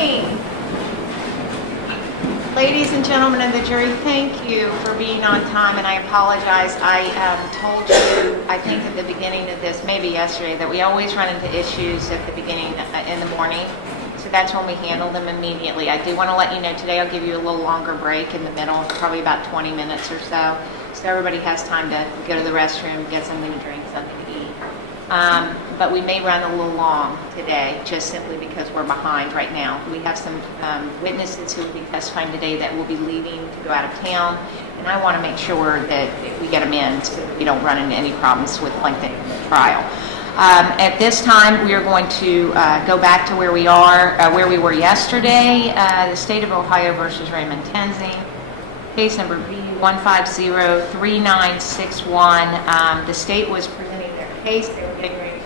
morning. Ladies and gentlemen of the jury, thank you for being on time, and I apologize. I told you, I think at the beginning of this, maybe yesterday, that we always run into issues at the beginning in the morning, so that's when we handle them immediately. I do want to let you know today I'll give you a little longer break in the middle, probably about 20 minutes or so everybody has time to go to the restroom, get something to drink, something to eat. But we may run a little long today, just simply because we're behind right now. We have some witnesses who will be testifying today that will be leaving to go out of town, and I want to make sure that we get them in so that we don't run into any problems with lengthening the trial. At this time, we are going to go back to where we were yesterday, the State of Ohio versus Raymond Tenzing. Case number B1503961. The state was presenting their case. They were getting ready to,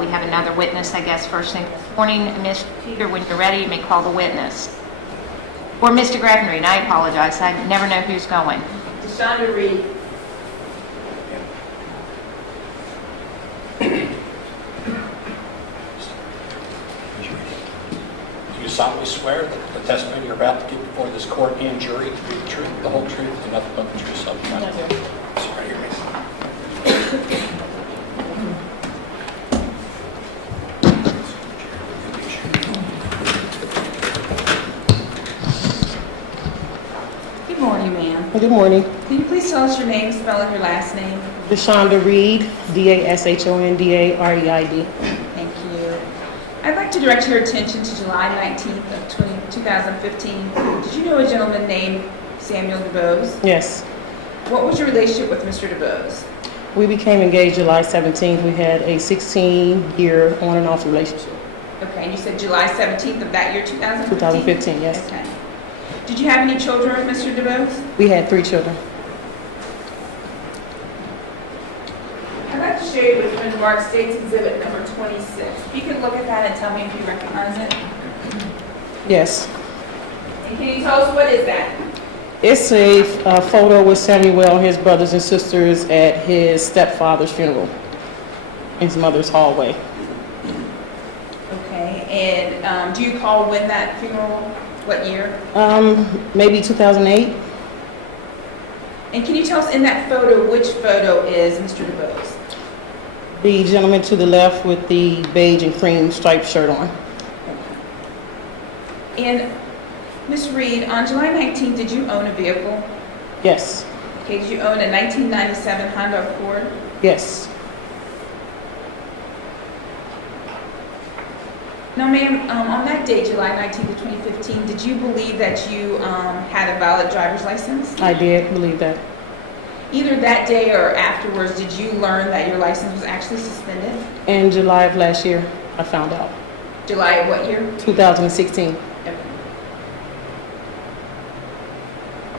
we have another witness, I guess, first thing this morning. Mr. Peter, when you're ready, you may call the witness. Or Mr. Gravenreid, I apologize. I never know who's going. Reid. Do you solemnly swear that the testimony you're about to give before this court and jury to be the truth, the whole truth, and nothing but the truth, so help you God? Swear your name. Good morning, ma'am. Good morning. Can you please tell us your name, spelling your last name? Reid, Dashondareid. Thank you. I'd like to direct your attention to July 19th of 2015. Did you know a gentleman named Samuel DuBose? Yes. What was your relationship with Mr. DuBose? We became engaged July 17th. We had a 16-year on and off relationship. Okay, and you said July 17th of that year, 2015? 2015, yes. Okay. Did you have any children with Mr. DuBose? We had 3 children. I'd like to show you what's been marked State's Exhibit number 26. If you could look at that and tell me if you recognize it. Yes. And can you tell us what is that? It's a photo with Samuel and his brothers and sisters at his stepfather's funeral in his mother's hallway. Okay, and do you recall when that funeral, what year? Maybe 2008. And can you tell us in that photo, which photo is Mr. DuBose? The gentleman to the left with the beige and cream striped shirt on. And Ms. Reid, on July 19th, did you own a vehicle? Yes. Okay, did you own a 1997 Honda Accord? Yes. Now, ma'am, on that day, July 19th of 2015, did you believe that you had a valid driver's license? I did believe that. Either that day or afterwards, did you learn that your license was actually suspended? In July of last year, I found out. July of what year? 2016. Okay.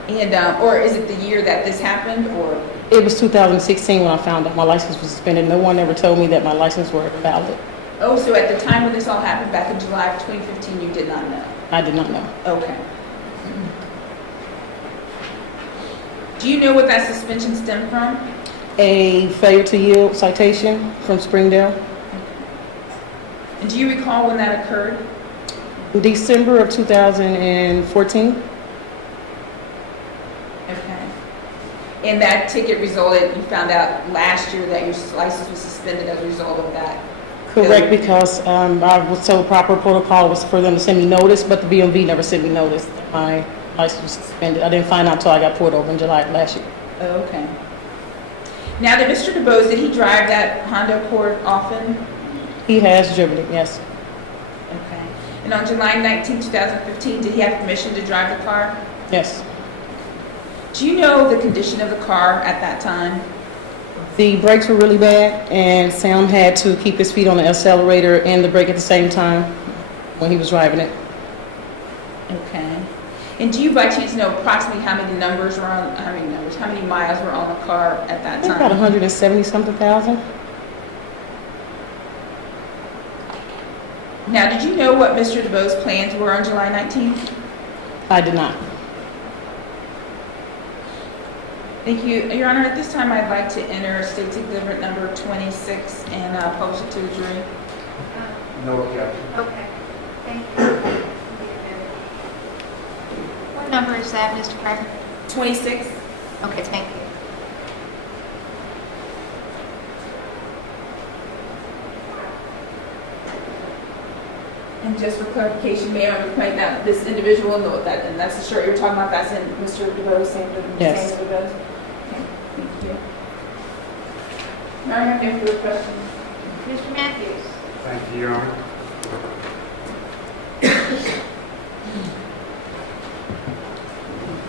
And, or is it the year that this happened, or? It was 2016 when I found out my license was suspended. No one ever told me that my license were valid. Oh, so at the time when this all happened, back in July of 2015, you did not know? I did not know. Okay. Do you know what that suspension stemmed from? A failure to yield citation from Springdale. And do you recall when that occurred? In December of 2014. Okay. And that ticket resulted, you found out last year that your license was suspended as a result of that? Correct, because I was told proper protocol was for them to send me notice, but the BMV never sent me notice that my license was suspended. I didn't find out until I got pulled over in July of last year. Oh, okay. Now, did Mr. DuBose, did he drive that Honda Accord often? He has driven it, yes. Okay. And on July 19, 2015, did he have permission to drive the car? Yes. Do you know the condition of the car at that time? The brakes were really bad, and Sam had to keep his feet on the accelerator and the brake at the same time when he was driving it. Okay. And do you by chance know approximately how many miles were on the car at that time? About 170-something thousand. Now, did you know what Mr. DuBose's plans were on July 19th? I did not. Thank you. Your Honor, at this time, I'd like to enter State's Exhibit number 26 and publish it to the jury. No objection. Okay, thank you. number is that, Mr. Craig? 26. Okay, thank you. And just for clarification, Mayor, I'm pointing out this individual, and that's the shirt you're talking about, that's in Mr. DuBose, Samuel Yes. DuBose? Okay, thank you. Mayor, I have no further questions. Mr. Matthews? Thank you, Your Honor.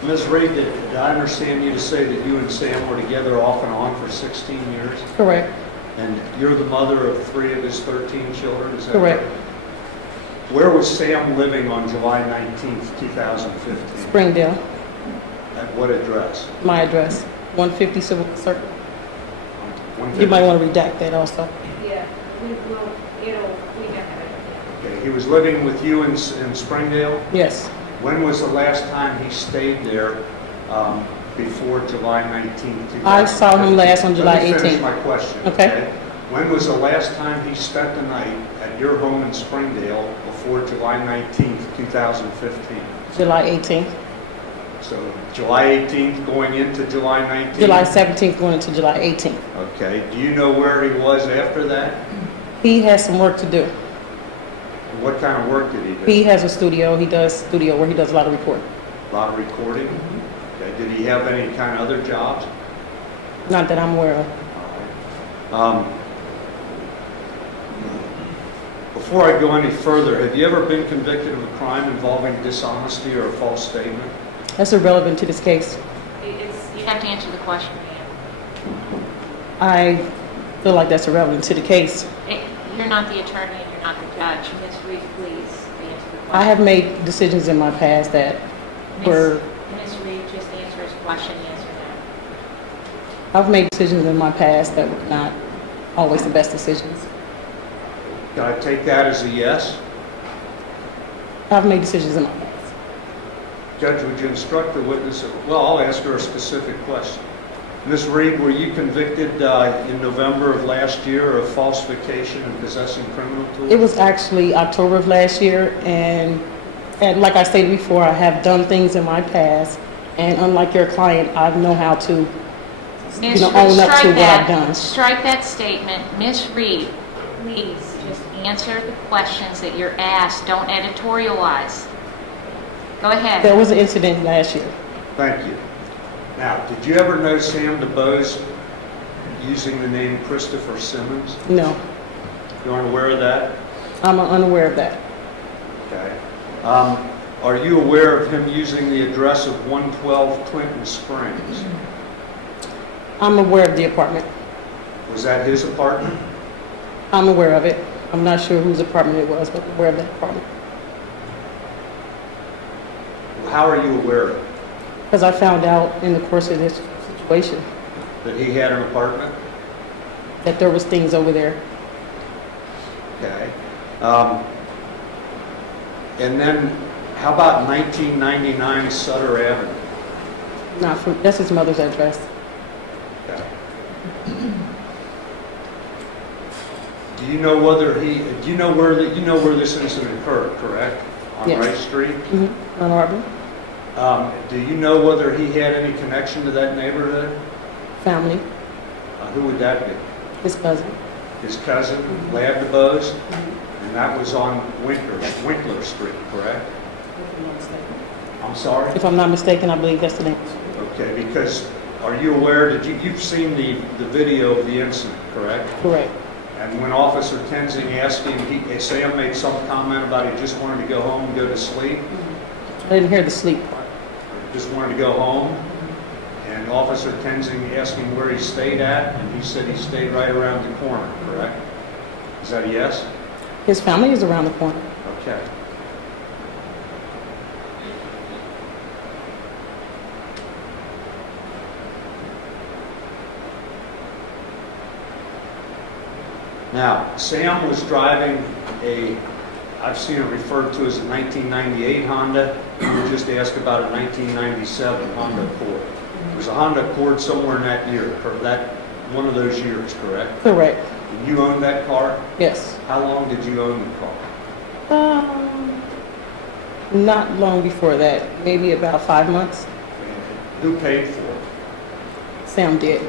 Ms. Reid, did I understand you to say that you and Sam were together off and on for 16 years? Correct. And you're the mother of 3 of his 13 children, is that Correct. right? Where was Sam living on July 19th, 2015? Springdale, At what address? my address, 150 Civil Circle. 150? You might want to redact that also. Yeah, we got that. Okay, he was living with you in Springdale? Yes. When was the last time he stayed there before July 19th? I saw him last on July Let me finish 18th. my question. Okay. When was the last time he spent the night at your home in Springdale before July 19th, 2015? July 18th. So July 18th going into July 19th? July 17th going into July 18th. Okay. Do you know where he was after that? He has some work to do. What kind of work did he do? He has a studio. He does studio where he does a lot of recording. A lot of recording? Okay. Did he have any kind of other jobs? Not that I'm aware of. All right. Before I go any further, have you ever been convicted of a crime involving dishonesty or a false statement? That's irrelevant to this case. You have to answer the question, ma'am. I feel like that's irrelevant to the case. You're not the attorney and you're not the judge. Ms. Reid, please answer the question. I have made decisions in my past that were, Ms. Reid, just answer his question, yes or no. I've made decisions in my past that were not always the best decisions. Can I take that as a yes? I've made decisions in my past. Judge, would you instruct the witness? Well, I'll ask her a specific question. Ms. Reid, were you convicted in November of last year of falsification and possessing criminal tools? It was actually October of last year, and like I stated before, I have done things in my past, and unlike your client, I know how to, Ms. own Reid, up to strike what that. I've done. Strike that statement. Ms. Reid, please just answer the questions that you're asked. Don't editorialize. Go ahead. There was an incident last year. Thank you. Now, did you ever know Sam DuBose using the name Christopher Simmons? No, You aren't aware of that? I'm unaware of that. Okay. Are you aware of him using the address of 112 Clinton Springs? I'm aware of the apartment. Was that his apartment? I'm aware of it. I'm not sure whose apartment it was, but I'm aware of that apartment. How are you aware of it? Because I found out in the course of this situation That he had an apartment? that there was things over there. Okay. And then, how about 1999 Sutter Avenue? Not from, that's his mother's address. Okay. Do you know whether he? Do you know where this incident occurred? Correct. On Yes. Wright Street. Mm-hmm. On Arbor, Do you know whether he had any connection to that neighborhood? family, Who would that be? his cousin. His cousin, Lad DuBose? And that was on Winkler Street, correct? I'm sorry? If I'm not mistaken, I believe that's the name. Okay, because are you aware, you've seen the video of the incident, correct? Correct. And when Officer Tenzing asked him, Sam made some comment about he just wanted to go home and go to sleep, I didn't hear the sleep part. just wanted to go home. And Officer Tenzing asked him where he stayed at, and he said he stayed right around the corner, correct? Is that a yes? His family is around the corner. Okay. Now, Sam was driving I've seen it referred to as a 1998 Honda. You just asked about a 1997 Honda Accord. It was a Honda Accord somewhere in that year, or that one of those years, correct? Correct. And you owned that car? Yes. How long did you own the car? Not long before that, maybe about 5 months. Who paid for it? Sam did.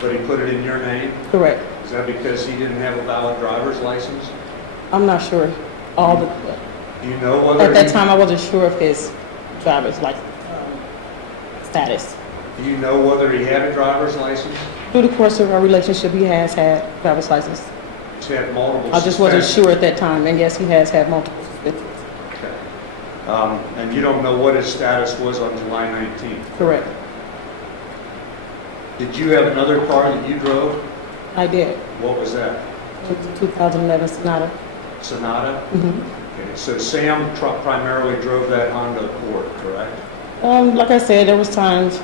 But he put it in your name? Correct. Is that because he didn't have a valid driver's license? I'm not sure. Do you know whether At that he- time, I wasn't sure of his driver's license status. Do you know whether he had a driver's license? Through the course of our relationship, he has had driver's license. He's had multiple I just wasn't suspensions. sure at that time, and yes, he has had multiple suspensions. Okay. And you don't know what his status was on July 19th? Correct. Did you have another car that you drove? I did. What was that? It was a 2011 Sonata. Sonata? Mhm. Okay, so Sam primarily drove that Honda Accord, correct? Like I said, there was times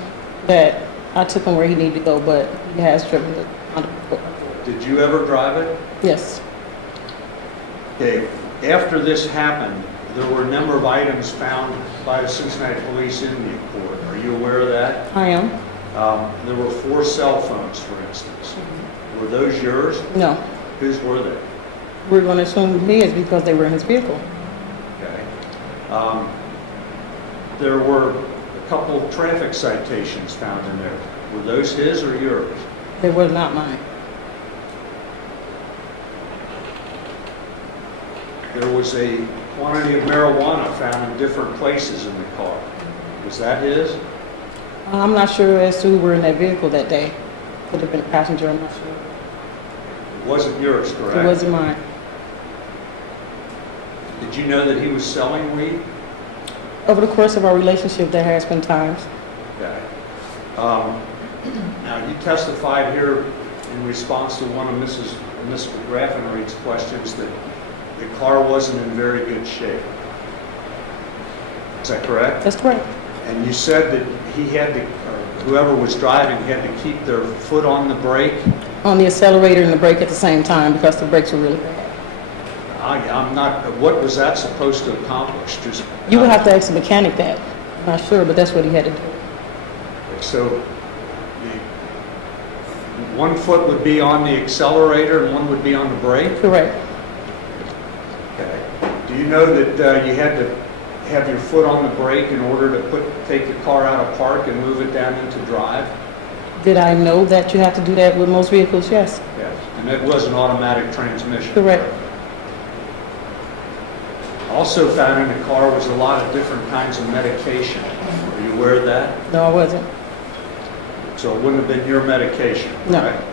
that I took him where he needed to go, but he has driven the Honda Accord. Did you ever drive it? Yes. Okay, after this happened, there were a number of items found by the Cincinnati police in the Accord. Are you aware of that? I am. There were 4 cell phones, for instance. Were those yours? No. Whose were they? We're going to assume his because they were in his vehicle. Okay. There were a couple of traffic citations found in there. Were those his or yours? They were not mine. There was a quantity of marijuana found in different places in the car. Was that his? I'm not sure as to who were in that vehicle that day. Could have been a passenger, I'm not sure. It wasn't yours, correct? It wasn't mine. Did you know that he was selling weed? Over the course of our relationship, there has been times. Okay. Now, you testified here in response to one of Mrs. Graffenreid's questions that the car wasn't in very good shape. Is that correct? That's correct. And you said that he had to, or whoever was driving had to keep their foot on the brake. On the accelerator and the brake at the same time because the brakes were really bad. I'm not, what was that supposed to accomplish? Just You would have to ask the mechanic that. I'm not sure, but that's what he had to do. So, one foot would be on the accelerator and one would be on the brake? Correct. Okay. Do you know that you had to have your foot on the brake in order to take the car out of park and move it down into drive? Did I know that you have to do that with most vehicles? Yes. Yes. And it was an automatic transmission? Correct. Also found in the car was a lot of different kinds of medication. Are you aware of that? No, I wasn't. So it wouldn't have been your medication, No. correct?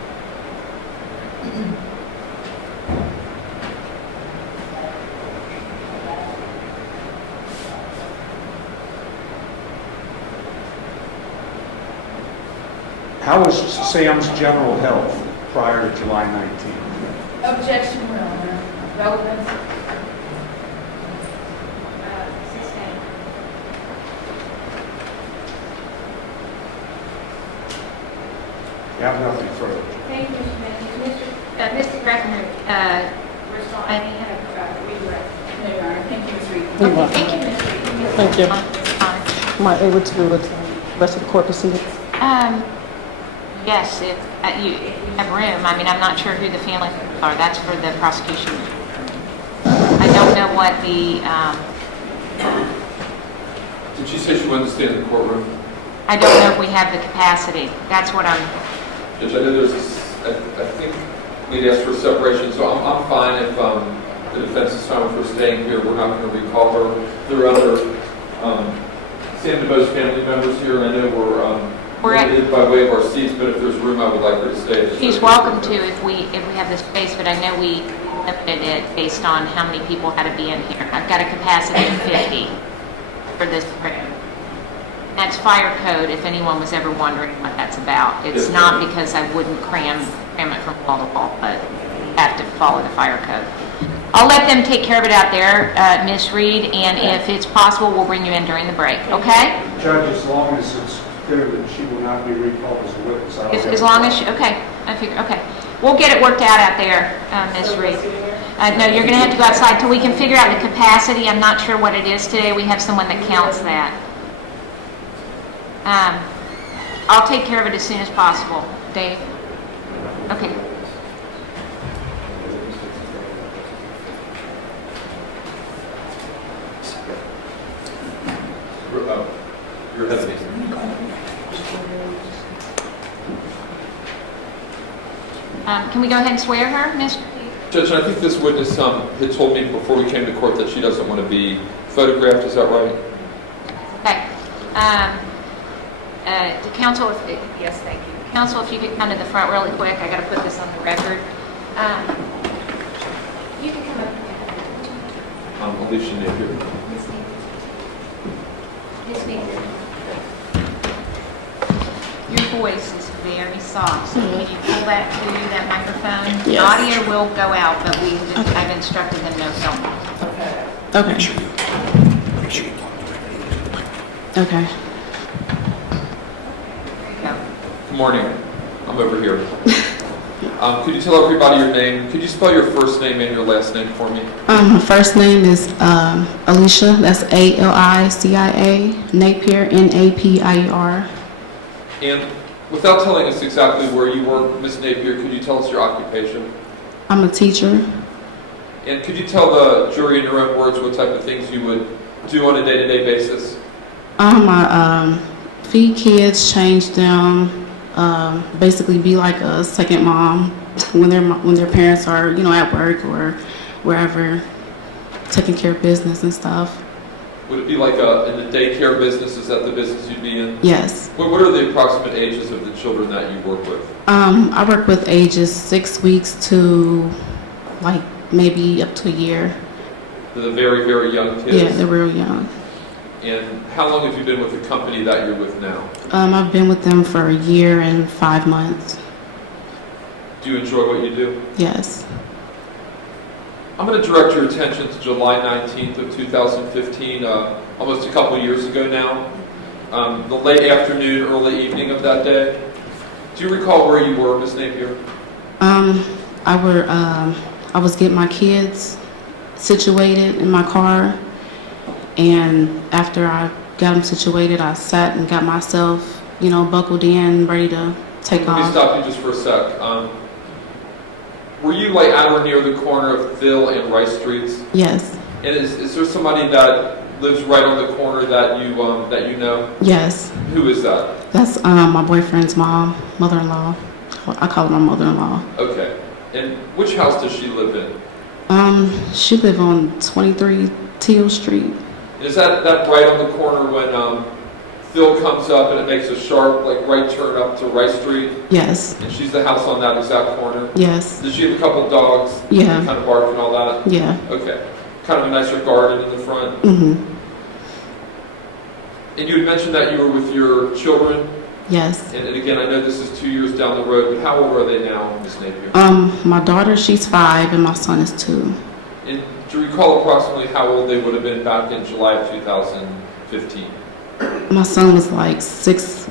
How was Sam's general health prior to July 19th? Objection, Your Honor. Relevance. You have nothing further. Thank you, Mr. Matthews. Mr. Greffner, respond. I may have a redirect. No, Your Honor. Thank you, Ms. Reid. You're welcome. Thank you, Ms. Reid. Thank you. Fine. Am I able to do it the rest of the court proceedings? Yes, if you have room. I mean, I'm not sure who the family are. That's for the prosecution. I don't know what the, Did she say she wanted to stay in the courtroom? I don't know if we have the capacity. That's what I'm, Judge, I know I think we'd asked for separation, so I'm fine if the defense is fine with her staying here. We're not going to recall her. There are other Sam DuBose family members here. I know we're limited by way of our seats, but if there's room, I would like her to stay. she's welcome to if we have the space, but I know we limited it based on how many people had to be in here. I've got a capacity of 50 for this room. That's fire code, if anyone was ever wondering what that's about. It's Yes, not ma'am. because I wouldn't cram it from wall to wall, but you have to follow the fire code. I'll let them take care of it out there, Ms. Reid, and if it's possible, we'll bring you in during the break, okay? Judge, as long as it's clear that she will not be recalled as a witness. I don't have As a long as, problem. okay, I figure, okay. We'll get it worked out there, Ms. Reid. No, you're going to have to go outside till we can figure out the capacity. I'm not sure what it is today. We have someone that counts that. I'll take care of it as soon as possible. Dave? Okay. You're ahead of me. Can we go ahead and swear her, Ms.? Judge, I think this witness had told me before we came to court that she doesn't want to be photographed. Is that right? Okay. To counsel, yes, thank you. Counsel, if you could come to the front really quick, I got to put this on the record. You can come up. Alicia Napier. Yes, ma'am. Your voice is very soft, so can you pull that to that microphone? The Yes. audio will go out, but I've instructed them no filming. Okay. Make sure you talk to her. Okay. There you go. Good morning. I'm over here. Could you tell everybody your name? Could you spell your first name and your last name for me? My first name is Alicia. That's Alicia. Napier, Napier. And without telling us exactly where you work, Ms. Napier, could you tell us your occupation? I'm a teacher. And could you tell the jury in your own words what type of things you would do on a day-to-day basis? I feed kids, change them, basically be like a second mom when their parents are, at work or wherever, taking care of business and stuff. Would it be like in the daycare business? Is that the business you'd be in? Yes. What are the approximate ages of the children that you work with? I work with ages 6 weeks to maybe up to a year. The very, very young kids? Yeah, they're real young. And how long have you been with the company that you're with now? I've been with them for a year and 5 months. Do you enjoy what you do? Yes. I'm going to direct your attention to July 19th of 2015, almost a couple years ago now. The late afternoon, early evening of that day. Do you recall where you were, Ms. Napier? I was getting my kids situated in my car, and after I got them situated, I sat and got myself, buckled in, ready to take Let me off. stop you just for a sec. Were you at or near the corner of Phil and Rice Streets? Yes. And is there somebody that lives right on the corner that you know? Yes. Who is that? That's my boyfriend's mom, mother-in-law. I call her my mother-in-law. Okay. And which house does she live in? She live on 23 Teal Street. And is that right on the corner when Phil comes up and it makes a sharp right turn up to Rice Street? Yes. And she's the house on that exact corner? Yes. Does she have a couple dogs? Yeah. Kind of bark and all that? Yeah. Okay. Kind of a nicer garden in the front? Mhm. And you had mentioned that you were with your children? Yes. And again, I know this is 2 years down the road, but how old are they now, Ms. Napier? My daughter, she's 5, and my son is 2. And do you recall approximately how old they would have been back in July of 2015? My son was about 6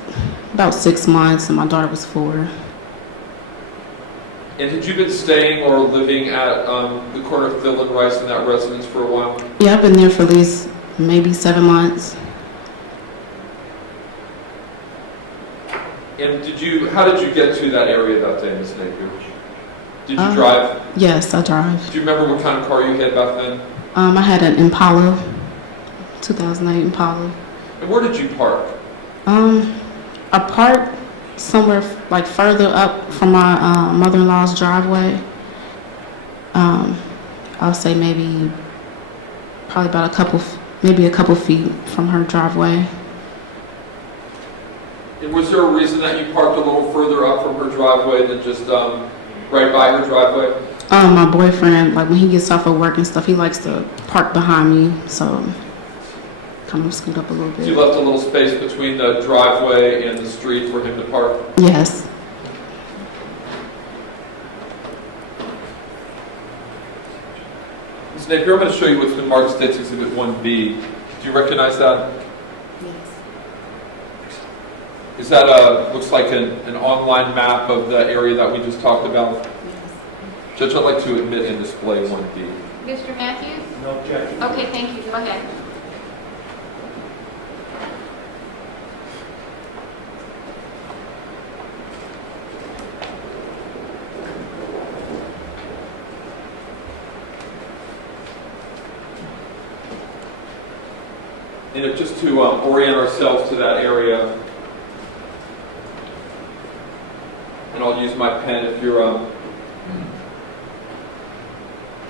months, and my daughter was 4. And had you been staying or living at the corner of Phil and Rice in that residence for a while? Yeah, I've been there for at least maybe 7 months. And how did you get to that area that day, Ms. Napier? Did you drive? Yes, I drive. Do you remember what kind of car you had back then? I had an Impala, 2008 Impala. And where did you park? I parked somewhere further up from my mother-in-law's driveway. I'll say probably about a couple feet from her driveway. And was there a reason that you parked a little further up from her driveway than just right by her driveway? My boyfriend, when he gets off of work and stuff, he likes to park behind me, so kind of scoot up a little So bit. you left a little space between the driveway and the street for him to park? Yes. Ms. Napier, I'm going to show you what's been marked State's Exhibit 1B. Do you recognize that? Is that looks like an online map of the area that we just talked about? Judge, I'd like to admit and display 1B. Mr. Matthews? No objection. Okay, thank you. Go ahead. And if just to orient ourselves to that area, and I'll use my pen if you're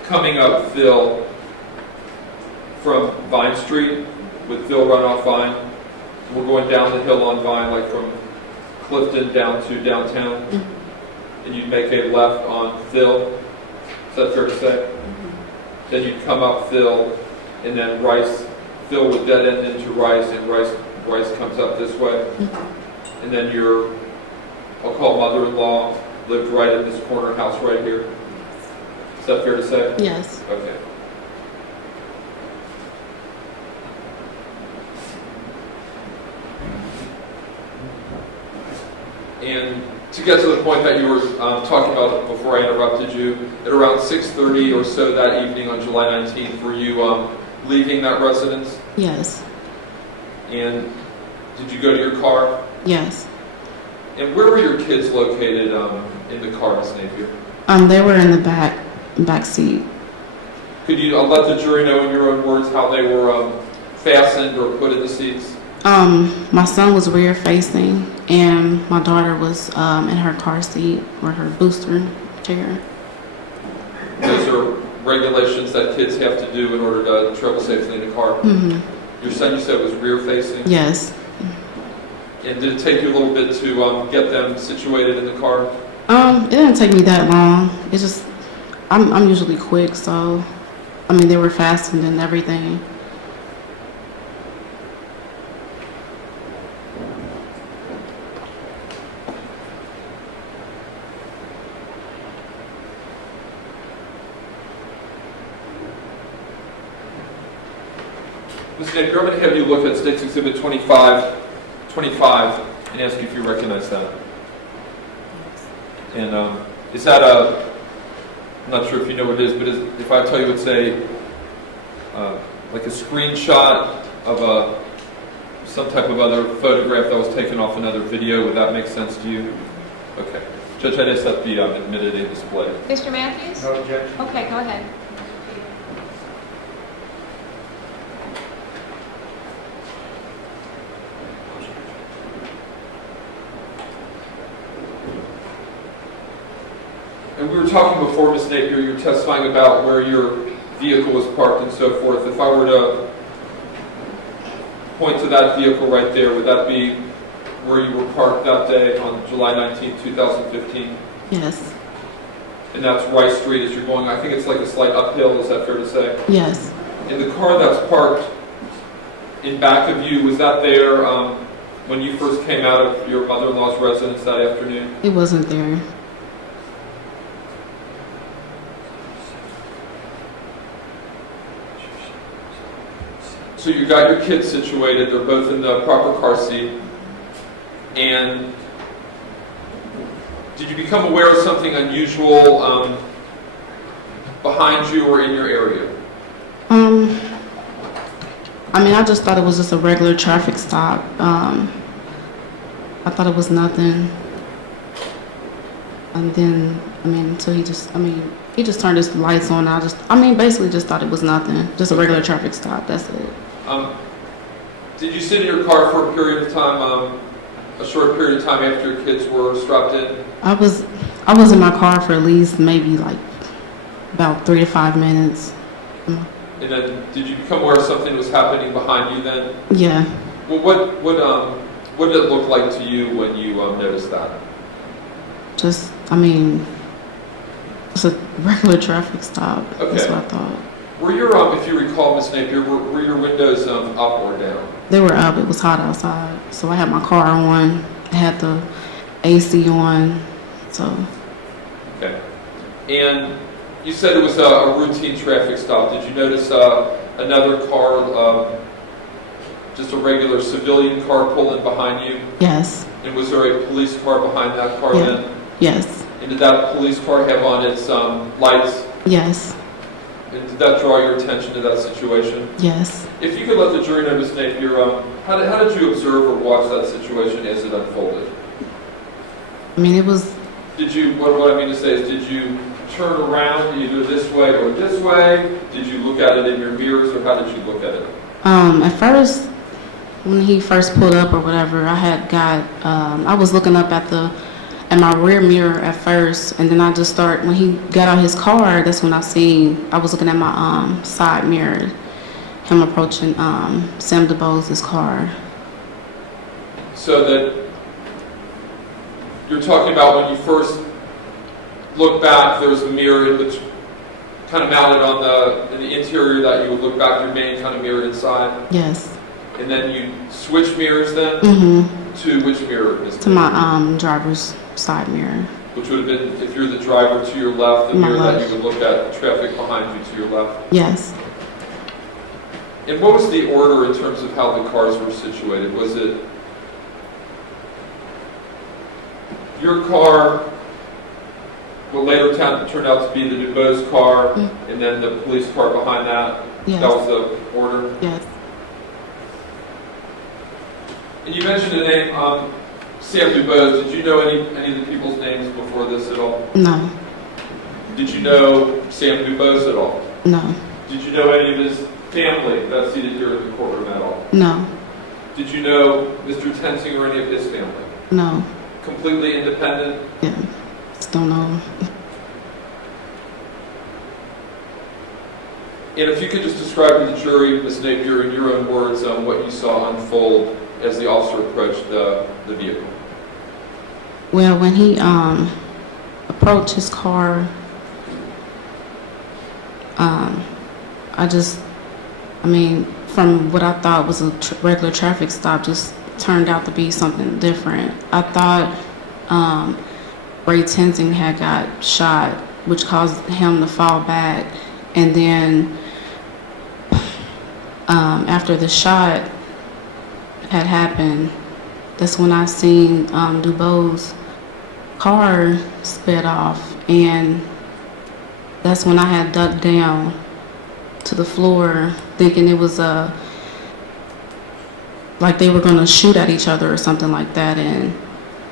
coming up Phil from Vine Street with Phil run off Vine. We're going down the hill on Vine, like from Clifton down to downtown. And you'd make a left on Phil. Is that fair to say? Then you'd come up Phil, and then Rice. Phil would dead end into Rice, and Rice comes up this way. And then your, I'll call mother-in-law, lived right in this corner house right here. Is that fair to say? Yes. Okay. And to get to the point that you were talking about before I interrupted you, at around 6:30 or so that evening on July 19th, were you leaving that residence? Yes. And did you go to your car? Yes. And where were your kids located in the car, Ms. Napier? They were in the back seat. Could you let the jury know in your own words how they were fastened or put in the seats? My son was rear facing, and my daughter was in her car seat or her booster chair. Those are regulations that kids have to do in order to travel safely in a car. Your son, you said, was rear facing? Yes. And did it take you a little bit to get them situated in the car? It didn't take me that long. It's just, I'm usually quick, so, I mean, they were fastened and everything. Ms. Napier, I'm going to have you look at State's Exhibit 25 and ask you if you recognize that. And is that I'm not sure if you know what it is, but if I tell you it's like a screenshot of some type of other photograph that was taken off another video, would that make sense to you? Okay. Judge, I'd ask that be admitted and displayed. Mr. Matthews? No objection. Okay, go ahead. And we were talking before, Ms. Napier, you were testifying about where your vehicle was parked and so forth. If I were to point to that vehicle right there, would that be where you were parked that day on July 19, 2015? Yes. And that's Rice Street as you're going, I think it's like a slight uphill, is that fair to say? Yes. And the car that's parked in back of you, was that there when you first came out of your mother-in-law's residence that afternoon? It wasn't there. So you got your kids situated, they're both in the proper car seat, and did you become aware of something unusual behind you or in your area? I mean, I just thought it was just a regular traffic stop. I thought it was nothing. And then, I mean, until he just turned his lights on. Basically just thought it was nothing. Just a regular traffic stop, that's it. Did you sit in your car for a period of time, a short period of time after your kids were strapped in? I was in my car for at least maybe like about 3 to 5 minutes. And then did you become aware of something was happening behind you then? Yeah. Well, what did it look like to you when you noticed that? Just a regular traffic stop. Okay. That's what I thought. Were your, if you recall, Ms. Napier, were your windows up or down? They were up. It was hot outside. So I had my car on. I had the AC on. So. Okay. And you said it was a routine traffic stop. Did you notice another car, just a regular civilian car pull in behind you? Yes. And was there a police car behind that car then? Yes. And did that police car have on its lights? Yes. And did that draw your attention to that situation? Yes. If you could let the jury know, Ms. Napier, how did you observe or watch that situation as it unfolded? I mean, it was. Did you, what I mean to say is, did you turn around either this way or this way? Did you look at it in your mirrors, or how did you look at it? At first, when he first pulled up or whatever, I was looking up at my rear mirror at first, and then when he got out his car, that's when I was looking at my side mirror, him approaching Sam DuBose's car. So that you're talking about when you first look back, there was a mirror which kind of mounted in the interior that you would look back, your main kind of mirror inside. Yes. And then you switch mirrors then to which mirror? To my driver's side mirror. Which would have been, if you're the driver, to your left, the My mirror left. that you would look at traffic behind you to your left. Yes. And what was the order in terms of how the cars were situated? Was it your car, what later turned out to be the DuBose car, and then the police car behind that? Yes. That was the order? Yes. And you mentioned the name Sam DuBose. Did you know any of the people's names before this at all? No. Did you know Sam DuBose at all? No. Did you know any of his family that's seated here in the courtroom at all? No. Did you know Mr. Tensing or any of his family? No. Completely independent? Yeah. Just don't know. And if you could just describe to the jury, Ms. Napier, in your own words, what you saw unfold as the officer approached the vehicle. Well, when he approached his car, from what I thought was a regular traffic stop, just turned out to be something different. I thought Reid Tensing had got shot, which caused him to fall back, and then after the shot had happened, that's when I seen DuBose's car sped off, and that's when I had ducked down to the floor, thinking it was like they were gonna shoot at each other or something like that. And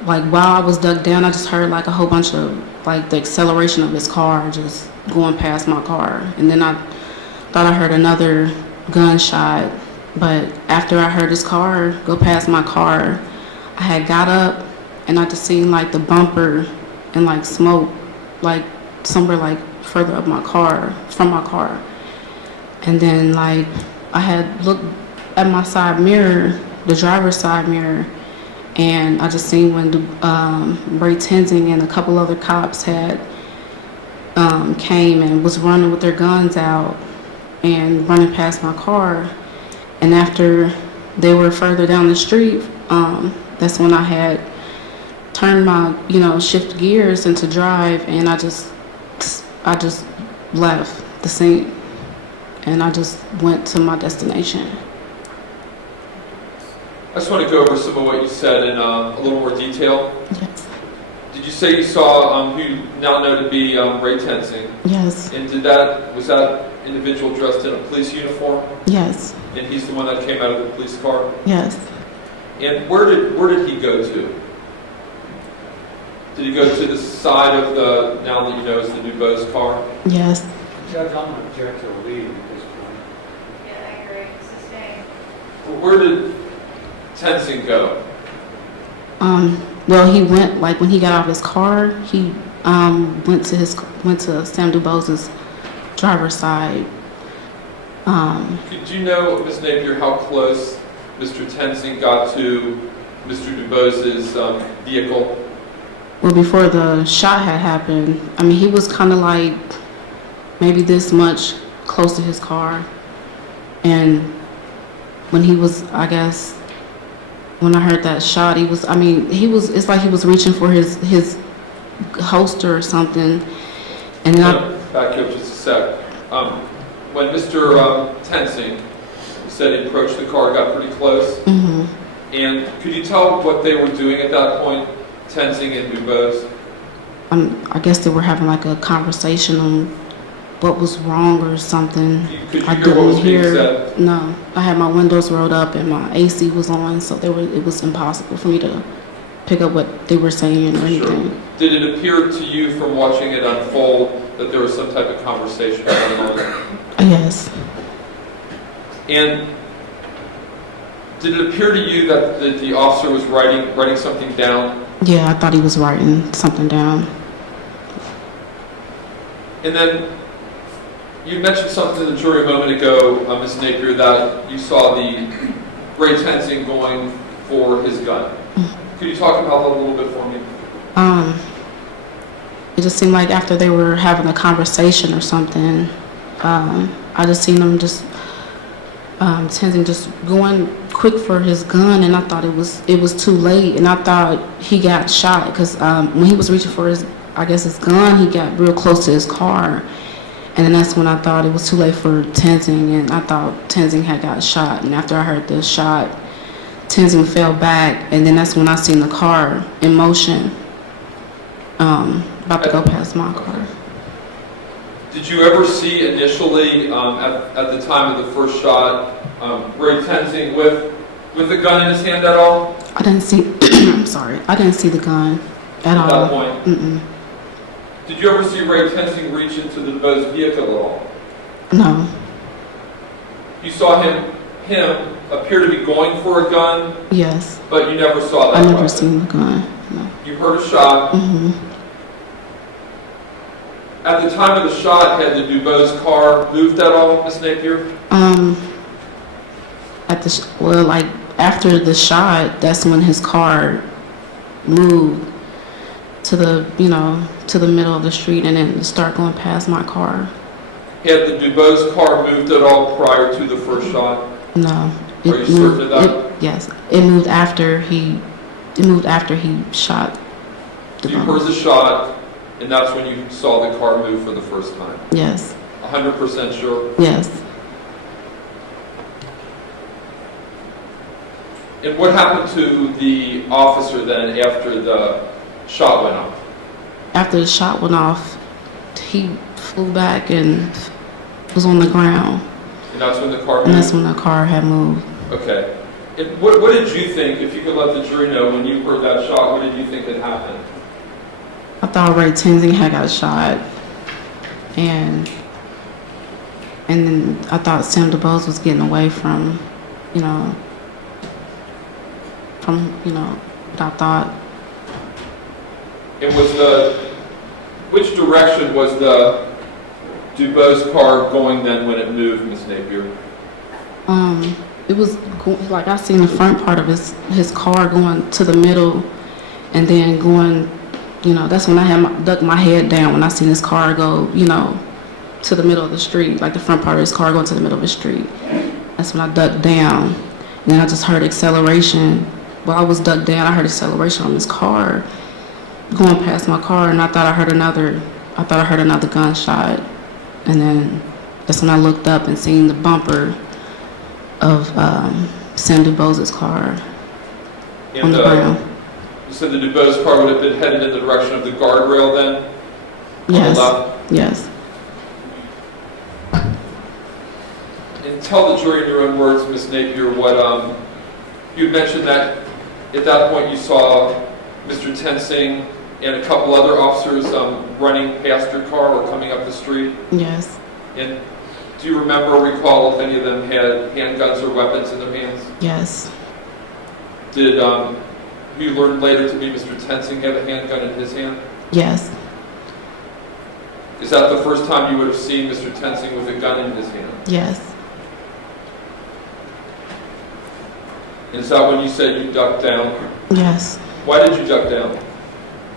like while I was ducked down, I just heard like a whole bunch of like the acceleration of his car just going past my car, and then I thought I heard another gunshot. But after I heard his car go past my car, I had got up and I just seen like the bumper and like smoke like somewhere like further up from my car. And then like I had looked at my side mirror, the driver's side mirror, and I just seen when Reid Tensing and a couple other cops had came and was running with their guns out and running past my car. And after they were further down the street, that's when I had turned my, shift gears into drive, and I just left the scene, and I just went to my destination. I just want to go over some of what you said in a little more detail. Yes. Did you say you saw who you now know to be Reid Tensing? Yes. And was that individual dressed in a police uniform? Yes. And he's the one that came out of the police car? Yes. And where did he go to? Did he go to the side of the, now that you know is the DuBose car? Yes. Judge, I'm going to object to a lead at this point. Yeah, I agree. Sustained. Where did Tensing go? Well, he went, like when he got out of his car, he went to Sam DuBose's driver's side. Did you know, Ms. Napier, how close Mr. Tensing got to Mr. DuBose's vehicle? Well, before the shot had happened, he was kind of like maybe this much close to his car. And when he was, I guess, when I heard that shot, it's like he was reaching for his holster or something. And then Back up just a sec. When Mr. Tensing said he approached the car, got pretty close. Mm-hmm. And could you tell what they were doing at that point, Tensing and DuBose? I guess they were having like a conversation on what was wrong or something. Could you I hear what was being hear. said? No, I had my windows rolled up and my AC was on, so it was impossible for me to pick up what they were saying or anything. Sure. Did it appear to you from watching it unfold that there was some type of conversation going on? Yes. And Did it appear to you that the officer was writing something down? Yeah, I thought he was writing something down. And then you mentioned something to the jury a moment ago, Ms. Napier, that you saw the Reid Tensing going for his gun. Could you talk about that a little bit for me? It just seemed like after they were having a conversation or something, I just seen him just Tenzing just going quick for his gun, and I thought it was too late, and I thought he got shot because when he was reaching for his gun, he got real close to his car, and then that's when I thought it was too late for Tenzing, and I thought Tenzing had got shot. And after I heard the shot, Tenzing fell back, and then that's when I seen the car in motion, about to go past my car. Did you ever see initially, at the time of the first shot, Reid Tensing with the gun in his hand at all? I didn't see. I'm sorry. I didn't see the gun at all. At that point? Mm-mm. Did you ever see Reid Tensing reach into the DuBose vehicle at all? No. You saw him appear to be going for a gun, Yes. but you never saw that. I never weapon. seen the gun. No. You heard a shot. Mm-hmm. At the time of the shot, had the DuBose car moved at all, Ms. Napier? Like after the shot, that's when his car moved to the middle of the street and then start going past my car. Had the DuBose car moved at all prior to the first shot? No. Are you certain of that? Yes. It moved after he shot the You gun. heard the shot, and that's when you saw the car move for the first time? Yes. 100% sure? Yes. And what happened to the officer then after the shot went off? After the shot went off, he flew back and was on the ground. And that's when the car moved? And that's when the car had moved. Okay. And what did you think, if you could let the jury know, when you heard that shot, what did you think had happened? I thought Reid Tensing had got shot, and then I thought Sam DuBose was getting away from what I thought. And which direction was the DuBose car going then when it moved, Ms. Napier? It was like I seen the front part of his car going to the middle, and then going, that's when I had ducked my head down when I seen his car go, to the middle of the street, like the front part of his car going to the middle of the street. That's when I ducked down, and then I just heard acceleration. While I was ducked down, I heard acceleration on his car going past my car, and I thought I heard another gunshot, and then that's when I looked up and seen the bumper of Sam DuBose's car on the ground. You said the DuBose car would have been headed in the direction of the guardrail then? Yes. On the left? Yes. And tell the jury in your own words, Ms. Napier, what you mentioned that at that point you saw Mr. Tensing and a couple other officers running past your car or coming up the street. Yes. And do you remember or recall if any of them had handguns or weapons in their hands? Yes. Did you learn later to be Mr. Tensing have a handgun in his hand? Yes. Is that the first time you would have seen Mr. Tensing with a gun in his hand? Yes. And is that when you said you ducked down? Yes. Why did you duck down?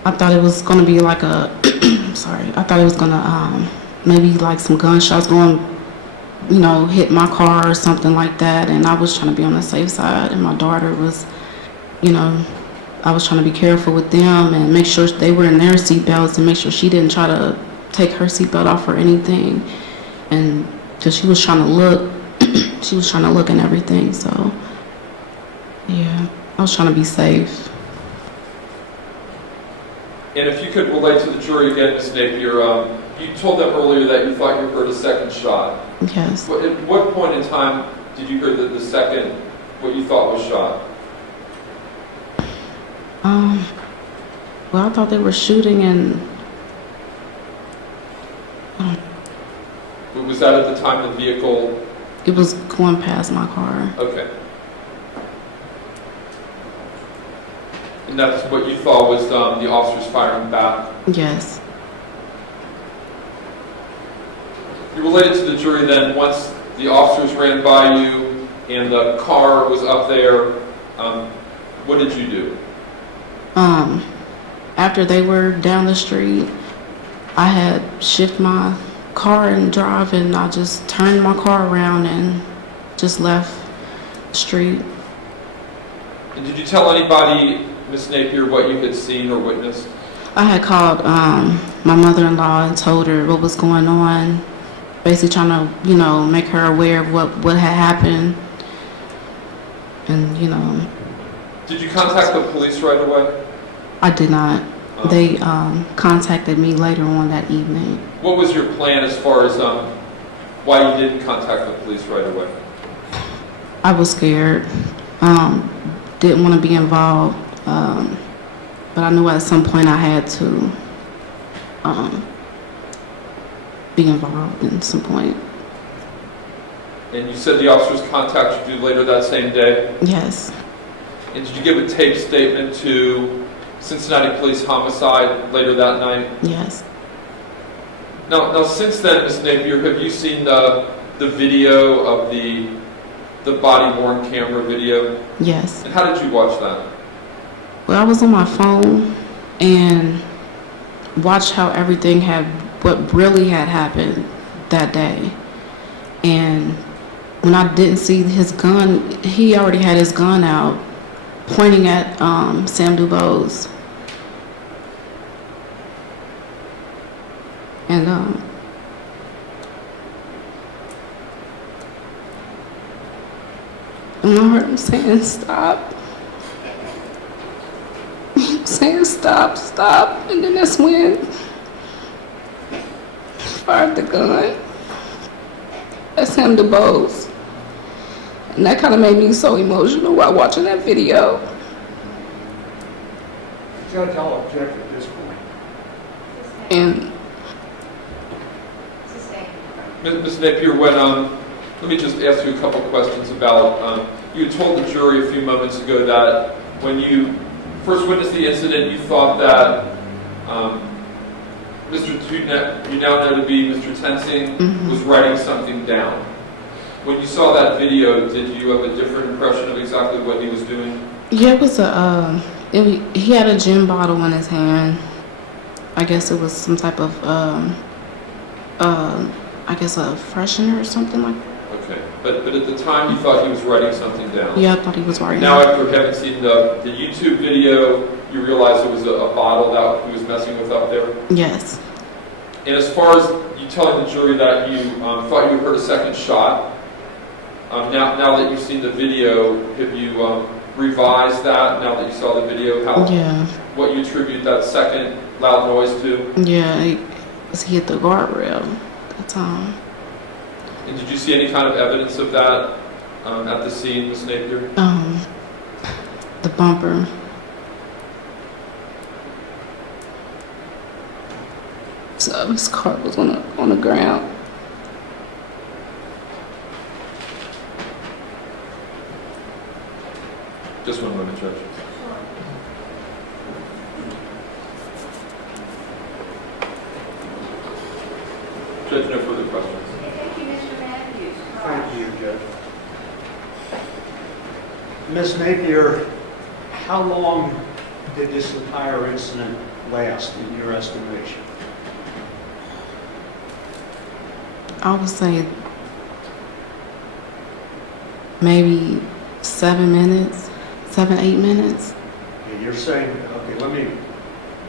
I thought it was going to be like a, sorry, I thought it was going to maybe like some gunshots going, hit my car or something like that. And I was trying to be on the safe side. And my daughter was, I was trying to be careful with them and make sure they were in their seatbelts and make sure she didn't try to take her seatbelt off or anything. And because she was trying to look, and everything. So, yeah, I was trying to be safe. And if you could relate to the jury again, Ms. Napier, you told them earlier that you thought you heard a second shot. Yes. At what point in time did you hear the second, what you thought was shot? Well, I thought they were shooting and... Was that at the time the vehicle... It was going past my car. Okay. And that's what you thought was the officers firing back? Yes. You related to the jury then, once the officers ran by you and the car was up there, what did you do? After they were down the street, I had shift my car and drive, and I just turned my car around and just left the street. And did you tell anybody, Ms. Napier, what you had seen or witnessed? I had called my mother-in-law and told her what was going on, basically trying to, make her aware of what had happened. And, Did you contact the police right away? I did not. They contacted me later on that evening. What was your plan as far as why you didn't contact the police right away? I was scared. Didn't want to be involved. But I knew at some point I had to be involved in some point. And you said the officers contacted you later that same day? Yes. And did you give a taped statement to Cincinnati Police Homicide later that night? Yes. Now since then, Ms. Napier, have you seen the video of the body-worn camera video? Yes. And how did you watch that? Well, I was on my phone and watched how everything what really had happened that day. And when I didn't see his gun, he already had his gun out, pointing at Sam DuBose. And I heard him saying, "Stop." Saying, "Stop, stop." And then that's when he fired the gun at Sam DuBose. And that kind of made me so emotional while watching that video. Judge, I'll object at this point. And Ms. Napier, let me just ask you a couple questions about, you told the jury a few moments ago that when you first witnessed the incident, you thought that you now know to be Mr. Tensing was writing something down. When you saw that video, did you have a different impression of exactly what he was doing? yeah, it was he had a gin bottle in his hand. I guess it was some type of, I guess a freshener or something like that. Okay, but at the time you thought he was writing something down? Yeah, I thought he was writing. Now after having seen the YouTube video, you realize it was a bottle that he was messing with up there? Yes. And as far as you telling the jury that you thought you heard a second shot, now that you've seen the video, have you revised that now that you saw the video? Yeah. What you attribute that second loud noise to? Yeah, he hit the guardrail that time. And did you see any kind of evidence of that at the scene, Ms. Napier? The bumper. So his car was on the ground. Just one moment, Judge. Judge, no further questions. Thank you, Mr. Matthews. Thank you, Judge. Ms. Napier, how long did this entire incident last in your estimation? I would say maybe 7 minutes, 7, 8 minutes. Okay, you're saying, okay, let me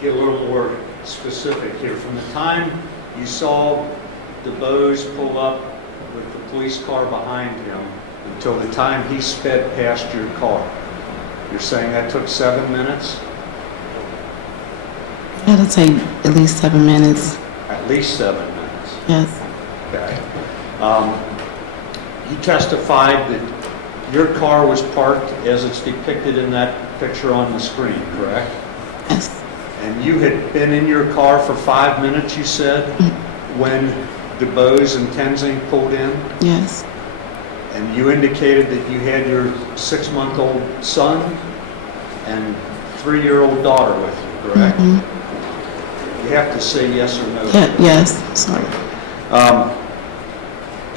get a little more specific here. From the time you saw DuBose pull up with the police car behind him until the time he sped past your car, you're saying that took 7 minutes? That'll take at least 7 minutes. At least 7 minutes. Yes. Okay. You testified that your car was parked as it's depicted in that picture on the screen, correct? Yes. And you had been in your car for 5 minutes, you said, when DuBose and Tensing pulled in? Yes. And you indicated that you had your 6-month-old son and 3-year-old daughter with you, correct? Mhm. You have to say yes or no. Yes, sorry.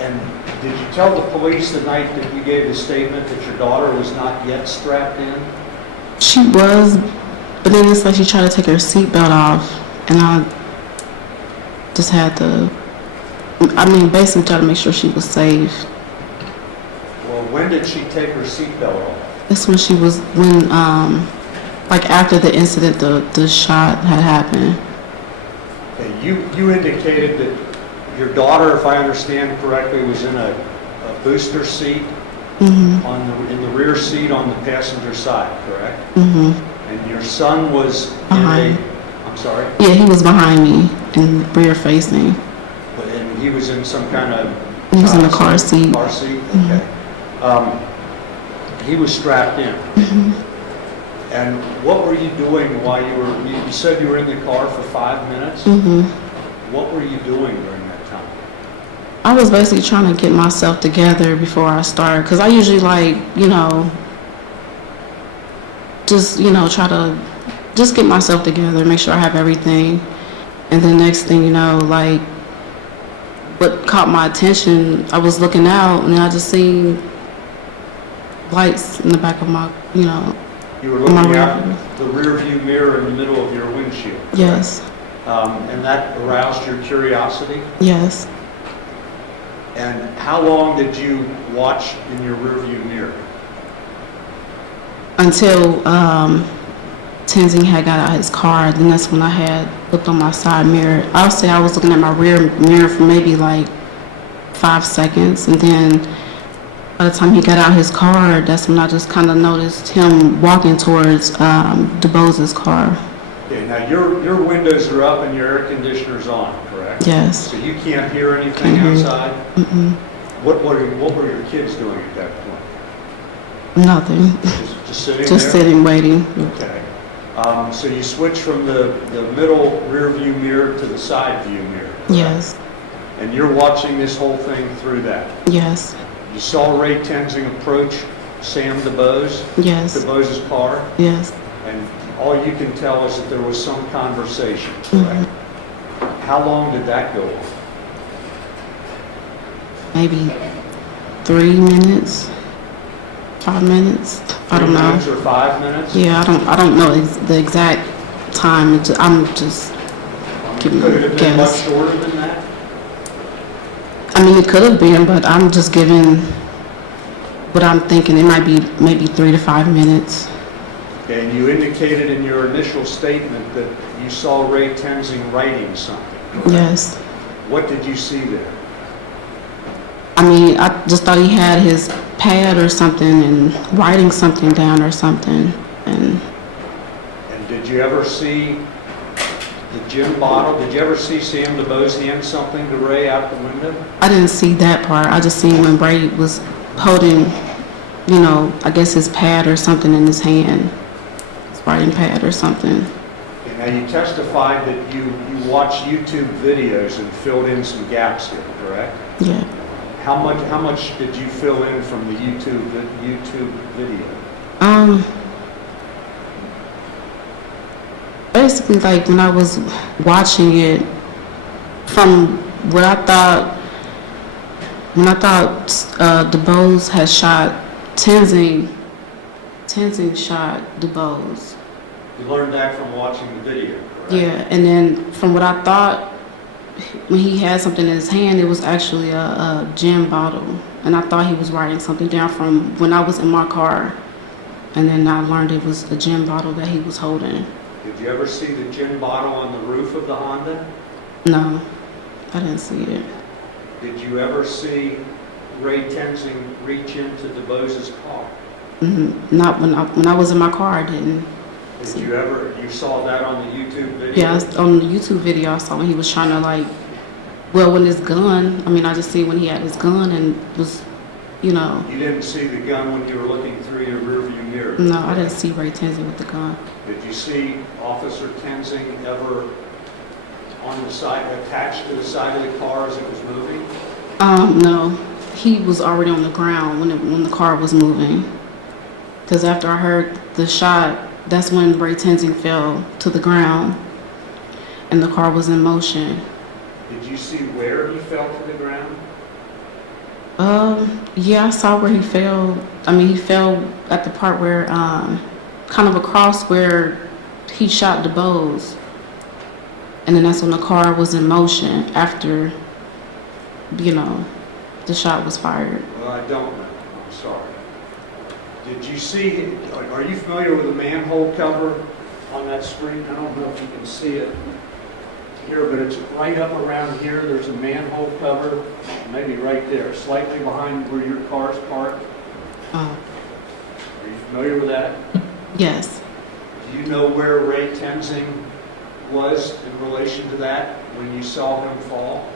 And did you tell the police the night that you gave the statement that your daughter was not yet strapped in? She was, but then it's like she tried to take her seatbelt off, and I just had to, basically try to make sure she was safe. Well, when did she take her seatbelt off? That's when like after the incident, the shot had happened. Okay, you indicated that your daughter, if I understand correctly, was in a booster seat Mm-hmm. in the rear seat on the passenger side, correct? Mm-hmm. And your son was Behind. I'm sorry? Yeah, he was behind me and rear facing. And he was in some kind of... He was in a car seat. Car seat, Mhm. okay. He was strapped in. Mm-hmm. And what were you doing while you said you were in the car for 5 minutes? Mm-hmm. What were you doing during that time? I was basically trying to get myself together before I start, because I usually try to just get myself together, make sure I have everything. And then next thing you know, what caught my attention, I was looking out and I just seen lights in the back of my, You were my looking rear out view. the rear view mirror in the middle of your windshield. Yes, And that aroused your curiosity? yes. And how long did you watch in your rear view mirror? Until Tenzing had got out his car, then that's when I had looked on my side mirror. I'll say I was looking at my rear mirror for maybe 5 seconds, and then by the time he got out his car, that's when I just kind of noticed him walking towards DuBose's car. Okay, now your windows are up and your air conditioner's on, correct? Yes. So you can't hear anything Can't hear you. outside? Mm-mm. What were your kids doing at that point? Nothing. Just sitting there? Just sitting, waiting. Okay. So you switch from the middle rear view mirror to the side view mirror? Correct? Yes. And you're watching this whole thing through that? Yes. You saw Ray Tenzing approach Sam DuBose? Yes. DuBose's car? Yes. And all you can tell is that there was some conversation, correct? How long did that go on? Maybe 3 minutes, 5 minutes. I don't 3 know. minutes or 5 minutes? Yeah, I don't know the exact time. I'm just giving Could it a have been much guess. shorter than that? It could have been, but I'm just giving what I'm thinking. It might be maybe 3 to 5 minutes. Okay, and you indicated in your initial statement that you saw Ray Tenzing writing something, correct? Yes. What did you see there? I just thought he had his pad or something and writing something down or something. And And did you ever see the gin bottle? Did you ever see Sam DuBose hand something to Ray out the window? I didn't see that part. I just seen when Reid was holding, I guess his pad or something in his hand. His writing pad or something. Okay, now you testified that you watched YouTube videos and filled in some gaps here, correct? Yeah. How much did you fill in from the YouTube video? Basically, when I was watching it, from what I thought, when I thought DuBose had shot Tenzing shot DuBose. You learned that from watching the video, correct? Yeah, and then from what I thought, when he had something in his hand, it was actually a gin bottle. And I thought he was writing something down from when I was in my car. And then I learned it was a gin bottle that he was holding. Did you ever see the gin bottle on the roof of the Honda? No, I didn't see it. Did you ever see Ray Tenzing reach into DuBose's car? Not when I was in my car, I didn't. You saw that on the YouTube video? Yeah, on the YouTube video, I saw when he was trying to when his gun, I just see when he had his gun and was, You didn't see the gun when you were looking through your rearview mirror? No, I didn't see Ray Tenzing with the gun. Did you see Officer Tenzing ever on the side, attached to the side of the car as it was moving? No, he was already on the ground when the car was moving. Because after I heard the shot, that's when Ray Tenzing fell to the ground and the car was in motion. Did you see where he fell to the ground? Yeah, I saw where he fell. I mean, he fell at the part where, kind of across where he shot DuBose. And then that's when the car was in motion after, you know, the shot was fired. Well, I don't know. I'm sorry. Did you see, are you familiar with the manhole cover on that screen? I don't know if you can see it here, but it's right up around here. There's a manhole cover, maybe right there, slightly behind where your car's parked. Oh, Are you familiar with that? yes. Do you know where Ray Tenzing was in relation to that when you saw him fall?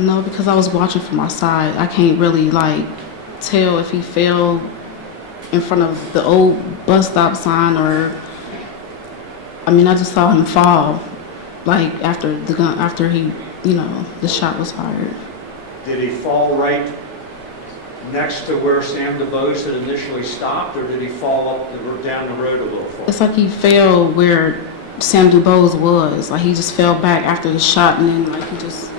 No, because I was watching from my side. I can't really like tell if he fell in front of the old bus stop sign or, I mean, I just saw him fall, like after he, you know, the shot was fired. Did he fall right next to where Sam DuBose had initially stopped, or did he fall up down the road a little far? It's like he fell where Sam DuBose was. Like he just fell back after the shot, and then like he just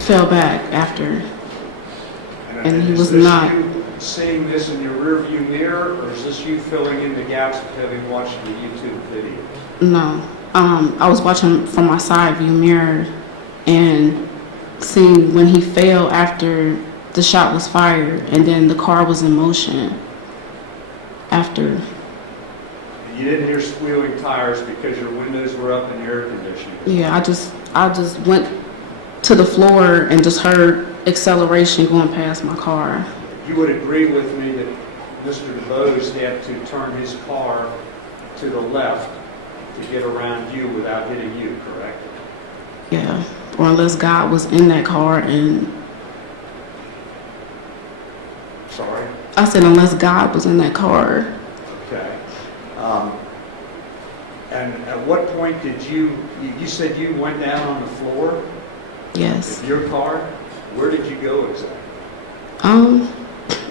fell back after. And he was not. Is this you seeing this in your rearview mirror, or is this you filling in the gaps of having watched the YouTube video? No. I was watching from my side view mirror and seeing when he fell after the shot was fired, and then the car was in motion after. And you didn't hear squealing tires because your windows were up and air conditioning? Yeah, I just went to the floor and just heard acceleration going past my car. You would agree with me that Mr. DuBose had to turn his car to the left to get around you without hitting you, correct? Yeah, or unless God was in that car and... Sorry? I said unless God was in that car. Okay. And at what point did you said you went down on the floor? Yes. In your car? Where did you go exactly?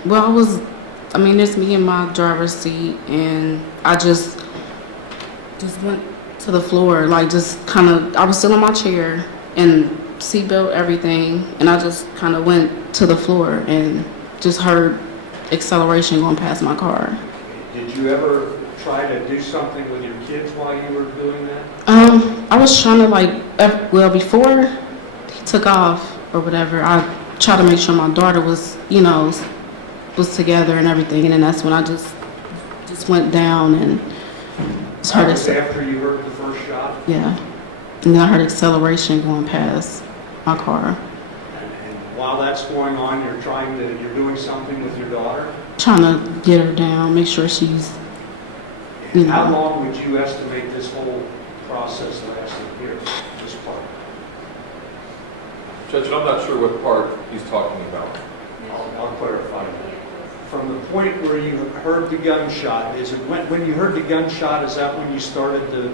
Well, it's me in my driver's seat, and I just went to the floor, like just kind of, I was still in my chair and seatbelt, everything, and I just kind of went to the floor and just heard acceleration going past my car. Did you ever try to do something with your kids while you were doing that? I was trying to before he took off or whatever, I tried to make sure my daughter was, you know, was together and everything, and then that's when I just went down and just heard That was after you heard the first shot? Yeah. And then I heard acceleration going past my car. And while that's going on, you're doing something with your daughter? Trying to get her down, make sure she's, you And how know. long would you estimate this whole process lasted here, this part? Judge, I'm not sure what part he's talking about. I'll clarify that. From the point where you heard the gunshot, is it when you heard the gunshot, is that when you started to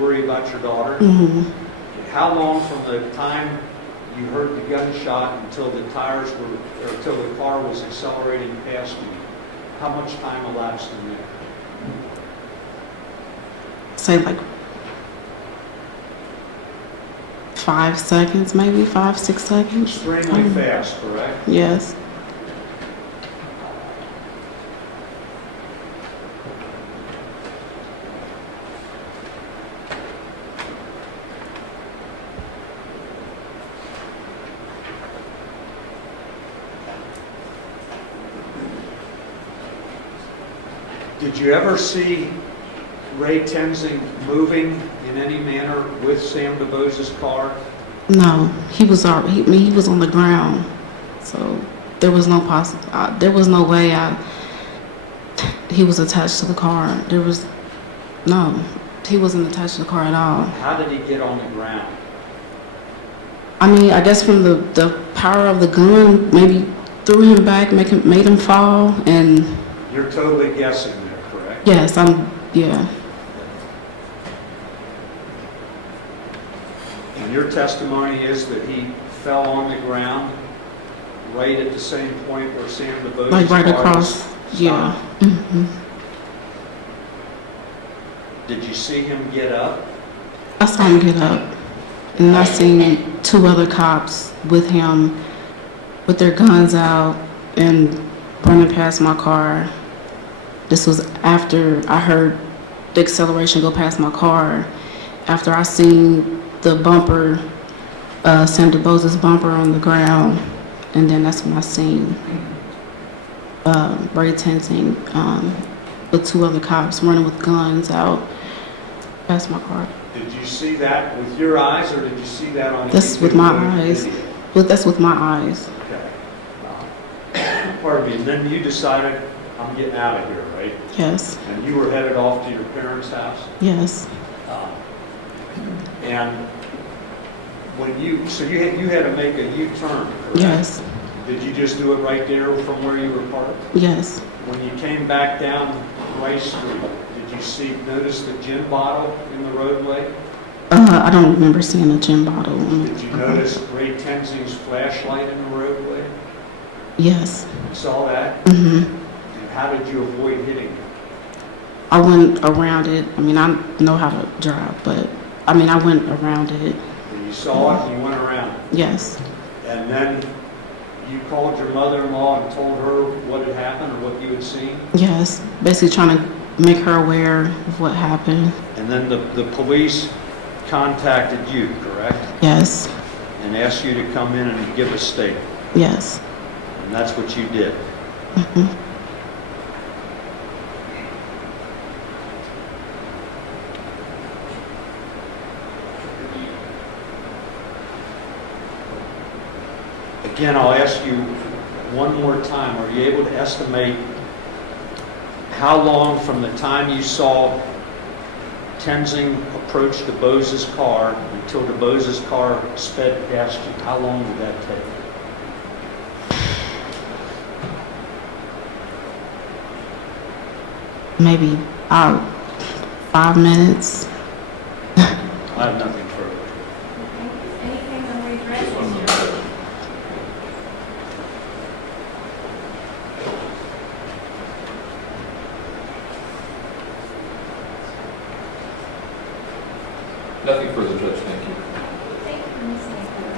worry about your daughter? Mm-hmm. How long from the time you heard the gunshot until the until the car was accelerating past you? How much time elapsed in there? Say like 5 seconds, maybe 5-6 seconds. Extremely fast, correct? Yes. Did you ever see Ray Tenzing moving in any manner with Sam DuBose's car? No, he was on the ground, so there was no way he was attached to the car. He wasn't attached to the car at all. How did he get on the ground? I mean, I guess from the power of the gun, maybe threw him back, made him fall, and... You're totally guessing there, correct? Yes, yeah. And your testimony is that he fell on the ground right at the same point where Sam DuBose's Like right car across, was yeah. stopped? Hmm. Did you see him get up? I saw him get up, and I seen 2 other cops with him, with their guns out and running past my car. This was after I heard the acceleration go past my car, after I seen the bumper, Sam DuBose's bumper on the ground, and then that's when I seen Reid with 2 other cops running with guns out past my car. Did you see that with your eyes, or did you see that on? That's YouTube with my video? eyes. But that's with my eyes. Okay. Pardon me. And then you decided, I'm getting out of here, right? Yes. And you were headed off to your parents' house. Yes. And when so you had to make a U-turn, correct? Yes. Did you just do it right there from where you were parked? Yes. When you came back down Rice Street, did you notice the gin bottle in the roadway? I don't remember seeing a gin bottle. Did you notice Ray Tenzing's flashlight in the roadway? Yes. You saw that? Mhm. And how did you avoid hitting it? I went around it. I mean, I know how to drive, but I went around it. And you saw it and you went around it. Yes. And then you called your mother-in-law and told her what had happened or what you had seen? Yes. Basically trying to make her aware of what happened. And then the police contacted you, correct? Yes. And asked you to come in and give a statement. Yes. And that's what you did. Mhm. Again, I'll ask you one more time. Are you able to estimate how long from the time you saw Tenzing approach DuBose's car until DuBose's car sped past you? How long did that take? Maybe 5 minutes. I have nothing further. Anything on redress? Nothing further, Judge, thank you. Thank you, Ms. Napier.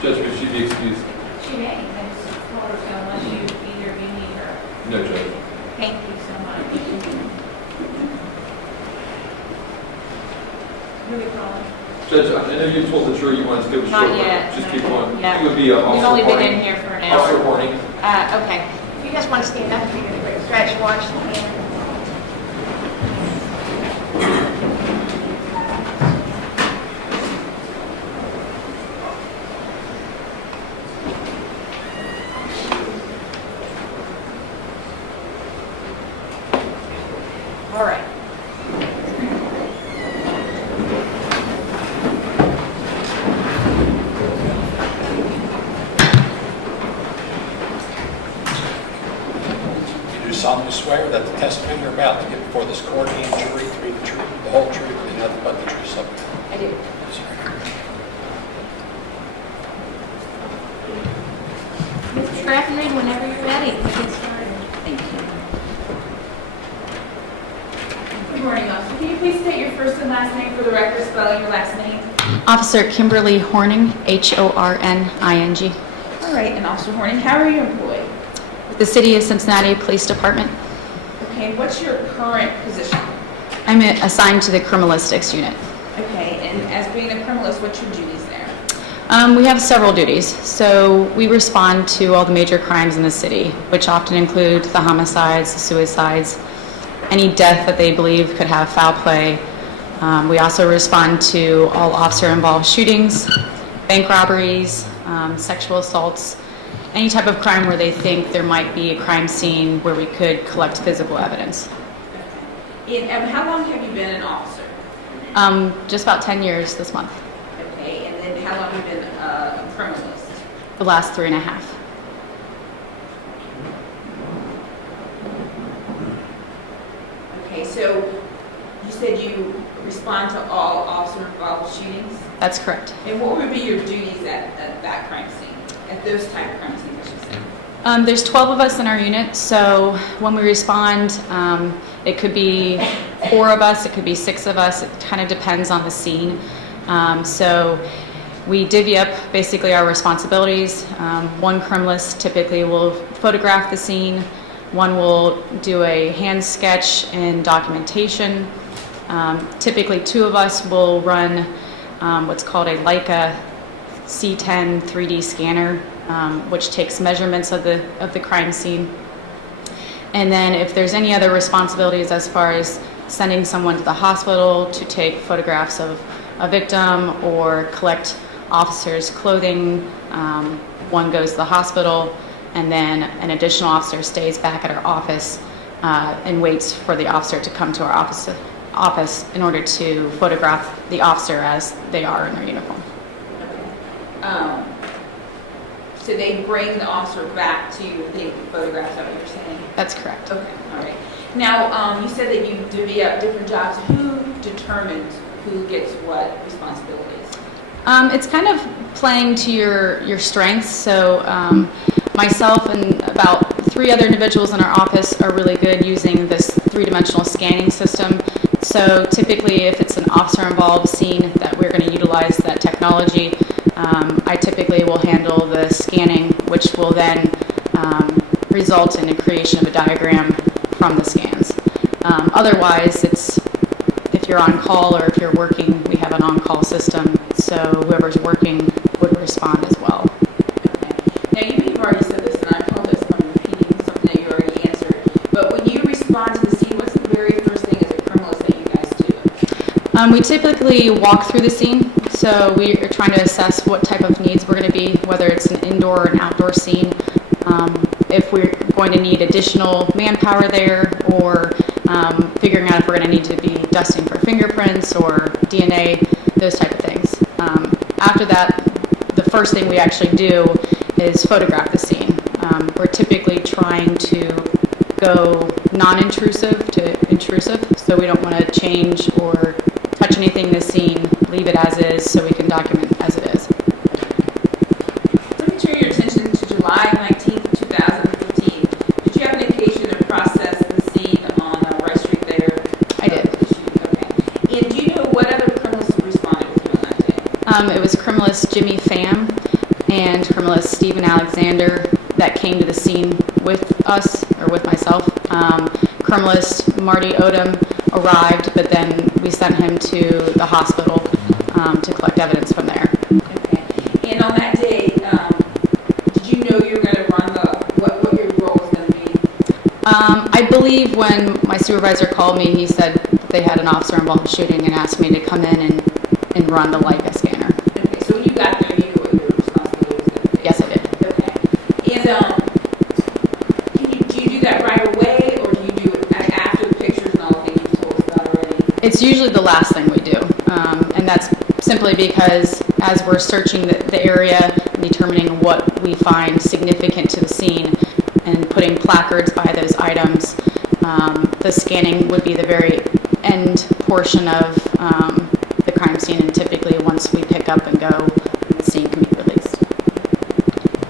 Judge, may she be excused? She may, unless you need her. No, Judge. Thank you so much. Who are we calling? Judge, I know you told the jury you wanted to give a short, Not yet. just keep on. Yeah. It would be Officer We've only been Hine. in here for an Officer hour. Hine. Okay. If you guys want to stand up, if you're going to stretch, watch the hand. All right. You do solemnly swear that the testimony you're about to give before this court and jury to be the truth, the whole truth, and nothing but the truth, so help you God. I do. Yes, sir. Mr. Reid, whenever you're ready, we can get started. Thank you. Good morning, officer. Can you please state your first and last name for the record, spelling your last name? Officer Kimberly Horning, Horning. All right, and Officer Horning, how are you employed? The City of Cincinnati Police Department. Okay, what's your current position? I'm assigned to the criminalistics unit. Okay, and as being a criminalist, what's your duties there? We have several duties. So we respond to all the major crimes in the city, which often include the homicides, the suicides, any death that they believe could have foul play. We also respond to all officer-involved shootings, bank robberies, sexual assaults, any type of crime where they think there might be a crime scene where we could collect physical evidence. And how long have you been an officer? Just about 10 years this month, Okay, and then how long have you been a criminalist? the last 3.5. Okay, so you said you respond to all officer-involved shootings? That's correct. And what would be your duties at that crime scene? at those type of crime scenes, I should say? There's 12 of us in our unit, so when we respond, it could be 4 of us, it could be 6 of us. It kind of depends on the scene. So we divvy up basically our responsibilities. One criminalist typically will photograph the scene. One will do a hand sketch and documentation. Typically 2 of us will run what's called a Leica C10 3D scanner, which takes measurements of the crime scene. And then if there's any other responsibilities as far as sending someone to the hospital to take photographs of a victim or collect officers' clothing, one goes to the hospital, and then an additional officer stays back at our office and waits for the officer to come to our office in order to photograph the officer as they are in their uniform. So they bring the officer back to you, they photograph, is that what you're saying? That's correct. Okay, all right. Now, you said that you divvy up different jobs. Who determines who gets what responsibilities? It's kind of playing to your strengths. So myself and about 3 other individuals in our office are really good using this 3-dimensional scanning system. So typically if it's an officer-involved scene that we're going to utilize that technology, I typically will handle the scanning, which will then result in the creation of a diagram from the scans. Otherwise, it's if you're on call or if you're working, we have an on-call system, so whoever's working would respond as well. Okay. Now, you may have already said this, and I apologize if I'm repeating something that you already answered, but when you respond to the scene, what's the very first thing as a criminalist that you guys do? We typically walk through the scene, so we are trying to assess what type of needs we're going to be, whether it's an indoor or an outdoor scene, if we're going to need additional manpower there, or figuring out if we're going to need to be dusting for fingerprints or DNA, those type of things. After that, the first thing we actually do is photograph the scene. We're typically trying to go non-intrusive to intrusive, so we don't want to change or touch anything in the scene, leave it as is, so we can document as it is. Let me turn your attention to July 19th, 2015. Did you have an occasion to process the scene on Rice Street there? I did. Okay. And do you know what other criminals responded with you on that day? It was criminalist Jimmy Pham and criminalist Stephen Alexander that came to the scene with us, or with myself. Criminalist Marty Odom arrived, but then we sent him to the hospital to collect evidence from there. Okay. And on that day, did you know you were going to run what your role was going to be? I believe when my supervisor called me, he said that they had an officer involved in shooting and asked me to come in and run the Leica scanner. Okay, so when you got there, you knew what your responsibility was going to be? Yes, I did. Okay. And do you do that right away, or do you do it after the pictures and all the things you told us about already? It's usually the last thing we do, and that's simply because as we're searching the area and determining what we find significant to the scene and putting placards by those items, the scanning would be the very end portion of the crime scene, and typically once we pick up and go, the scene can be released.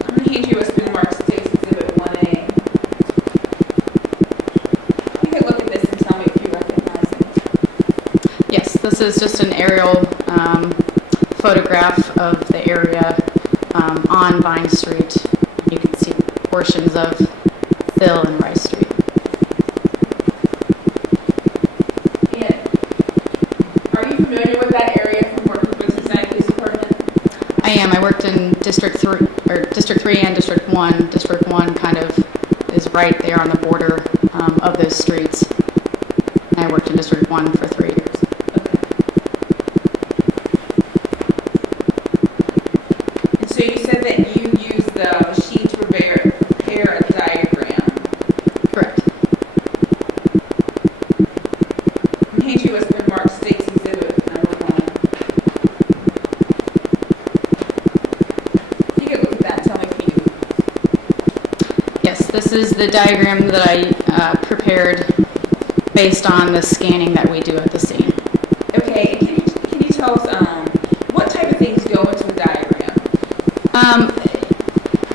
I'm going to hand you what's been marked State's Exhibit 1A. You can look at this and tell me if you recognize it. Yes, this is just an aerial photograph of the area on Vine Street. You can see portions of Thill and Rice Street. And are you familiar with that area from working with the Cincinnati Police Department? I am. I worked in District 3 and District 1. District 1 kind of is right there on the border of those streets. And I worked in District 1 for 3 years. And so you said that you use the machine to prepare a diagram. Correct. I'm hand you what's been marked State's Exhibit number 1. You can look at that and tell me if you. Yes, this is the diagram that I prepared based on the scanning that we do at the scene. Okay, and can you tell us what type of things go into the diagram?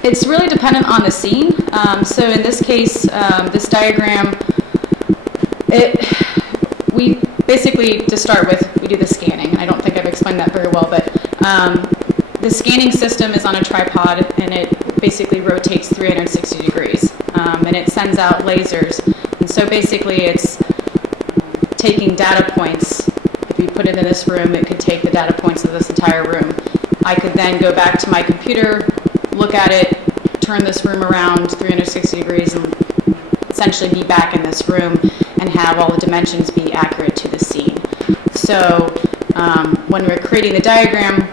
It's really dependent on the scene. So in this case, this diagram, we basically, to start with, we do the scanning. I don't think I've explained that very well, but the scanning system is on a tripod, and it basically rotates 360 degrees, and it sends out lasers. And so basically, it's taking data points. If you put it in this room, it could take the data points of this entire room. I could then go back to my computer, look at it, turn this room around 360 degrees, and essentially be back in this room and have all the dimensions be accurate to the scene. So when we're creating the diagram,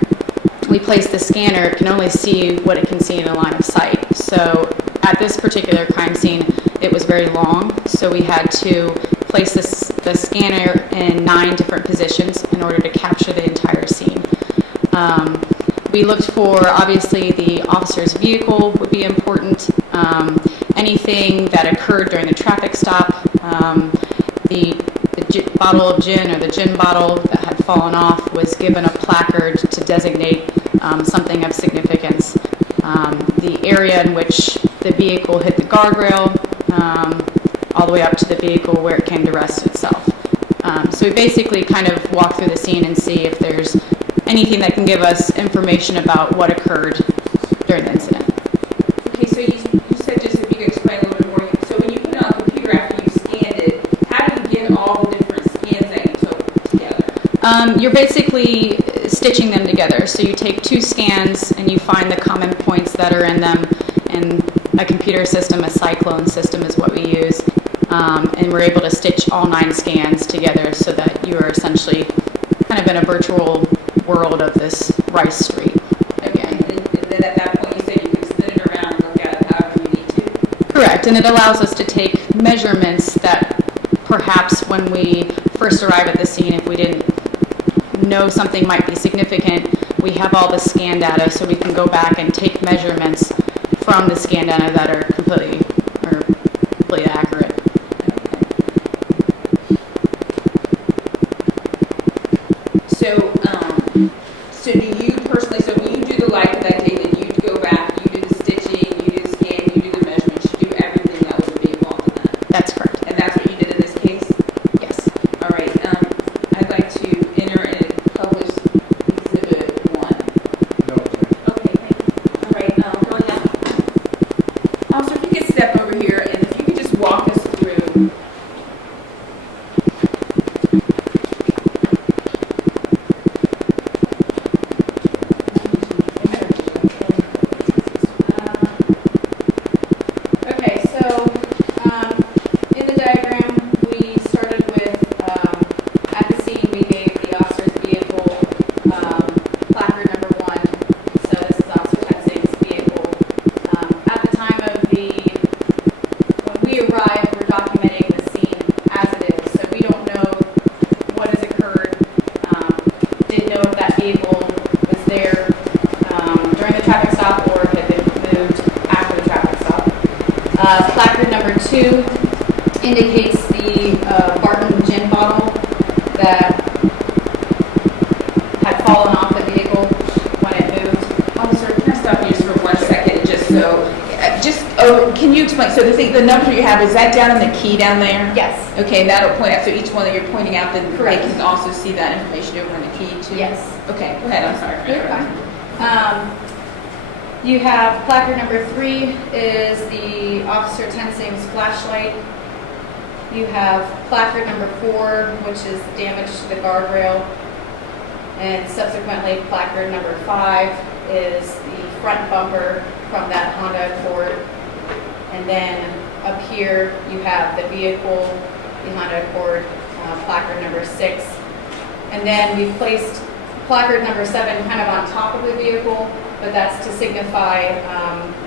we place the scanner, it can only see what it can see in a line of sight. So at this particular crime scene, it was very long, so we had to place the scanner in 9 different positions in order to capture the entire scene. We looked for, obviously, the officer's vehicle would be important, anything that occurred during the traffic stop, the bottle of gin or the gin bottle that had fallen off was given a placard to designate something of significance. The area in which the vehicle hit the guardrail, all the way up to the vehicle where it came to rest itself. So we basically kind of walk through the scene and see if there's anything that can give us information about what occurred during the incident. Okay, so you said, just if you could explain a little bit more, so when you put it on a computer after you scanned it, how do you get all the different scans that you took together? You're basically stitching them together. So you take 2 scans and you find the common points that are in them, and a computer system, a cyclone system is what we use, and we're able to stitch all 9 scans together so that you are essentially kind of in a virtual world of this Rice Street again. And then at that point, you said you could spin it around and look at it however you need to? Correct, and it allows us to take measurements that perhaps when we first arrive at the scene, if we didn't know something might be significant, we have all the scan data, so we can go back and take measurements from the scan data that are completely accurate. So do you personally, so when you do the light of that day, then you go back, you do the stitching, you do the scan, you do the measurements, you do everything that was involved in that? That's correct. And that's what you did in this case? Yes. All right, I'd like to enter and publish Exhibit 1. No. Okay, thank you. All right, go ahead. Officer, if you could step over here and if you could just walk us through. Okay, so in the diagram, we started with, at the scene, we gave the officer's vehicle placard number 1. So this is Officer Tensing's vehicle. At the time of when we arrived, we're documenting the scene as it is. So we don't know what has occurred. Didn't know if that vehicle was there during the traffic stop or if it had been moved after the traffic stop. Placard number 2 indicates the Barton gin bottle that had fallen off the vehicle when it moved. Officer, can I stop you just for 1 second, just so, can you explain, so the number you have, is that down in the key down there? Yes. Okay, and that'll point out, so each one that you're pointing out, then Correct. they can also see that information over in the key too? Yes. Okay, go ahead, I'm sorry. You're fine. You have placard number 3 is the Officer Tensing's flashlight. You have placard number 4, which is damage to the guardrail. And subsequently, placard number 5 is the front bumper from that Honda Accord. And then up here, you have the vehicle, the Honda Accord, placard number 6. And then we placed placard number 7 kind of on top of the vehicle, but that's to signify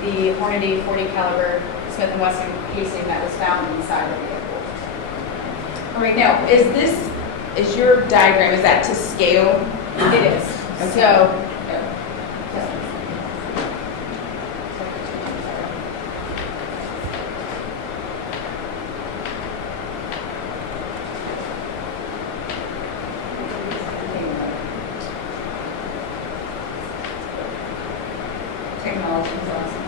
the Hornady .40 caliber Smith & Wesson casing that was found inside the vehicle. All right, now, is your diagram, is that to scale? It is. Okay. So, Technology is awesome.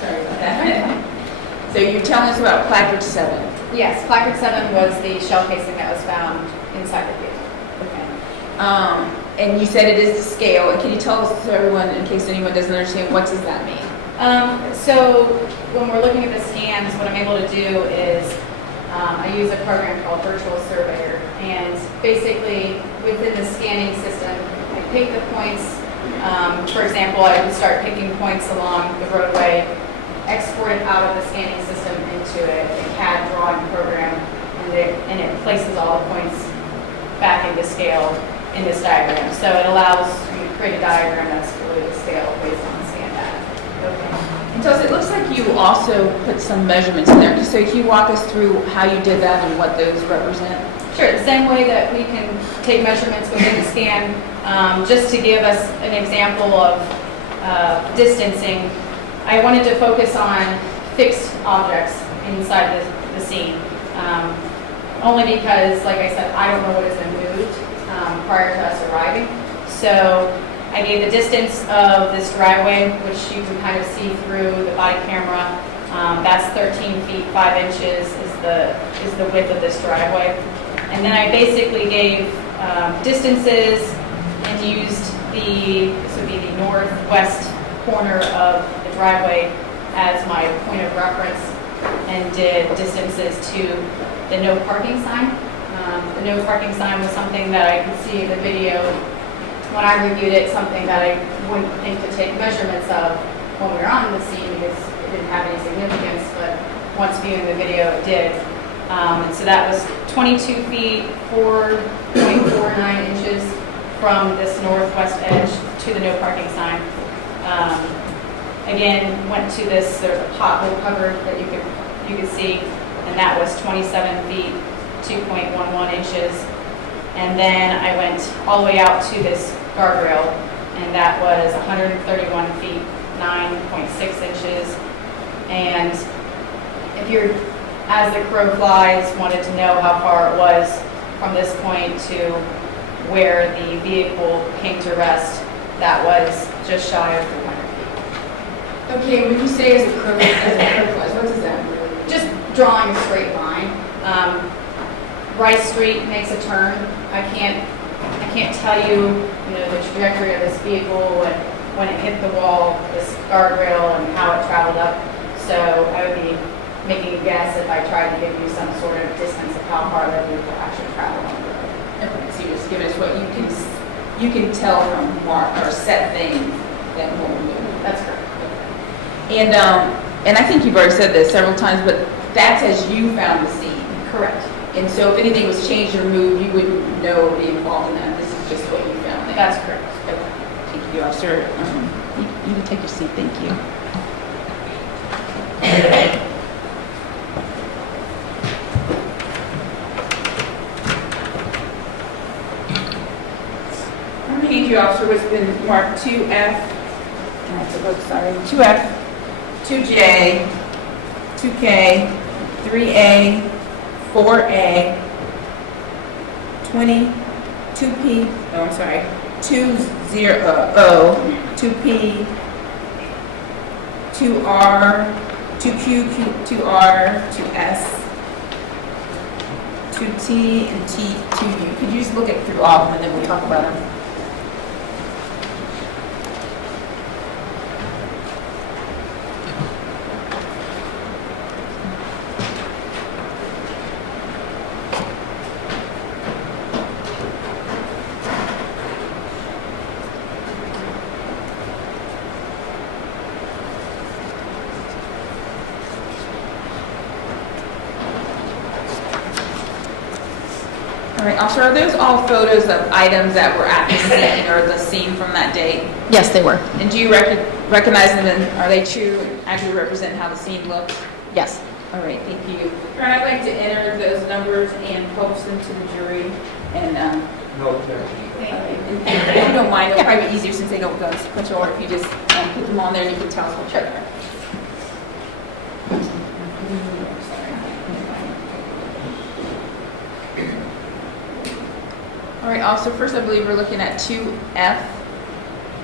Sorry about that. So you're telling us about placard 7. Yes, placard 7 was the shell casing that was found inside the vehicle. Okay. And you said it is to scale. And can you tell us, to everyone, in case anyone doesn't understand, what does that mean? So when we're looking at the scans, what I'm able to do is I use a program called Virtual Surveyor. And basically, within the scanning system, I pick the points. For example, I would start picking points along the roadway, export it out of the scanning system into a CAD drawing program, and it places all the points back into scale in this diagram. So it allows you to create a diagram that's fully to scale based on the scan data. Okay. And so it looks like you also put some measurements in there. So can you walk us through how you did that and what those represent? Sure, the same way that we can take measurements within the scan, just to give us an example of distancing, I wanted to focus on fixed objects inside the scene. Only because, like I said, I don't know what has been moved prior to us arriving. So I gave the distance of this driveway, which you can kind of see through the body camera. That's 13 feet 5 inches is the width of this driveway. And then I basically gave distances and used this would be the northwest corner of the driveway as my point of reference, and did distances to the no parking sign. The no parking sign was something that I could see in the video when I reviewed it, something that I wouldn't think to take measurements of when we were on the scene because it didn't have any significance, but once viewing the video it did. And so that was 22 feet, 4.49 inches from this northwest edge to the no parking sign. Again, went to this, there's a pothole cover that you could see, and that was 27 feet, 2.11 inches. And then I went all the way out to this guardrail, and that was 131 feet, 9.6 inches. And if you're, as the crow flies, wanted to know how far it was from this point to where the vehicle came to rest, that was just shy of 300 feet. Okay, when you say as a crow flies, what does that mean? Just drawing a straight line. Rice Street makes a turn. I can't tell you, the trajectory of this vehicle when it hit the wall, this guardrail, and how it traveled up. So I would be making a guess if I tried to give you some sort of distance of how far that vehicle actually traveled on the road. Okay, so you're just giving us what you can tell from mark or set things that won't move. That's correct. And I think you've already said this several times, but that's as you found the scene. Correct. And so if anything was changed or moved, you wouldn't know or be involved in that. This is just what you found there. That's correct. Okay. Thank you, officer. You can take your seat. Thank you. I'm going to hand you, officer, what's been marked 2F. I have to look, sorry. 2F, 2J, 2K, 3A, 4A, 20, 2P, oh, I'm sorry, 20, 2P, 2R, 2Q, 2R, 2S, 2T, and 2U. Could you just look at through all of them and then we'll talk about them? All right, officer, are those all photos of items that were at the scene or the scene from that date? Yes, they were. And do you recognize them, and are they true, accurately represent how the scene looked? Yes. All right, thank you. Your Honor, I'd like to enter those numbers and post them to the jury, and, No objection. if you don't mind, it'll probably be easier since they don't go in sequential order, if you just put them on there and you can tell us what check. All right, officer, first I believe we're looking at 2F.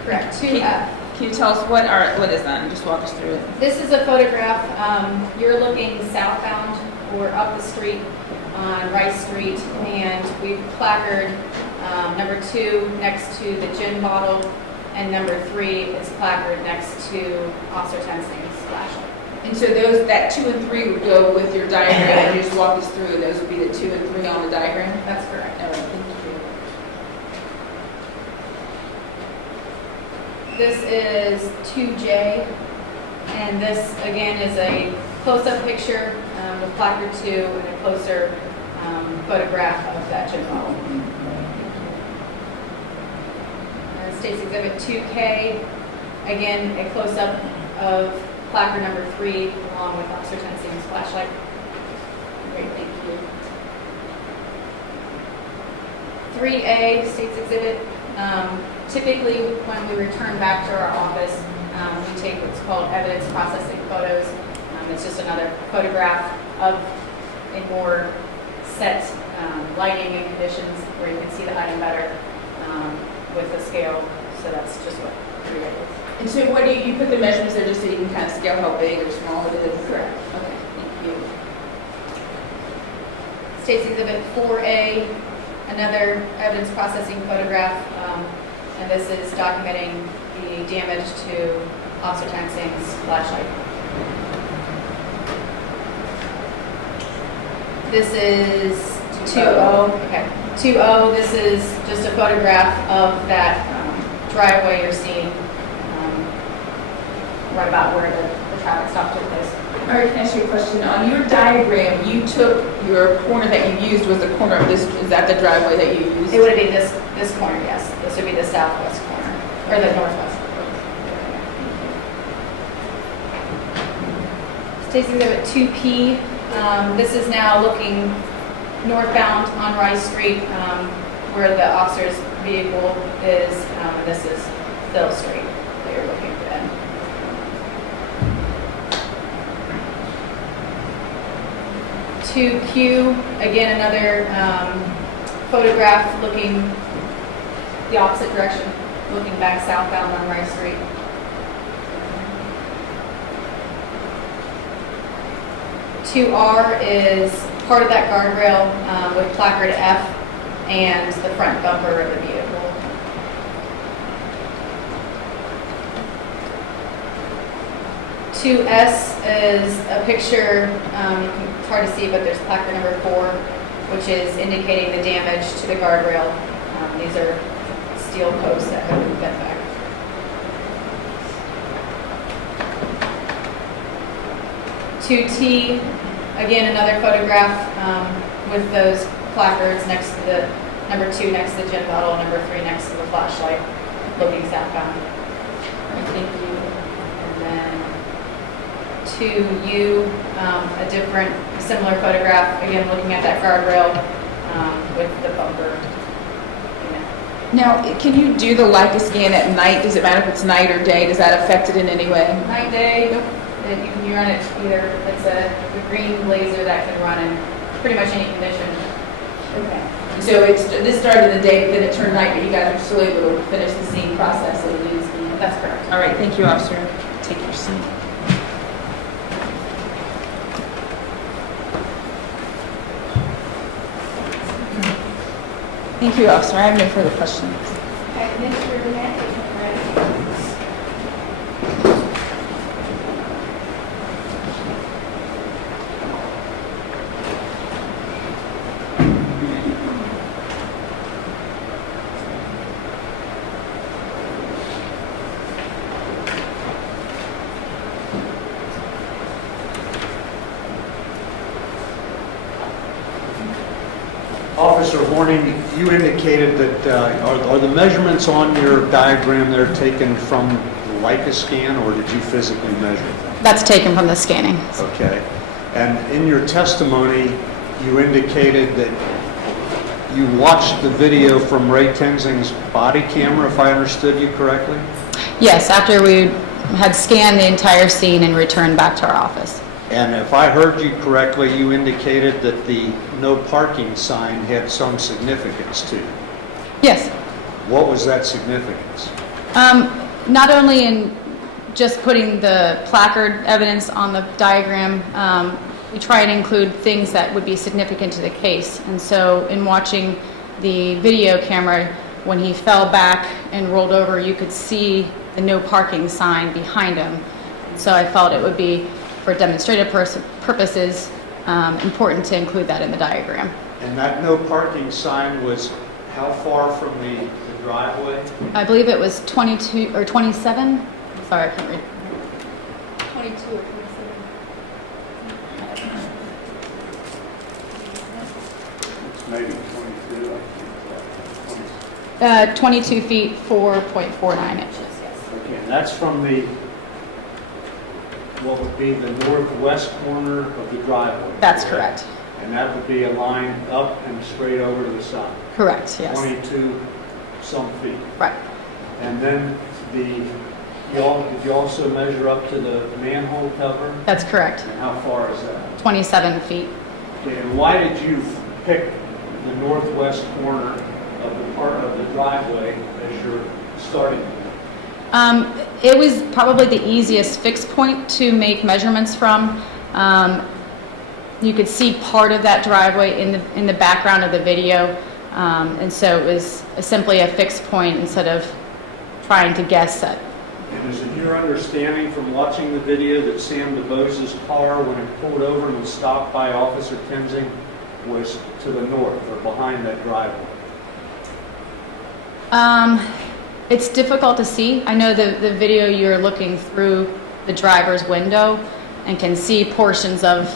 Correct, Can 2F. you tell us what is that? Just walk us through it. This is a photograph. You're looking southbound or up the street on Rice Street, and we've placard number 2 next to the gin bottle, and number 3 is placard next to Officer Tensing's flashlight. And so those, that 2 and 3 would go with your diagram, you just walk us through, and those would be the 2 and 3 on the diagram? That's correct. All right, thank you. This is 2J, and this again is a close-up picture with placard 2 and a closer photograph of that gin bottle. State's Exhibit 2K, again a close-up of placard number 3 along with Officer Tensing's flashlight. Great, thank you. 3A, State's Exhibit. Typically, when we return back to our office, we take what's called evidence processing photos. It's just another photograph of a more set lighting and conditions where you can see the item better with the scale. So that's just what 3A is. And so what do you put the measurements there just so you can kind of scale how big or small it is? Correct. Okay, thank you. State's Exhibit 4A, another evidence processing photograph, and this is documenting the damage to Officer Tensing's flashlight. This is 2O. Okay, 2O. This is just a photograph of that driveway you're seeing, right about where the traffic stop took place. All right, can I ask you a question? On your diagram, you took your corner that you used was the corner of this, is that the driveway that you used? It would be this corner, yes. This would be the southwest corner, or the northwest. State's Exhibit 2P. This is now looking northbound on Rice Street, where the officer's vehicle is, and this is Phil Street that you're looking at. 2Q, again, another photograph looking the opposite direction, looking back southbound on Rice Street. 2R is part of that guardrail with placard F and the front bumper of the vehicle. 2S is a picture, it's hard to see, but there's placard number 4, which is indicating the damage to the guardrail. These are steel posts that have been bent back. 2T, again, another photograph with those placards next to the number 2 next to the gin bottle, number 3 next to the flashlight, looking southbound. Thank you. And then 2U, a different, similar photograph, again, looking at that guardrail with the bumper. Now, can you do the Leica scan at night? Does it matter if it's night or day? Does that affect it in any way? Night, day, nope. You can run it either, it's a green laser that can run in pretty much any condition. Okay. So this started in the day, but then it turned night, but you guys are still able to finish the scene process of the news scan? That's correct. All right, thank you, officer. Take your seat. Thank you, officer. I have no further questions. Okay, Mr. Napier, Officer Horning, you indicated that, are the measurements on your diagram there taken from the Leica scan, or did you physically measure them? That's taken from the scanning. Okay. And in your testimony, you indicated that you watched the video from Ray Tenzing's body camera, if I understood you correctly? Yes, after we had scanned the entire scene and returned back to our office. And if I heard you correctly, you indicated that the no parking sign had some significance to you. Yes. What was that significance? Not only in just putting the placard evidence on the diagram, we try and include things that would be significant to the case. And so in watching the video camera, when he fell back and rolled over, you could see the no parking sign behind him. So I felt it would be, for demonstrative purposes, important to include that in the diagram. And that no parking sign was how far from the driveway? I believe it was 22 or 27. Sorry, I can't read. 22 or 27. It's maybe 22, I think. 22 feet, 4.49 inches, yes. Okay, and that's from the, what would be the northwest corner of the driveway? That's correct. And that would be a line up and straight over to the side? Correct, yes. 22 some feet. Right. And then did you also measure up to the manhole cover? That's correct. And how far is that? 27 feet. Okay, and why did you pick the northwest corner of the part of the driveway as your starting point? It was probably the easiest fixed point to make measurements from. You could see part of that driveway in the background of the video, and so it was simply a fixed point instead of trying to guess at. And is it your understanding from watching the video that Sam DuBose's car, when it pulled over and was stopped by Officer Tenzing, was to the north or behind that driveway? It's difficult to see. I know the video, you're looking through the driver's window and can see portions of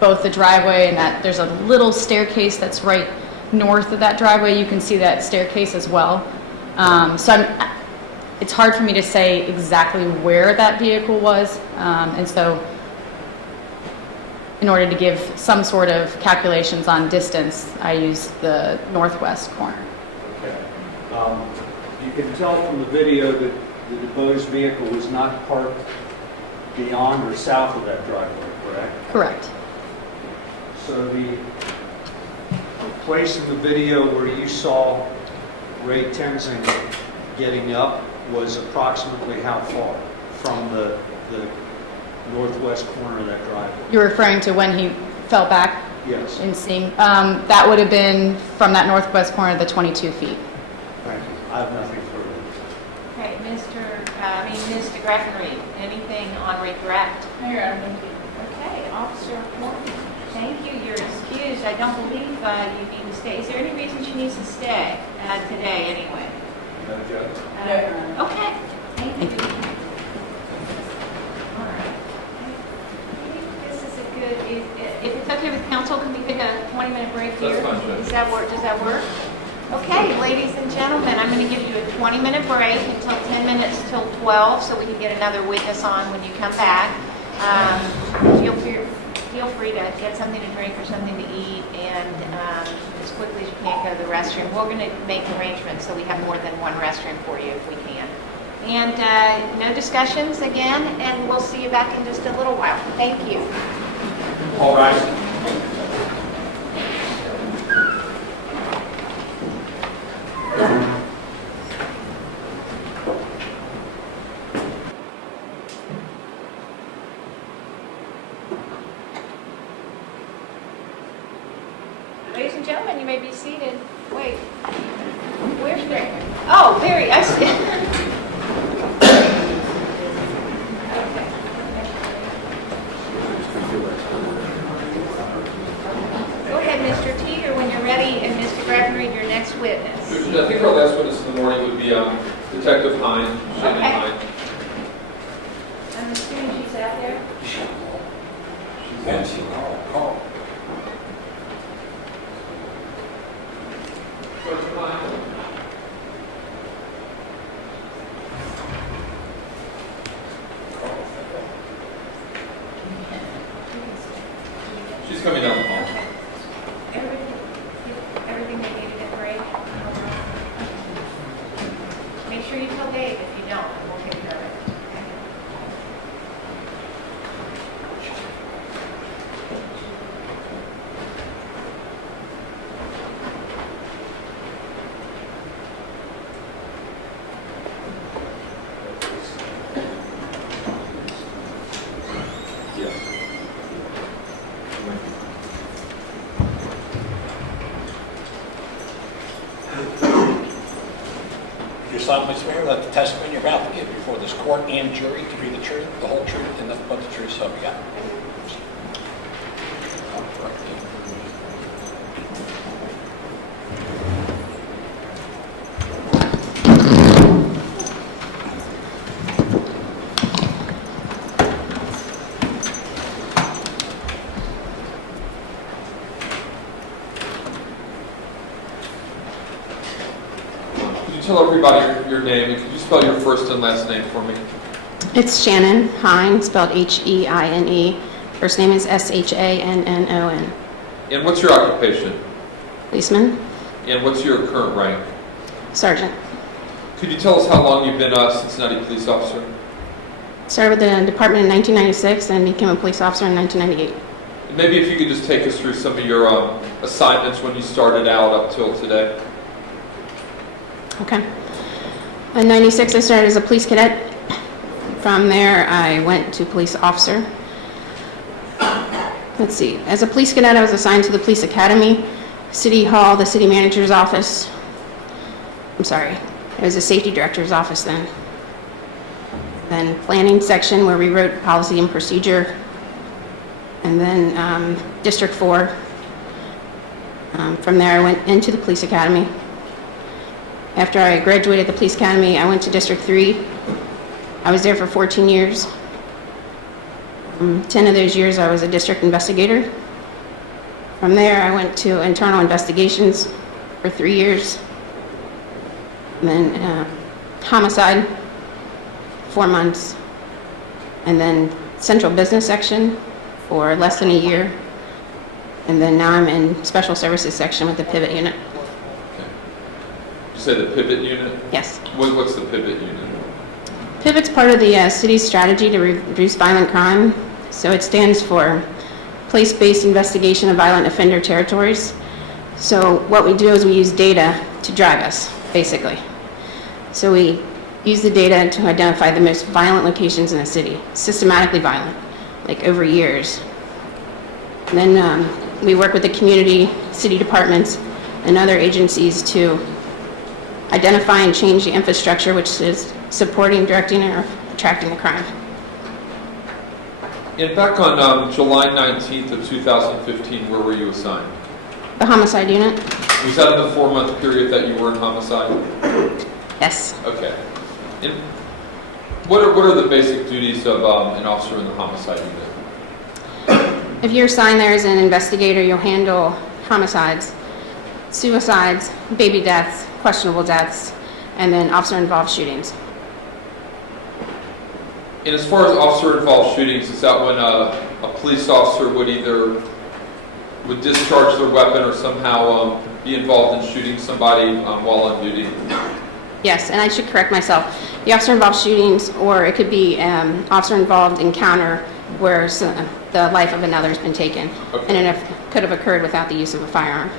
both the driveway and that there's a little staircase that's right north of that driveway. You can see that staircase as well. It's hard for me to say exactly where that vehicle was, and so in order to give some sort of calculations on distance, I use the northwest corner. Okay. You can tell from the video that the DuBose vehicle was not parked beyond or south of that driveway, correct? Correct. So the place in the video where you saw Ray Tenzing getting up was approximately how far from the northwest corner of that driveway? You're referring to when he fell back? Yes. In seeing, that would have been from that northwest corner, the 22 feet. Thank you. I have nothing further. Okay, Mr. Greffenreid, anything on redirect? No, Your Honor, thank you. Okay, Officer Horton, thank you. You're excused. I don't believe you need to stay. Is there any reason she needs to stay today anyway? No, Judge. No, Your Honor. Okay, thank you. All right. I think this is a good, if it's okay with council, can we take a 20-minute break here? That's fine, Judge. Does that work? Okay, ladies and gentlemen, I'm going to give you a 20-minute break until 10 minutes till 12, so we can get another witness on when you come back. Feel free to get something to drink or something to eat, and as quickly as you can, go to the restroom. We're going to make arrangements so we have more than one restroom for you if we can. And no discussions again, and we'll see you back in just a little while. Thank you. All right. Ladies and gentlemen, you may be seated. Wait, where's Barry? Oh, Barry, I see. Go ahead, Mr. Teeter, when you're ready, and Mr. Greffenreid, your next witness. I think our last witness in the morning would be Detective Hine, Shannon Okay. Hine. I'm assuming she's out there. She's coming down the hall. Okay. Everything they needed at break? Make sure you tell Dave if you don't, and we'll take care of it. Okay? Yes. You solemnly swear that the testimony you're about to give before this court and jury to be the truth, the whole truth, and nothing but the truth, so help you God. Could you tell everybody your name, and could you spell your first and last name for me? It's Shannon Hine, spelled H-E-I-N-E. First name is S-H-A-N-N-O-N. And what's your occupation? Policeman, And what's your current rank? sergeant. Could you tell us how long you've been a Cincinnati police officer? Started with the department in 1996 and became a police officer in 1998. And maybe if you could just take us through some of your assignments when you started out up till today. Okay. In 96, I started as a police cadet. From there, I went to police officer. Let's see. As a police cadet, I was assigned to the police academy, city hall, the city manager's office. I'm sorry. It was the safety director's office then. Then planning section where we wrote policy and procedure. And then District 4. From there, I went into the police academy. After I graduated the police academy, I went to District 3. I was there for 14 years. 10 of those years, I was a district investigator. From there, I went to internal investigations for 3 years. And then homicide, 4 months. And then central business section for less than a year. And then now I'm in special services section with the pivot unit. Did you say the pivot unit? Yes. What's the pivot unit? Pivot's part of the city's strategy to reduce violent crime. So it stands for Place-Based Investigation of Violent Offender Territories. So what we do is we use data to drive us, basically. So we use the data to identify the most violent locations in the city, systematically violent, like over years. And then we work with the community, city departments, and other agencies to identify and change the infrastructure, which is supporting, directing, or attracting the crime. And back on July 19th of 2015, where were you assigned? The homicide unit? Was that in the 4-month period that you were in homicide? Yes. Okay. And what are the basic duties of an officer in the homicide unit? If you're assigned there as an investigator, you'll handle homicides, suicides, baby deaths, questionable deaths, and then officer-involved shootings. And as far as officer-involved shootings, is that when a police officer would discharge their weapon or somehow be involved in shooting somebody while on duty? Yes, and I should correct myself. The officer-involved shootings, or it could be officer-involved encounter where the life of another has been taken, Okay. and it could have occurred without the use of a firearm.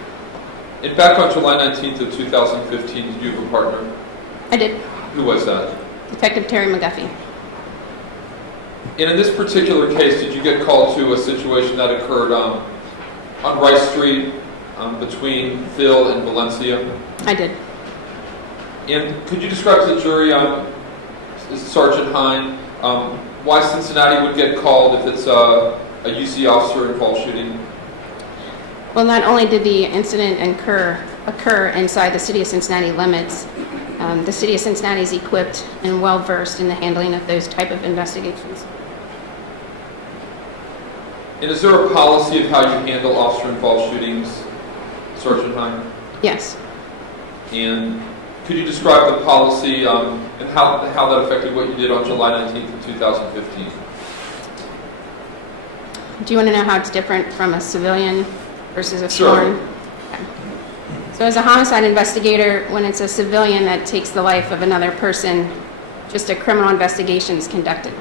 And back on July 19th of 2015, did you have a partner? I did. Who was that? Detective Terry McGuffey. And in this particular case, did you get called to a situation that occurred on Rice Street between Phil and Valencia? I did. And could you describe to the jury, Sergeant Hine, why Cincinnati would get called if it's a UC officer-involved shooting? Well, not only did the incident occur inside the city of Cincinnati limits, the city of Cincinnati is equipped and well-versed in the handling of those type of investigations. And is there a policy of how you handle officer-involved shootings, Sergeant Hine? Yes. And could you describe the policy and how that affected what you did on July 19th of 2015? Do you want to know how it's different from a civilian versus a Sure. sworn? Okay. So as a homicide investigator, when it's a civilian that takes the life of another person, just a criminal investigation is conducted.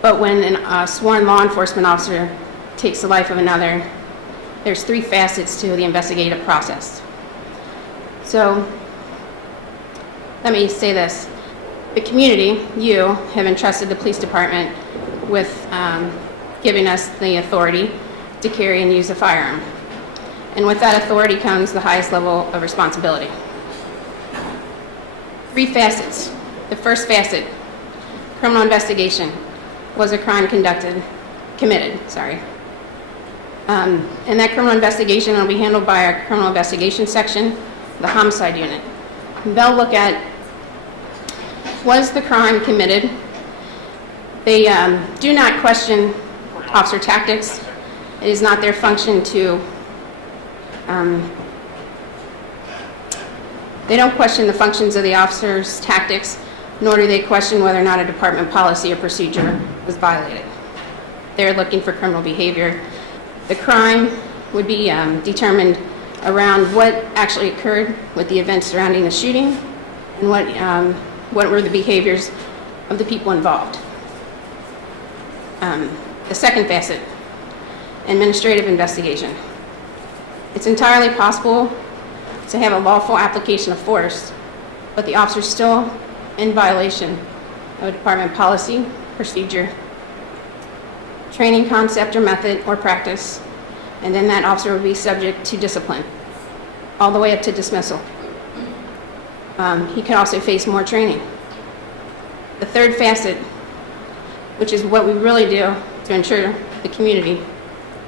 But when a sworn law enforcement officer takes the life of another, there's 3 facets to the investigative process. So let me say this. The community, you, have entrusted the police department with giving us the authority to carry and use a firearm. And with that authority comes the highest level of responsibility. 3 facets. The first facet, criminal investigation. Was a crime committed? And that criminal investigation will be handled by our criminal investigation section, the homicide unit. They'll look at, was the crime committed? They do not question officer tactics. It is not their function to, they don't question the functions of the officer's tactics, nor do they question whether or not a department policy or procedure was violated. They're looking for criminal behavior. The crime would be determined around what actually occurred with the events surrounding the shooting and what were the behaviors of the people involved. The second facet, administrative investigation. It's entirely possible to have a lawful application of force, but the officer is still in violation of a department policy, procedure, training concept or method or practice, and then that officer would be subject to discipline, all the way up to dismissal. He could also face more training. The third facet, which is what we really do to ensure the community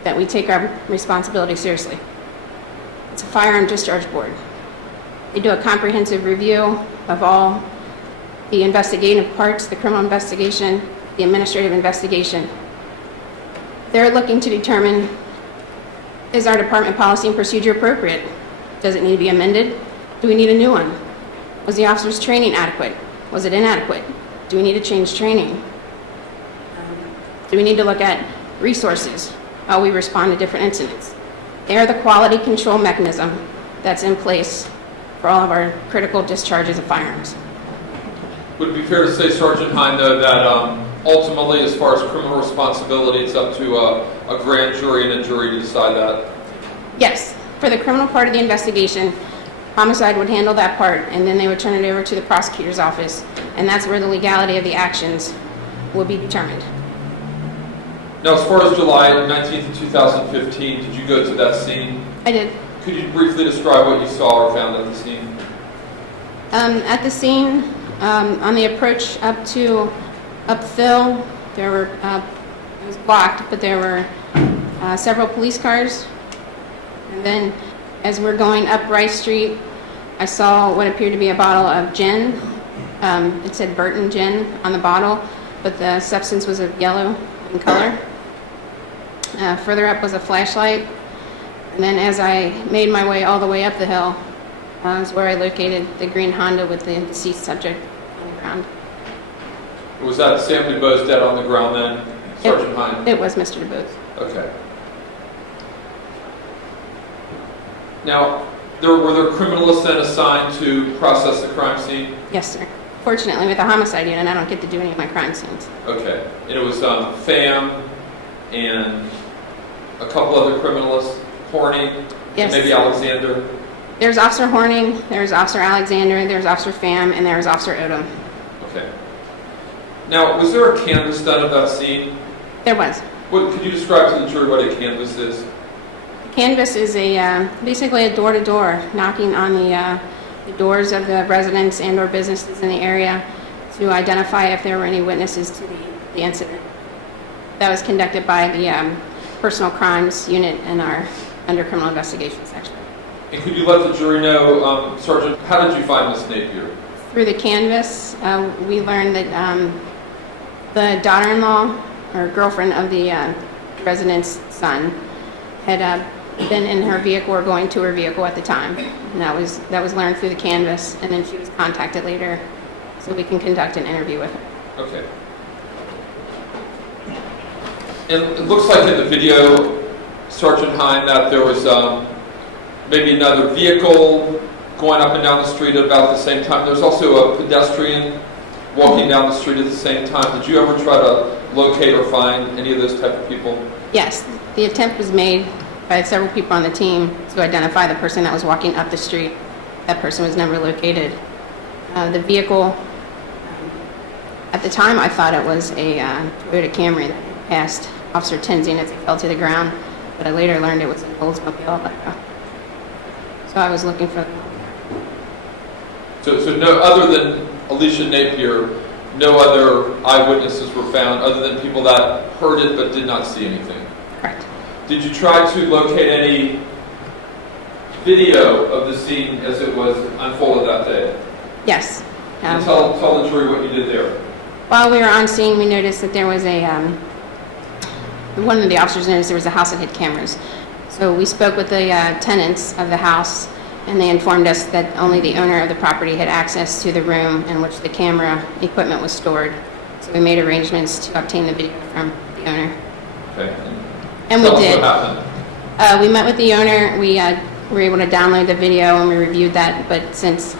that we take our responsibility seriously. It's a firearm discharge board. They do a comprehensive review of all the investigative parts, the criminal investigation, the administrative investigation. They're looking to determine, is our department policy and procedure appropriate? Does it need to be amended? Do we need a new one? Was the officer's training adequate? Was it inadequate? Do we need to change training? Do we need to look at resources, how we respond to different incidents? They are the quality control mechanism that's in place for all of our critical discharges of firearms. Would it be fair to say, Sergeant Hine, though, that ultimately, as far as criminal responsibility, it's up to a grand jury and a jury to decide that? Yes, for the criminal part of the investigation, homicide would handle that part, and then they would turn it over to the prosecutor's office, and that's where the legality of the actions will be determined. Now, as far as July 19th, 2015, did you go to that scene? I did. Could you briefly describe what you saw or found at the scene? At the scene, on the approach up Thill, there were, it was blocked, but there were several police cars. And then as we're going up Rice Street, I saw what appeared to be a bottle of gin. It said Burton Gin on the bottle, but the substance was of yellow in color. Further up was a flashlight. And then as I made my way all the way up the hill, is where I located the green Honda with the deceased subject on the ground. Was that Sam DuBose dead on the ground then, Sergeant Hine? It was Mr. DuBose. Okay. Now, were there criminalists then assigned to process the crime scene? Yes, sir. Fortunately, with the homicide unit, I don't get to do any of my crime scenes. Okay. And it was Pham and a couple other criminalists, Horney, Yes. maybe Alexander. There's Officer Horning, there's Officer Alexander, there's Officer Pham, and there's Officer Odom. Okay. Now, was there a canvass done of that scene? There was. Could you describe to the jury what a canvass is? Canvass is basically a door-to-door, knocking on the doors of the residents and or businesses in the area to identify if there were any witnesses to the incident. That was conducted by the personal crimes unit in our under criminal investigation section. And could you let the jury know, Sergeant, how did you find Miss Napier? Through the canvass, we learned that the daughter-in-law or girlfriend of the resident's son had been in her vehicle or going to her vehicle at the time. And that was learned through the canvass, and then she was contacted later so we can conduct an interview with her. Okay. And it looks like in the video, Sergeant Hine, that there was maybe another vehicle going up and down the street at about the same time. There's also a pedestrian walking down the street at the same time. Did you ever try to locate or find any of those type of people? Yes, the attempt was made by several people on the team to identify the person that was walking up the street. That person was never located. The vehicle, at the time I thought it was a Toyota Camry that passed Officer Tenzing as he fell to the ground, but I later learned it was an Oldsmobile. So I was looking for them. So no, other than Alicia Napier, no other eyewitnesses were found other than people that heard it but did not see anything? Correct. Did you try to locate any video of the scene as it was unfolded that day? Yes. And tell the jury what you did there. While we were on scene, we noticed that there was one of the officers noticed there was a house that had cameras. So we spoke with the tenants of the house, and they informed us that only the owner of the property had access to the room in which the camera equipment was stored. So we made arrangements to obtain the video from the owner. Okay. And we Tell us did. what happened. We met with the owner. We were able to download the video and we reviewed that. But since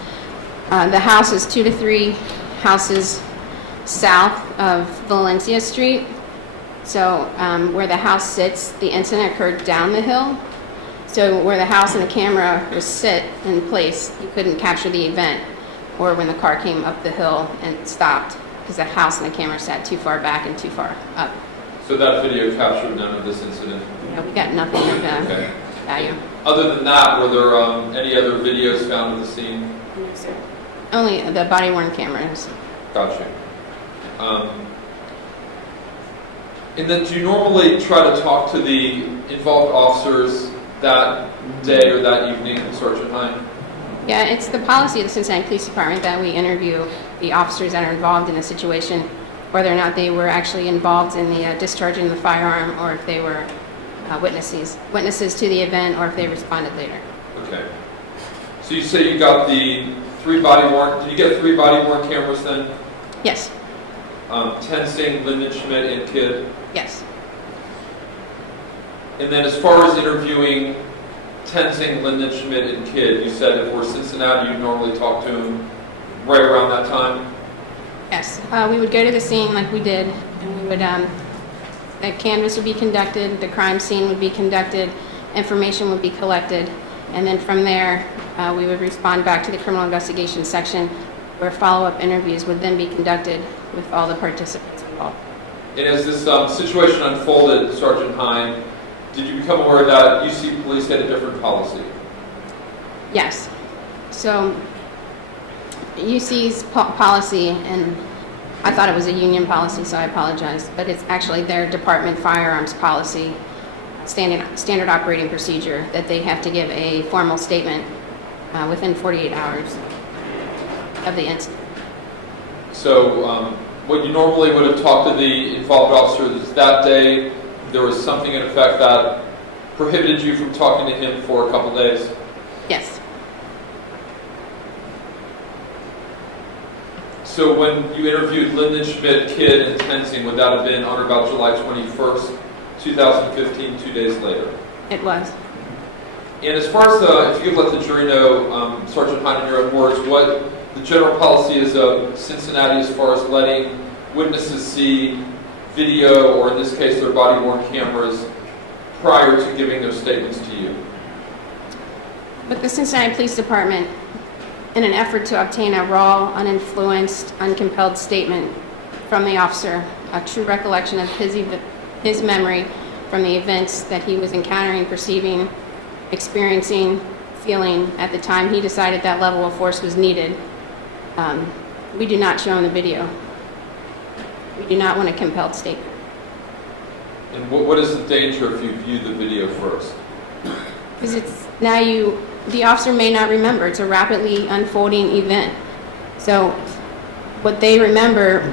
the house is 2 to 3 houses south of Valencia Street, so where the house sits, the incident occurred down the hill. So where the house and the camera was sit in place, you couldn't capture the event, or when the car came up the hill and stopped, because the house and the camera sat too far back and too far up. So that video captured none of this incident? We got nothing of Okay. value. Other than that, were there any other videos found of the scene? No, sir. Only the body-worn cameras. Gotcha. And then do you normally try to talk to the involved officers that day or that evening, Sergeant Hine? Yeah, it's the policy of the Cincinnati Police Department that we interview the officers that are involved in the situation, whether or not they were actually involved in the discharging of the firearm, or if they were witnesses to the event, or if they responded later. Okay. So you say you got the 3 body-worn, did you get 3 body-worn cameras then? Yes. Tensing, Linden, Schmidt, and Kidd? Yes. And then as far as interviewing Tensing, Linden, Schmidt, and Kidd, you said if we're Cincinnati, you normally talk to them right around that time? Yes. We would go to the scene like we did, and we would, the canvass would be conducted, the crime scene would be conducted, information would be collected, and then from there, we would respond back to the criminal investigation section, where follow-up interviews would then be conducted with all the participants involved. And as this situation unfolded, Sergeant Hine, did you become aware that UC Police had a different policy? Yes. So UC's policy, and I thought it was a union policy, so I apologize, but it's actually their department firearms policy, standard operating procedure, that they have to give a formal statement within 48 hours of the incident. So what you normally would have talked to the involved officers that day, there was something in effect that prohibited you from talking to him for a couple days? Yes. So when you interviewed Linden, Schmidt, Kidd, and Tensing, would that have been on or about July 21st, 2015, 2 days later? It was. And as far as if you could let the jury know, Sergeant Hine, in your own words, what the general policy is of Cincinnati as far as letting witnesses see video, or in this case their body-worn cameras, prior to giving their statements to you? But the Cincinnati Police Department, in an effort to obtain a raw, uninfluenced, uncompelled statement from the officer, a true recollection of his memory from the events that he was encountering, perceiving, experiencing, feeling at the time he decided that level of force was needed, we do not show in the video. We do not want a compelled statement. And what is the danger if you view the video first? Because the officer may not remember. It's a rapidly unfolding event. So what they remember,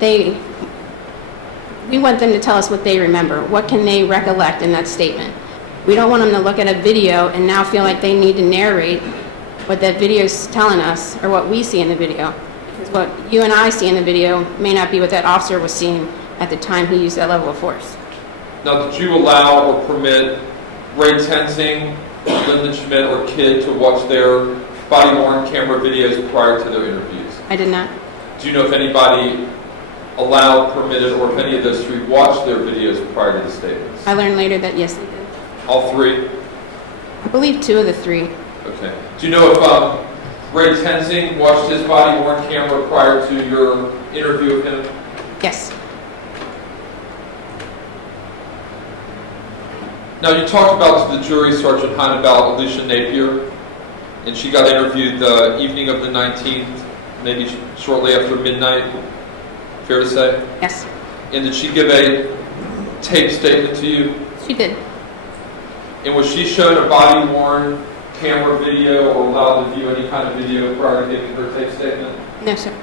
we want them to tell us what they remember. What can they recollect in that statement? We don't want them to look at a video and now feel like they need to narrate what that video is telling us, or what we see in the video. Because what you and I see in the video may not be what that officer was seeing at the time he used that level of force. Now, did you allow or permit Reid Tensing, Lyndon Schmidt, or Kidd to watch their body-worn camera videos prior to their interviews? I did not. Do you know if anybody allowed, permitted, or if any of those three watched their videos prior to the statements? I learned later that yes, they did. All three? I believe 2 of the 3. Okay. Do you know if Reid Tensing watched his body-worn camera prior to your interview of him? Yes. Now, you talked about to the jury, Sergeant Hine, about Alicia Napier, and she got interviewed the evening of the 19th, maybe shortly after midnight, fair to say? Yes. And did she give a taped statement to you? She did. And was she shown a body-worn camera video or allowed to view any kind of video prior to giving her taped statement? No, sir.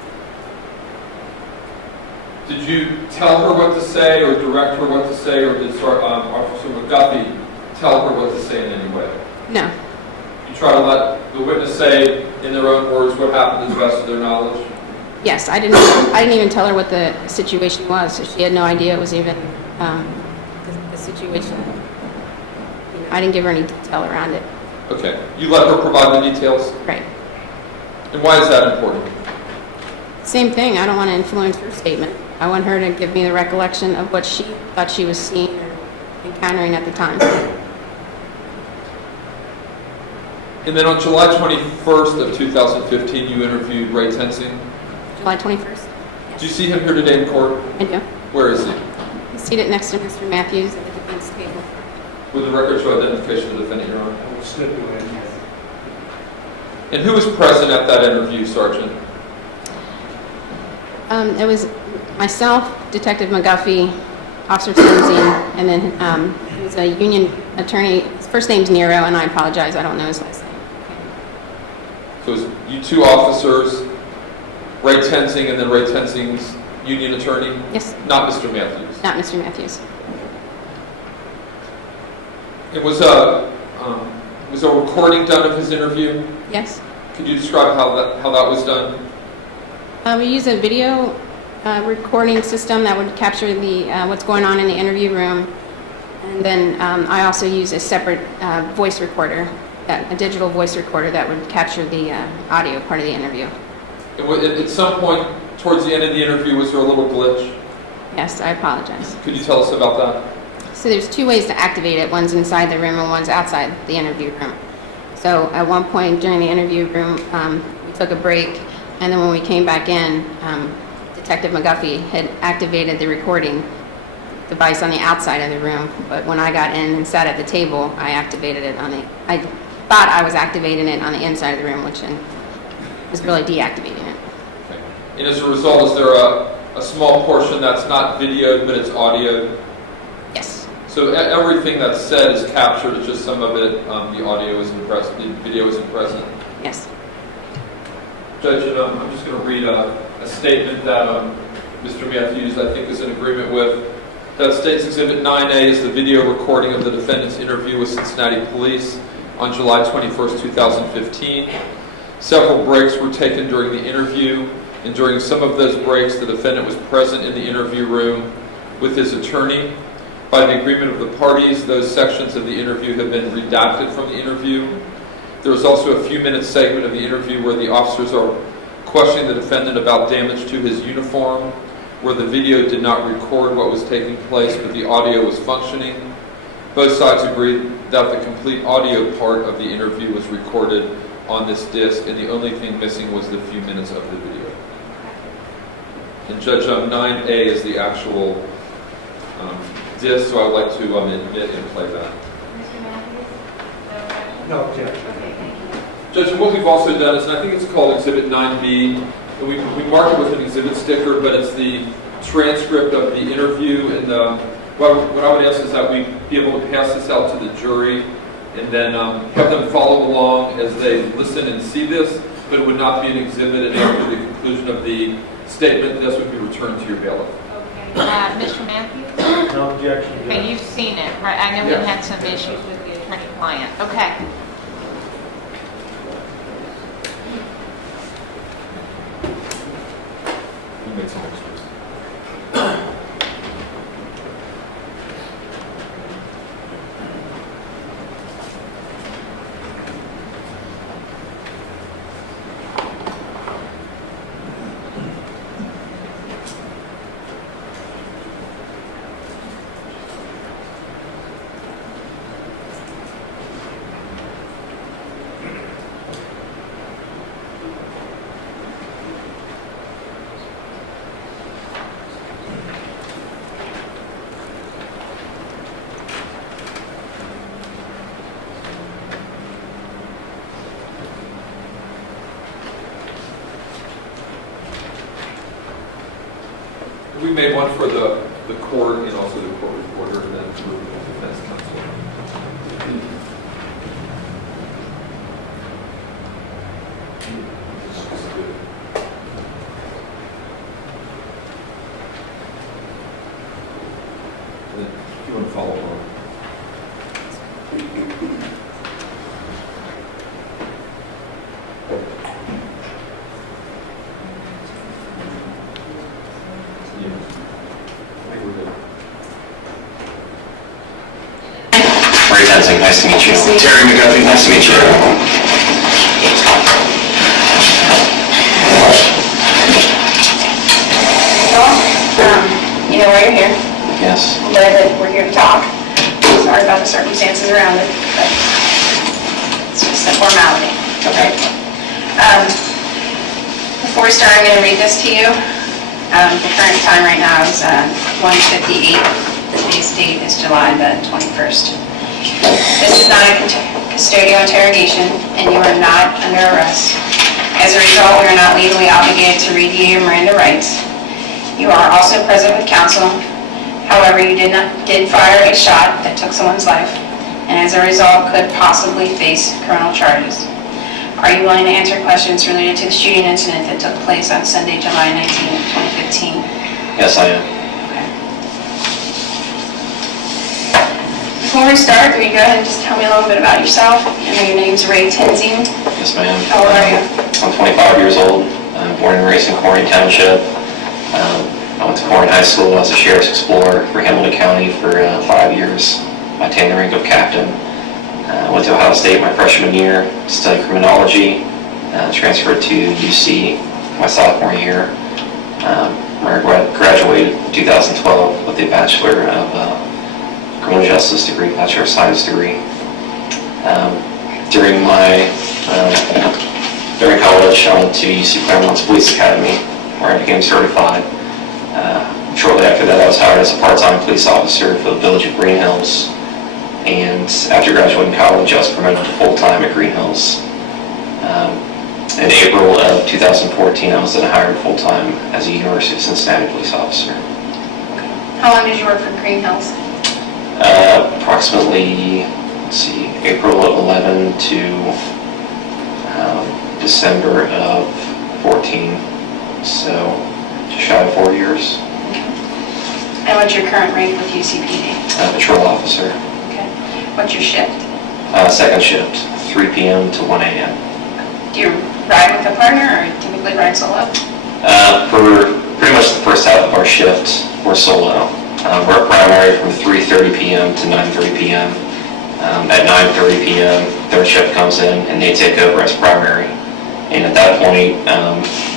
Did you tell her what to say or direct her what to say, or did Officer McGuffey tell her what to say in any way? No. You try to let the witness say in their own words what happened to the best of their knowledge? Yes, I didn't even tell her what the situation was, so she had no idea it was even the situation. I didn't give her any detail around it. Okay. You let her provide the details? Right. And why is that important? Same thing. I don't want to influence her statement. I want her to give me the recollection of what she thought she was seeing or encountering at the time. And then on July 21st of 2015, you interviewed Reid Tensing. July 21st? Do you see him here today in court? I do. Where is he? He's seated next to Mr. Matthews at the defense table. With the record show identification of the defendant, Your Honor. I will stipulate yes. And who was present at that interview, Sergeant? It was myself, Detective McGuffey, Officer Tenzing, and then he was a union attorney. His first name's Nero, and I apologize, I don't know his last name. So it was you two officers, Reid Tensing, and then Reid Tensing's union attorney? Yes. Not Mr. Matthews? Not Mr. Matthews. It was a recording done of his interview? Yes. Could you describe how that was done? We use a video recording system that would capture the what's going on in the interview room, and then I also use a separate voice recorder, a digital voice recorder that would capture the audio part of the interview. At some point towards the end of the interview, was there a little glitch? Yes, I apologize. Could you tell us about that? So there's 2 ways to activate it. One's inside the room and one's outside the interview room. So at one point during the interview room, we took a break, and then when we came back in, Detective McGuffey had activated the recording device on the outside of the room, but when I got in and sat at the table, I activated it I thought I was activating it on the inside of the room, which was really deactivating it. Okay. And as a result, is there a small portion that's not videoed, but it's audio? Yes. So everything that's said is captured, it's just some of it, the audio isn't present, the video isn't present? Yes. Judge, I'm just going to read a statement that Mr. Matthews, I think, is in agreement with. That states Exhibit 9A is the video recording of the defendant's interview with Cincinnati Police on July 21st, 2015. Several breaks were taken during the interview, and during some of those breaks, the defendant was present in the interview room with his attorney. By the agreement of the parties, those sections of the interview have been redacted from the interview. There was also a few-minute segment of the interview where the officers are questioning the defendant about damage to his uniform, where the video did not record what was taking place, but the audio was functioning. Both sides agreed that the complete audio part of the interview was recorded on this disc, and the only thing missing was the few minutes of the video. And Judge, 9A is the actual disc, so I would like to admit and play that. Mr. Matthews? No objection. Okay, thank you. Judge, what we've also done is, and I think it's called Exhibit 9B, and we mark it with an exhibit sticker, but it's the transcript of the interview. And what I would ask is that we be able to pass this out to the jury and then have them follow along as they listen and see this, but it would not be an exhibit, and after the conclusion of the statement, this would be returned to your bailiff. Okay. Mr. Matthews? No objection. Okay, you've seen it, right? I know we Yes. had some issues with the attorney-client. Okay. You made some extras. We made one for the court and also the court reporter, and then for the defense counsel. And then if you want to follow along. Reid, nice to meet you. Terry McGuffey, nice to meet you. You know why you're here. Yes. I'm glad that we're here to talk. Sorry about the circumstances around it, but it's just a formality. Okay. Before we start, I'm going to read this to you. The current time right now is 1:58. Today's date is July the 21st. This is not a custodial interrogation, and you are not under arrest. As a result, we are not legally obligated to read you your Miranda rights. You are also present with counsel. However, you did fire a shot that took someone's life, and as a result, could possibly face criminal charges. Are you willing to answer questions related to the shooting incident that took place on Sunday, July 19, 2015? Yes, I am. Before we start, will you go ahead and just tell me a little bit about yourself? I know your name's Reid Tenzing. Yes, ma'am. How old are you? I'm 25 years old. I'm born and raised in Corning Township. I went to Corning High School as a Sheriff's Explorer for Hamilton County for 5 years. I attained the rank of captain. Went to Ohio State my freshman year, studied criminology, transferred to UC my sophomore year. I graduated in 2012 with a Bachelor of Criminal Justice degree, Bachelor of Science degree. During college, I went to UC Claremont's Police Academy, where I became certified. Shortly after that, I was hired as a part-time police officer for the Village of Green Hills. And after graduating college, I was promoted to full-time at Green Hills. In April of 2014, I was then hired full-time as a University of Cincinnati police officer. How long did you work for Green Hills? Approximately, April of 11 to December of 14. So, just shy of 4 years. And what's your current rank with UCPD? Patrol officer. Okay. What's your shift? Second shift, 3 p.m. to 1 a.m. Do you ride with a partner or typically ride solo? For pretty much the first half of our shift, we're solo. We're primary from 3:30 p.m. to 9:30 p.m. At 9:30 p.m., third shift comes in and they take over as primary. And at that point,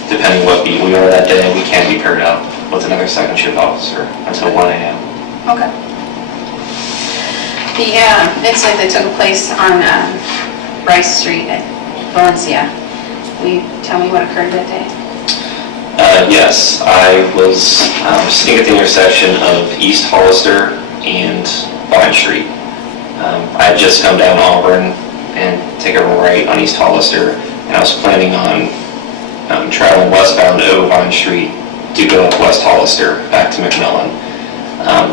depending what beat we are that day, we can be paired up with another second shift officer until 1 a.m. Okay. The incident that took place on Rice Street at Valencia, will you tell me what occurred that day? Yes, I was sitting at the intersection of East Hollister and Vine Street. I had just come down Auburn and taken a right on East Hollister, and I was planning on traveling westbound over Vine Street to go up West Hollister back to McMillan.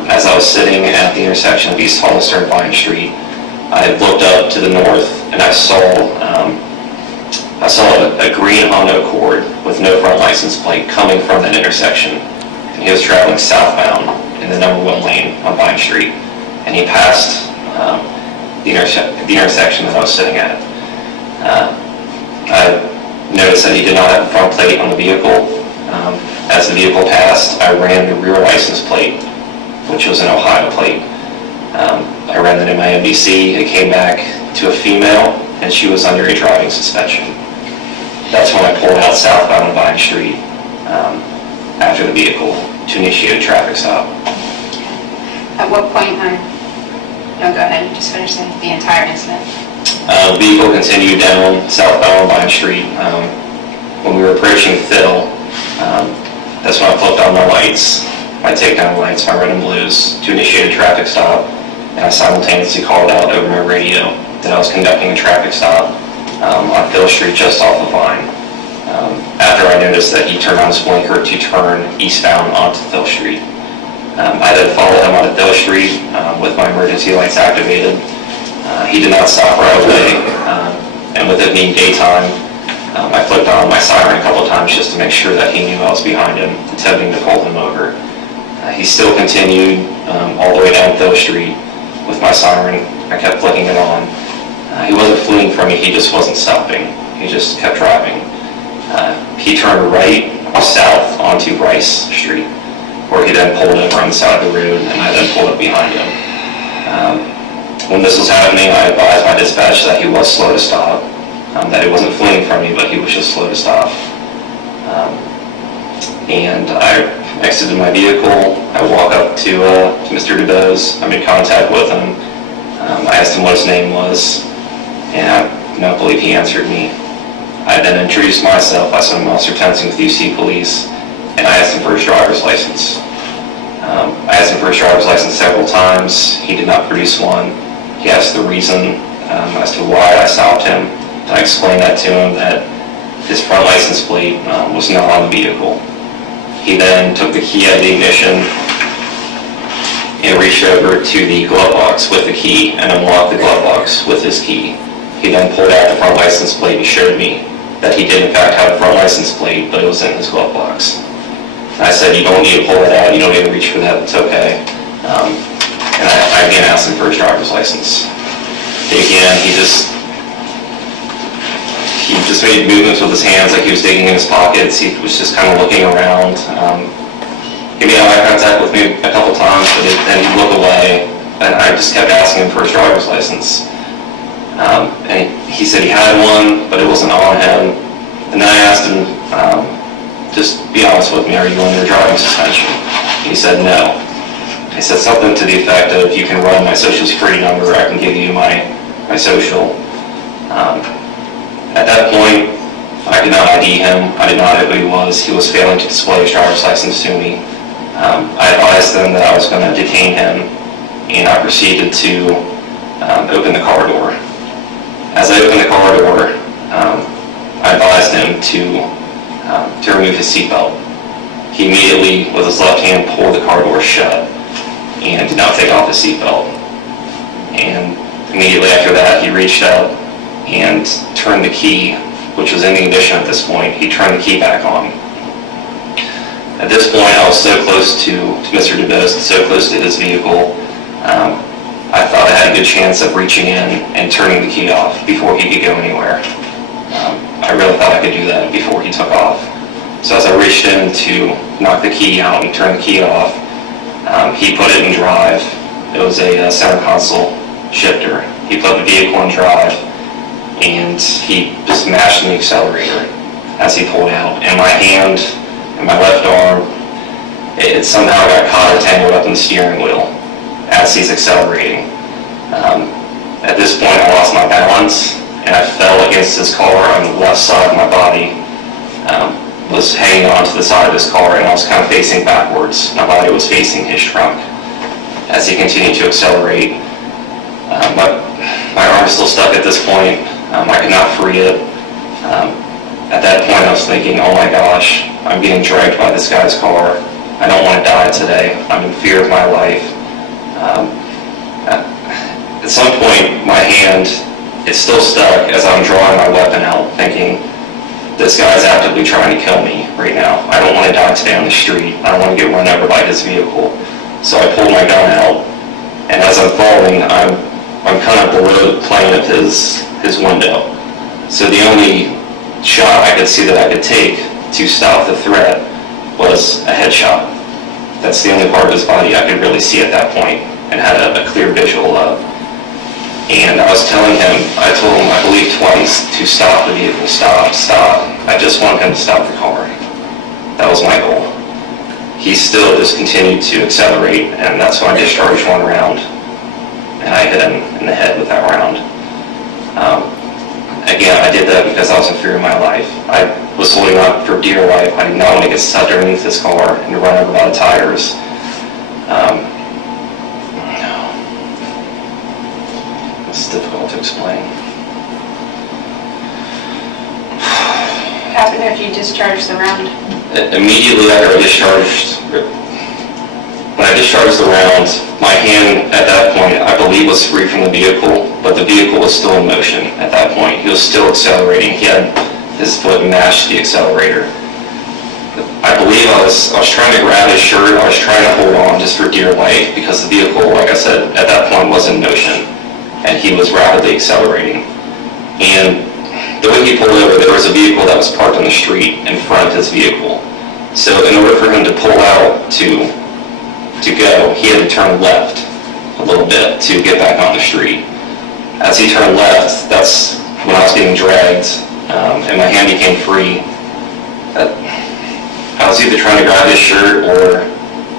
As I was sitting at the intersection of East Hollister and Vine Street, I looked up to the north and I saw a green Honda Accord with no front license plate coming from that intersection. And he was traveling southbound in the number 1 lane on Vine Street. And he passed the intersection that I was sitting at. I noticed that he did not have a front plate on the vehicle. As the vehicle passed, I ran the rear license plate, which was an Ohio plate. I ran that in my MDC. It came back to a female, and she was under a driving suspension. That's when I pulled out southbound on Vine Street after the vehicle to initiate a traffic stop. At what point no, go ahead, just finish the entire incident. The vehicle continued down southbound on Vine Street. When we were approaching Phil, that's when I flipped on my lights, my takedown lights, my red and blues, to initiate a traffic stop. And I simultaneously called out over my radio that I was conducting a traffic stop on Phil Street just off of Vine. after I noticed that he turned on his blinker to turn eastbound onto Thill Street. I then followed him onto Thill Street with my emergency lights activated. He did not stop right away, and with it being daytime, I flipped on my siren a couple times just to make sure that he knew I was behind him, attempting to pull him over. He still continued all the way down Thill Street with my siren. I kept flicking it on. He wasn't fleeing from me, he just wasn't stopping. He just kept driving. He turned right south onto Rice Street, where he then pulled over on the side of the road, and I then pulled up behind him. When this was happening, I advised my dispatch that he was slow to stop, that he wasn't fleeing from me, but he was just slow to stop. And I exited my vehicle. I walk up to Mr. DuBose. I'm in contact with him. I asked him what his name was, and I don't believe he answered me. I then introduced myself. I said I'm Officer Tennessee with UC Police, and I asked him for his driver's license. I asked him for his driver's license several times. He did not produce one. He asked the reason as to why I stopped him. And I explained that to him that his front license plate was not on the vehicle. He then took the key out of the ignition and reached over to the glove box with the key and unlocked the glove box with his key. He then pulled out the front license plate and showed me that he did in fact have a front license plate, but it was in his glove box. And I said, you don't need to pull it out, you don't need to reach for that, it's okay. And I again asked him for his driver's license. And again, he just made movements with his hands like he was digging in his pockets. He was just kind of looking around. He made eye contact with me a couple times, but then he'd look away, and I just kept asking him for his driver's license. And he said he had one, but it wasn't on him. And then I asked him, just be honest with me, are you under driving suspension? He said no. He said something to the effect of, you can run my social security number, I can give you my social. At that point, I did not ID him. I did not know who he was. He was failing to display his driver's license to me. I advised them that I was going to detain him, and I proceeded to open the car door. As I opened the car door, I advised him to remove his seatbelt. He immediately, with his left hand, pulled the car door shut and did not take off his seatbelt. And immediately after that, he reached out and turned the key, which was in the ignition at this point. He turned the key back on. At this point, I was so close to Mr. DuBose, so close to his vehicle, I thought I had a good chance of reaching in and turning the key off before he could go anywhere. I really thought I could do that before he took off. So as I reached in to knock the key out and turn the key off, he put it in drive. It was a center console shifter. He put the vehicle in drive, and he just mashed the accelerator as he pulled out. And my hand and my left arm, it somehow got caught or tangled up in the steering wheel as he's accelerating. At this point, I lost my balance, and I fell against his car on the left side of my body. Was hanging onto the side of his car, and I was kind of facing backwards. My body was facing his trunk as he continued to accelerate. My arm is still stuck at this point. I could not free it. At that point, I was thinking, oh my gosh, I'm getting dragged by this guy's car. I don't want to die today. I'm in fear of my life. At some point, my hand, it's still stuck as I'm drawing my weapon out, thinking, this guy's actively trying to kill me right now. I don't want to die today on the street. I don't want to get run over by his vehicle. So I pulled my gun out, and as I'm falling, I'm kind of below the plane of his window. So the only shot I could see that I could take to stop the threat was a headshot. That's the only part of his body I could really see at that point and had a clear visual of. And I was telling him, I told him, I believe twice, to stop the vehicle, stop. I just wanted him to stop the car. That was my goal. He still just continued to accelerate, and that's when I discharged one round. And I hit him in the head with that round. Again, I did that because I was in fear of my life. I was holding on for dear life. I did not want to get stuck underneath this car and run over by the tires. It's difficult to explain. happened after you discharged the round? Immediately after I discharged, when I discharged the round, my hand at that point, I believe, was free from the vehicle, but the vehicle was still in motion at that point. He was still accelerating. He had his foot mashed the accelerator. I believe I was trying to grab his shirt. I was trying to hold on just for dear life because the vehicle, like I said, at that point was in motion, and he was rapidly accelerating. And the way he pulled over, there was a vehicle that was parked on the street in front of his vehicle. So in order for him to pull out to go, he had to turn left a little bit to get back on the street. As he turned left, that's when I was getting dragged, and my hand became free. I was either trying to grab his shirt or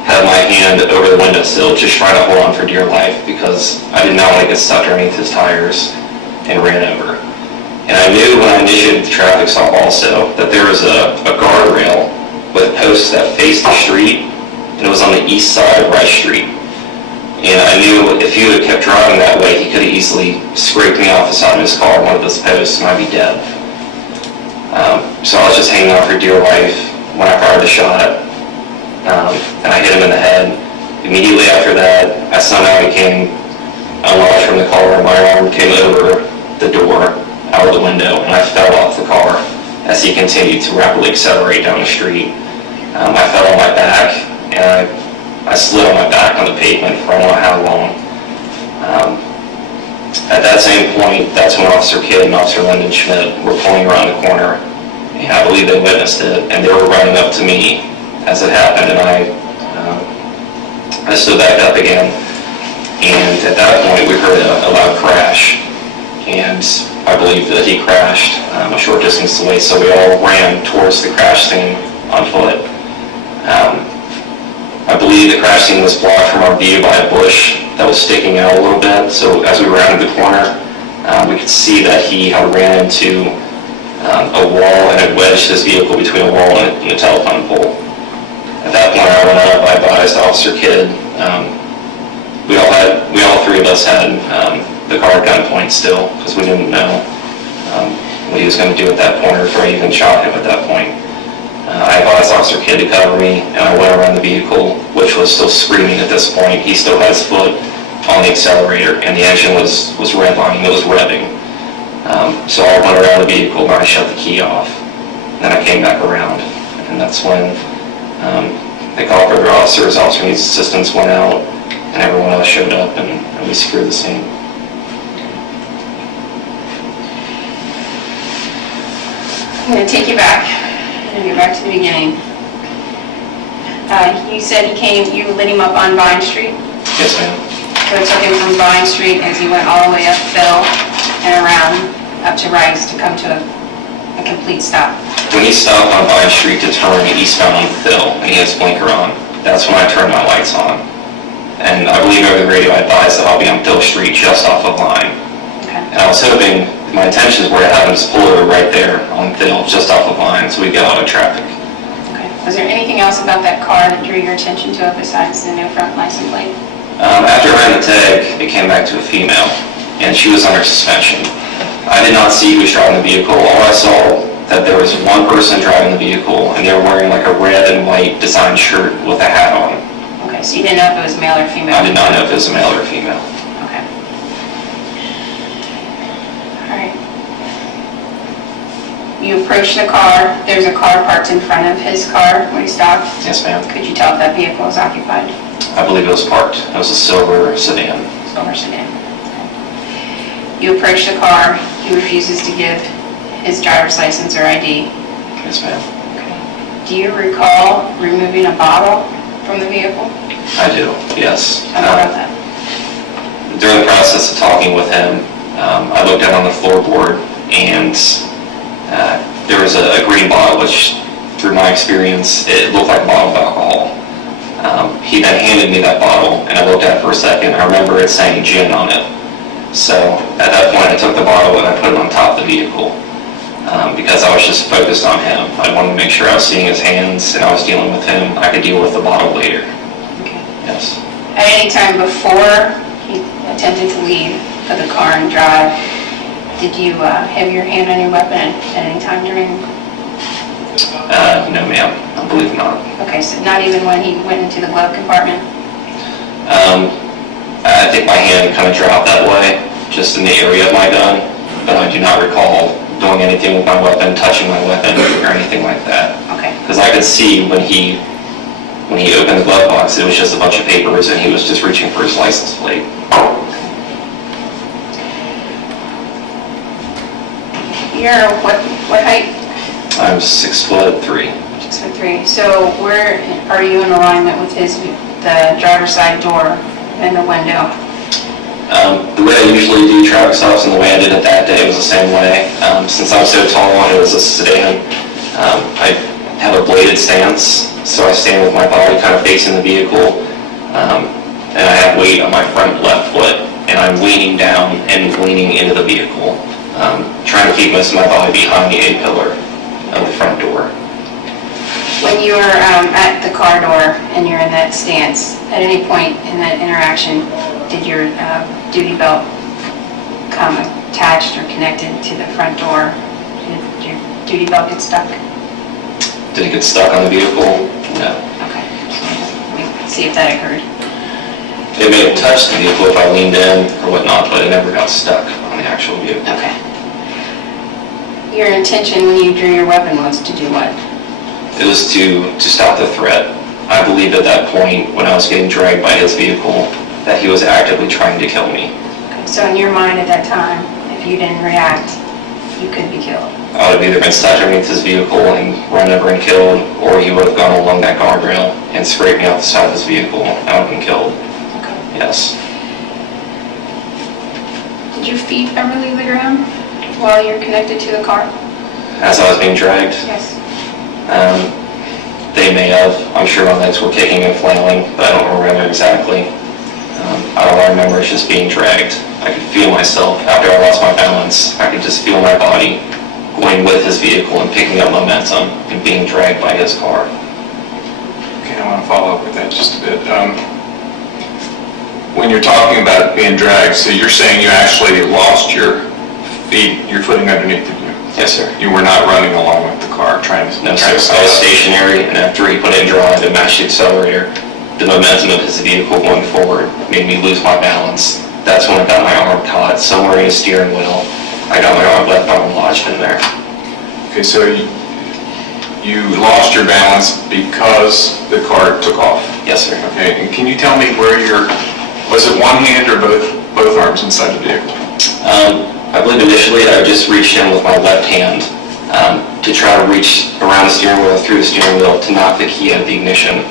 have my hand over the windowsill, just trying to hold on for dear life because I did not want to get stuck underneath his tires and ran over. And I knew when I initiated the traffic stop also that there was a guardrail with posts that faced the street, and it was on the east side of Rice Street. And I knew if he would have kept driving that way, he could have easily scraped me off the side of his car, one of those posts, and I'd be dead. So I was just hanging on for dear life when I fired the shot, and I hit him in the head. Immediately after that, I somehow became unlatched from the car, and my arm came over the door, out of the window, and I fell off the car as he continued to rapidly accelerate down the street. I fell on my back, and I slid on my back on the pavement for I don't know how long. At that same point, that's when Officer Kidd and Officer Lyndon Schmidt were pulling around the corner, and I believe they witnessed it, and they were running up to me as it happened, and I stood back up again, and at that point we heard a loud crash, and I believe that he crashed a short distance away, so we all ran towards the crash scene on foot. I believe the crash scene was blocked from our view by a bush that was sticking out a little bit, so as we rounded the corner, we could see that he had ran into a wall and had wedged his vehicle between a wall and a telephone pole. At that point, I went up, I advised Officer Kidd. We all three of us had the car at gunpoint still, because we didn't know what he was going to do at that point or if I even shot him at that point. I advised Officer Kidd to cover me, and I went around the vehicle, which was still screaming at this point. He still had his foot on the accelerator, and the engine was redlining, it was revving. So I went around the vehicle, and I shut the key off. Then I came back around, and that's when they called for their officers. Officer needs assistance went out, and everyone else showed up, and we secured the scene. I'm going to take you back. I'm going to go back to the beginning. You said you lit him up on Vine Street? Yes, ma'am. So it took him from Vine Street as he went all the way up Phil and around up to Rice to come to a complete stop. When he stopped on Vine Street to turn eastbound on Phil, and he had his blinker on, that's when I turned my lights on. And I believe over the radio I advised that I'll be on Phil Street just off of Line. Okay. And I was hoping, my intentions were to have him just pull over right there on Phil, just off of Line, so we get out of traffic. Okay. Was there anything else about that car that drew your attention to it besides the no front license plate? After I ran the tag, it came back to a female, and she was under suspension. I did not see who was driving the vehicle. All I saw that there was one person driving the vehicle, and they were wearing like a red and white designed shirt with a hat on. Okay, so you didn't know if it was male or female? I did not know if it was a male or a female. Okay. All right. You approached the car. There's a car parked in front of his car when he stopped. Yes, ma'am. Could you tell if that vehicle was occupied? I believe it was parked. It was a silver sedan. Silver sedan. You approach the car. He refuses to give his driver's license or ID. Yes, ma'am. Okay. Do you recall removing a bottle from the vehicle? I do, yes. Tell me about that. During the process of talking with him, I looked down on the floorboard, and there was a green bottle, which, through my experience, it looked like a bottle of alcohol. He then handed me that bottle, and I looked at it for a second. I remember it saying gin on it. So at that point, I took the bottle and I put it on top of the vehicle because I was just focused on him. I wanted to make sure I was seeing his hands and I was dealing with him. I could deal with the bottle later. Okay. Yes. At any time before he attempted to leave for the car and drive, did you have your hand on your weapon at any time during No, ma'am, I believe not. Okay, so not even when he went into the glove compartment? I think my hand kind of dropped that way, just in the area of my gun, but I do not recall doing anything with my weapon, touching my weapon, or anything like that. Okay. Because I could see when he opened the glove box, it was just a bunch of papers, and he was just reaching for his license plate. You're what height? I'm 6'3". 6'3". So where are you in alignment with the driver's side door and the window? The way I usually do traffic stops and the way I did it that day was the same way. Since I'm so tall, it was a sedan. I have a bladed stance, so I stand with my body kind of facing the vehicle, and I have weight on my front left foot, and I'm leaning down and leaning into the vehicle, trying to keep most of my body behind the A-pillar of the front door. When you are at the car door and you're in that stance, at any point in that interaction, did your duty belt come attached or connected to the front door? Did your duty belt get stuck? Did it get stuck on the vehicle? No. Okay. Let me see if that occurred. It may have touched the vehicle if I leaned in or whatnot, but it never got stuck on the actual vehicle. Okay. Your intention when you drew your weapon was to do what? It was to stop the threat. I believed at that point, when I was getting dragged by his vehicle, that he was actively trying to kill me. Okay. So in your mind at that time, if you didn't react, you could be killed. I would have either been stuck underneath his vehicle and run over and killed, or he would have gone along that guardrail and scraped me off the side of his vehicle, and I would have been killed. Okay. Yes. Did your feet ever leave the ground while you're connected to the car? As I was being dragged, Yes. they may have. I'm sure my legs were kicking and flailing, but I don't remember exactly. All I remember is just being dragged. I could feel myself, after I lost my balance, I could just feel my body going with his vehicle and picking up momentum and being dragged by his car. Okay, I want to follow up with that just a bit. When you're talking about being dragged, so you're saying you actually lost your feet, your footing underneath the vehicle? Yes, sir. You were not running along with the car trying to... No, sir. I was stationary, and after he put it in drive and mashed the accelerator, the momentum of his vehicle going forward made me lose my balance. That's when I got my arm caught somewhere in the steering wheel. I got my left arm lodged in there. Okay, so you lost your balance because the car took off? Yes, sir. Okay, and can you tell me where was it one hand or both arms inside the vehicle? I believe initially I just reached in with my left hand to try to reach around the steering wheel, through the steering wheel, to knock the key out of the ignition,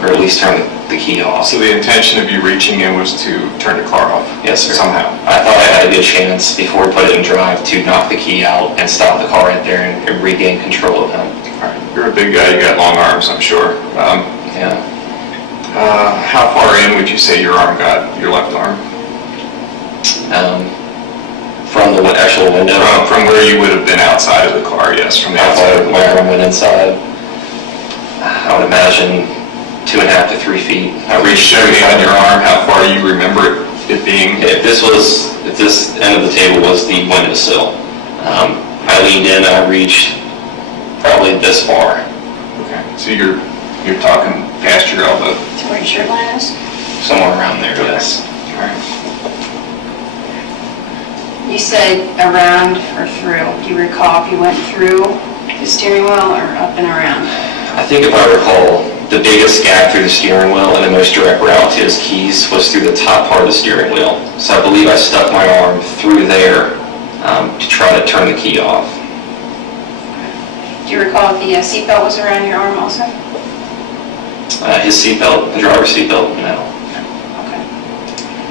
or at least turn the key off. So the intention of you reaching in was to turn the car off? Yes, sir. Somehow? I thought I had a good chance before we put it in drive to knock the key out and stop the car right there and regain control of him. All right. You're a big guy, you got long arms, I'm sure. Yeah. How far in would you say your arm got, your left arm? From the actual window? From where you would have been outside of the car, yes, from the How outside far of the my car. arm went inside? I would imagine 2.5 to 3 feet. Now, show me on your arm how far you remember it being. If this end of the table was the windowsill, I leaned in and I reached probably this far. Okay, so you're talking past your elbow. To where your shirt line is? Somewhere around there, yes. All right. You said around or through. Do you recall if you went through the steering wheel or up and around? I think if I recall, the biggest gap through the steering wheel and the most direct route to his keys was through the top part of the steering wheel. So I believe I stuck my arm through there to try to turn the key off. Do you recall if the seatbelt was around your arm also? His seatbelt, the driver's seatbelt, no. Okay.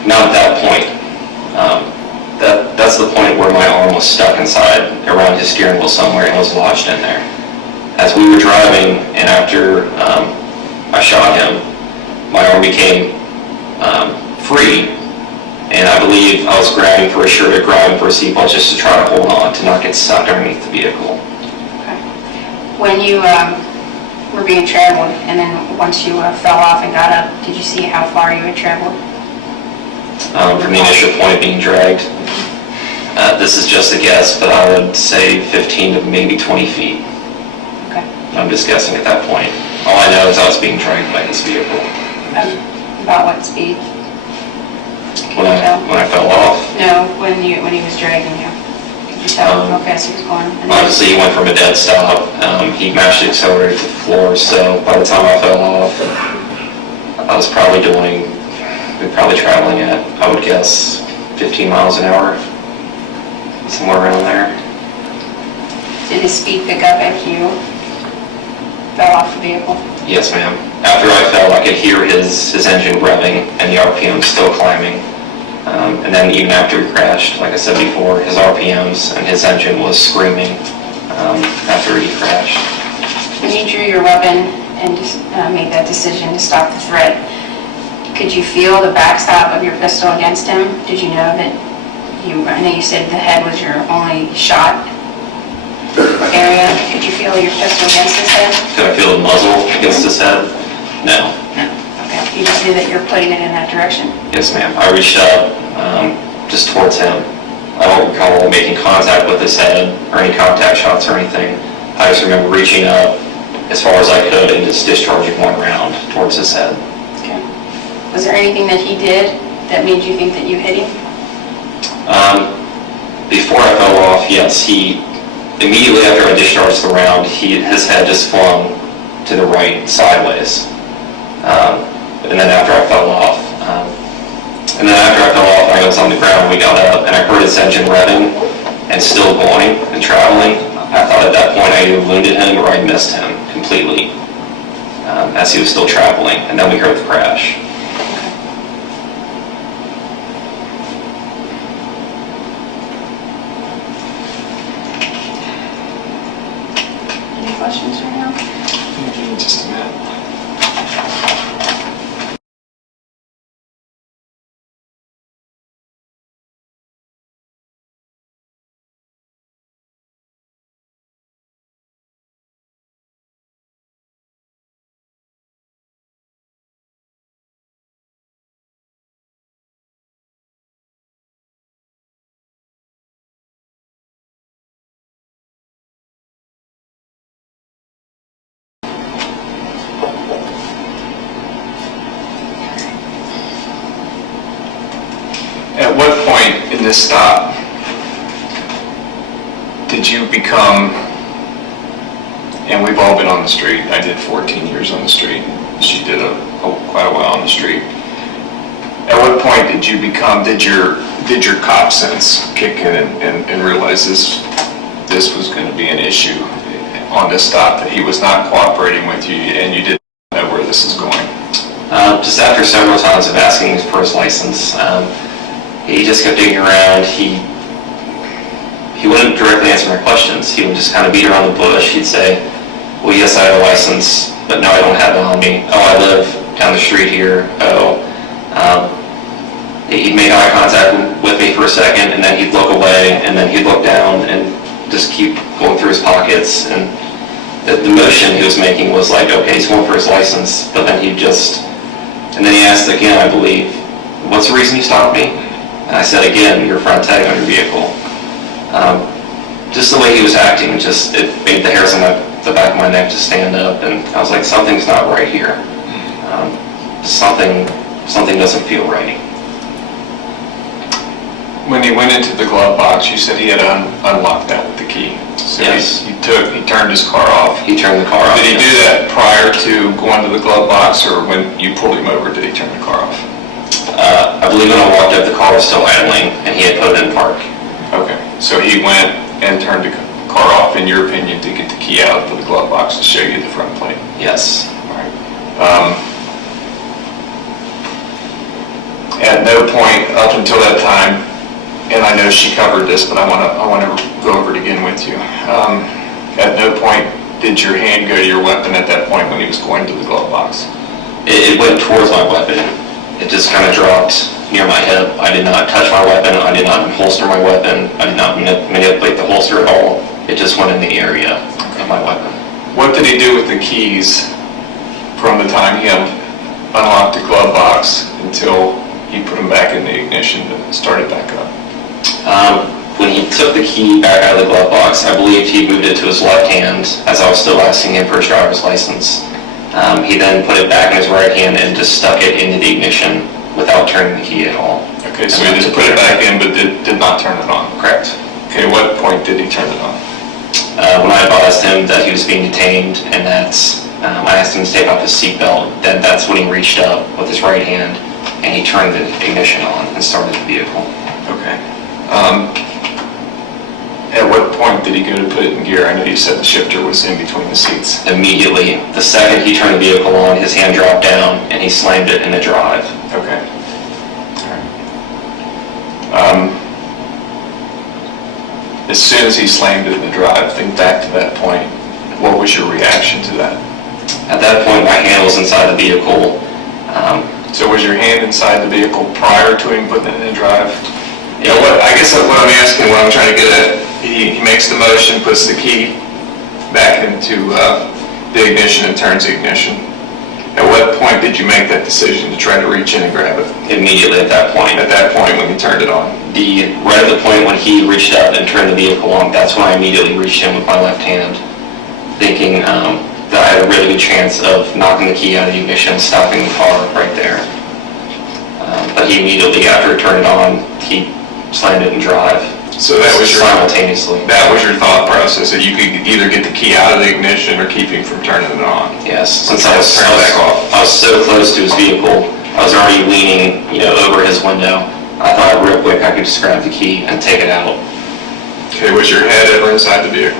Not at that point. That's the point where my arm was stuck inside around his steering wheel somewhere and was lodged in there. As we were driving, and after I shot him, my arm became free, and I believe I was grabbing for a shirt or grabbing for a seatbelt just to try to hold on to not get stuck underneath the vehicle. Okay. When you were being traveled, and then once you fell off and got up, did you see how far you had traveled? From the initial point of being dragged, this is just a guess, but I would say 15 to maybe 20 feet. Okay. I'm just guessing at that point. All I know is I was being dragged by his vehicle. About what speed? When I fell off, No, when he was dragging you. Could you tell how fast he was going? obviously he went from a dead stop. He mashed the accelerator to the floor, so by the time I fell off, I was probably traveling at, I would guess, 15 miles an hour, somewhere around there. Did his speed pick up after you fell off the vehicle? Yes, ma'am. After I fell, I could hear his engine revving and the RPM still climbing. And then even after he crashed, like I said before, his RPMs and his engine was screaming after he crashed. When you drew your weapon and just made that decision to stop the threat, could you feel the backstop of your pistol against him? Did you know that I know you said the head was your only shot area. Could you feel your pistol against his head? Could I feel the muzzle against his head? No. No. Okay. You just knew that you're putting it in that direction? Yes, ma'am. I reached up just towards him. I don't recall making contact with his head or any contact shots or anything. I just remember reaching up as far as I could and just discharging one round towards his head. Okay. Was there anything that he did that made you think that you hit him? Before I fell off, yes, immediately after I discharged the round, his head just flung to the right sideways. And then after I fell off, I was on the ground, we got up, and I heard his engine revving and still going and traveling. I thought at that point I either wounded him or I missed him completely as he was still traveling, and then we heard the crash. Any questions right now? Just a minute. At what point in this stop did you become, and we've all been on the street, I did 14 years on the street, she did quite a while on the street. At what point did you become, did your cop sense kick in and realize this was going to be an issue on this stop, that he was not cooperating with you and you didn't know where this is going? Just after several times of asking for his license, he just kept digging around. He wouldn't directly answer my questions. He would just kind of beat around the bush. He'd say, well, yes, I have a license, but no, I don't have it on me. Oh, I live down the street here. Oh. He'd make eye contact with me for a second, and then he'd look away, and then he'd look down and just keep going through his pockets. And the motion he was making was like, okay, he's going for his license, but then and then he asked again, I believe, what's the reason you stopped me? And I said, again, your front tag on your vehicle. Just the way he was acting, it made the hairs on the back of my neck just stand up, and I was like, something's not right here. Something doesn't feel right. When he went into the glove box, you said he had unlocked that with the key. So yes. He turned his car off. He turned the car off. Did he do that prior to going to the glove box, or when you pulled him over, did he turn the car off? I believe when I walked up, the car was still idling, and he had put it in park. Okay, so he went and turned the car off, in your opinion, to get the key out of the glove box to show you the front plate? Yes. All right. At no point up until that time, and I know she covered this, but I want to go over it again with you. At no point did your hand go to your weapon at that point when he was going to the glove box? It went towards my weapon. It just kind of dropped near my hip. I did not touch my weapon. I did not holster my weapon. I did not manipulate the holster at all. It just went in the area of my weapon. What did he do with the keys from the time he unlocked the glove box until you put them back in the ignition to start it back up? When he took the key back out of the glove box, I believed he moved it to his left hand as I was still asking him for his driver's license. He then put it back in his right hand and just stuck it into the ignition without turning the key at all. Okay, so he just put it back in but did not turn it on? Correct. Okay, what point did he turn it on? When I advised him that he was being detained and that I asked him to take off his seatbelt, then that's when he reached up with his right hand and he turned the ignition on and started the vehicle. Okay. At what point did he go to put it in gear? I know you said the shifter was in between the seats. Immediately. The second he turned the vehicle on, his hand dropped down and he slammed it in the drive. Okay. All right. As soon as he slammed it in the drive, think back to that point, what was your reaction to that? At that point, my hand was inside the vehicle. So was your hand inside the vehicle prior to him putting it in the drive? Yeah, I guess what I'm asking, what I'm trying to get at, he makes the motion, puts the key back into the ignition and turns the ignition. At what point did you make that decision to try to reach in and grab it? Immediately at that point. At that point when you turned it on? Right at the point when he reached out and turned the vehicle on, that's when I immediately reached in with my left hand, thinking that I had a really good chance of knocking the key out of the ignition, stopping the car right there. But he immediately, after it turned on, he slammed it in drive. So that was your simultaneously. That was your thought process, that you could either get the key out of the ignition or keep him from turning it on. Yes, since I was so close to his vehicle, I was already leaning, over his window. I thought real quick I could just grab the key and take it out. Okay, was your head ever inside the vehicle?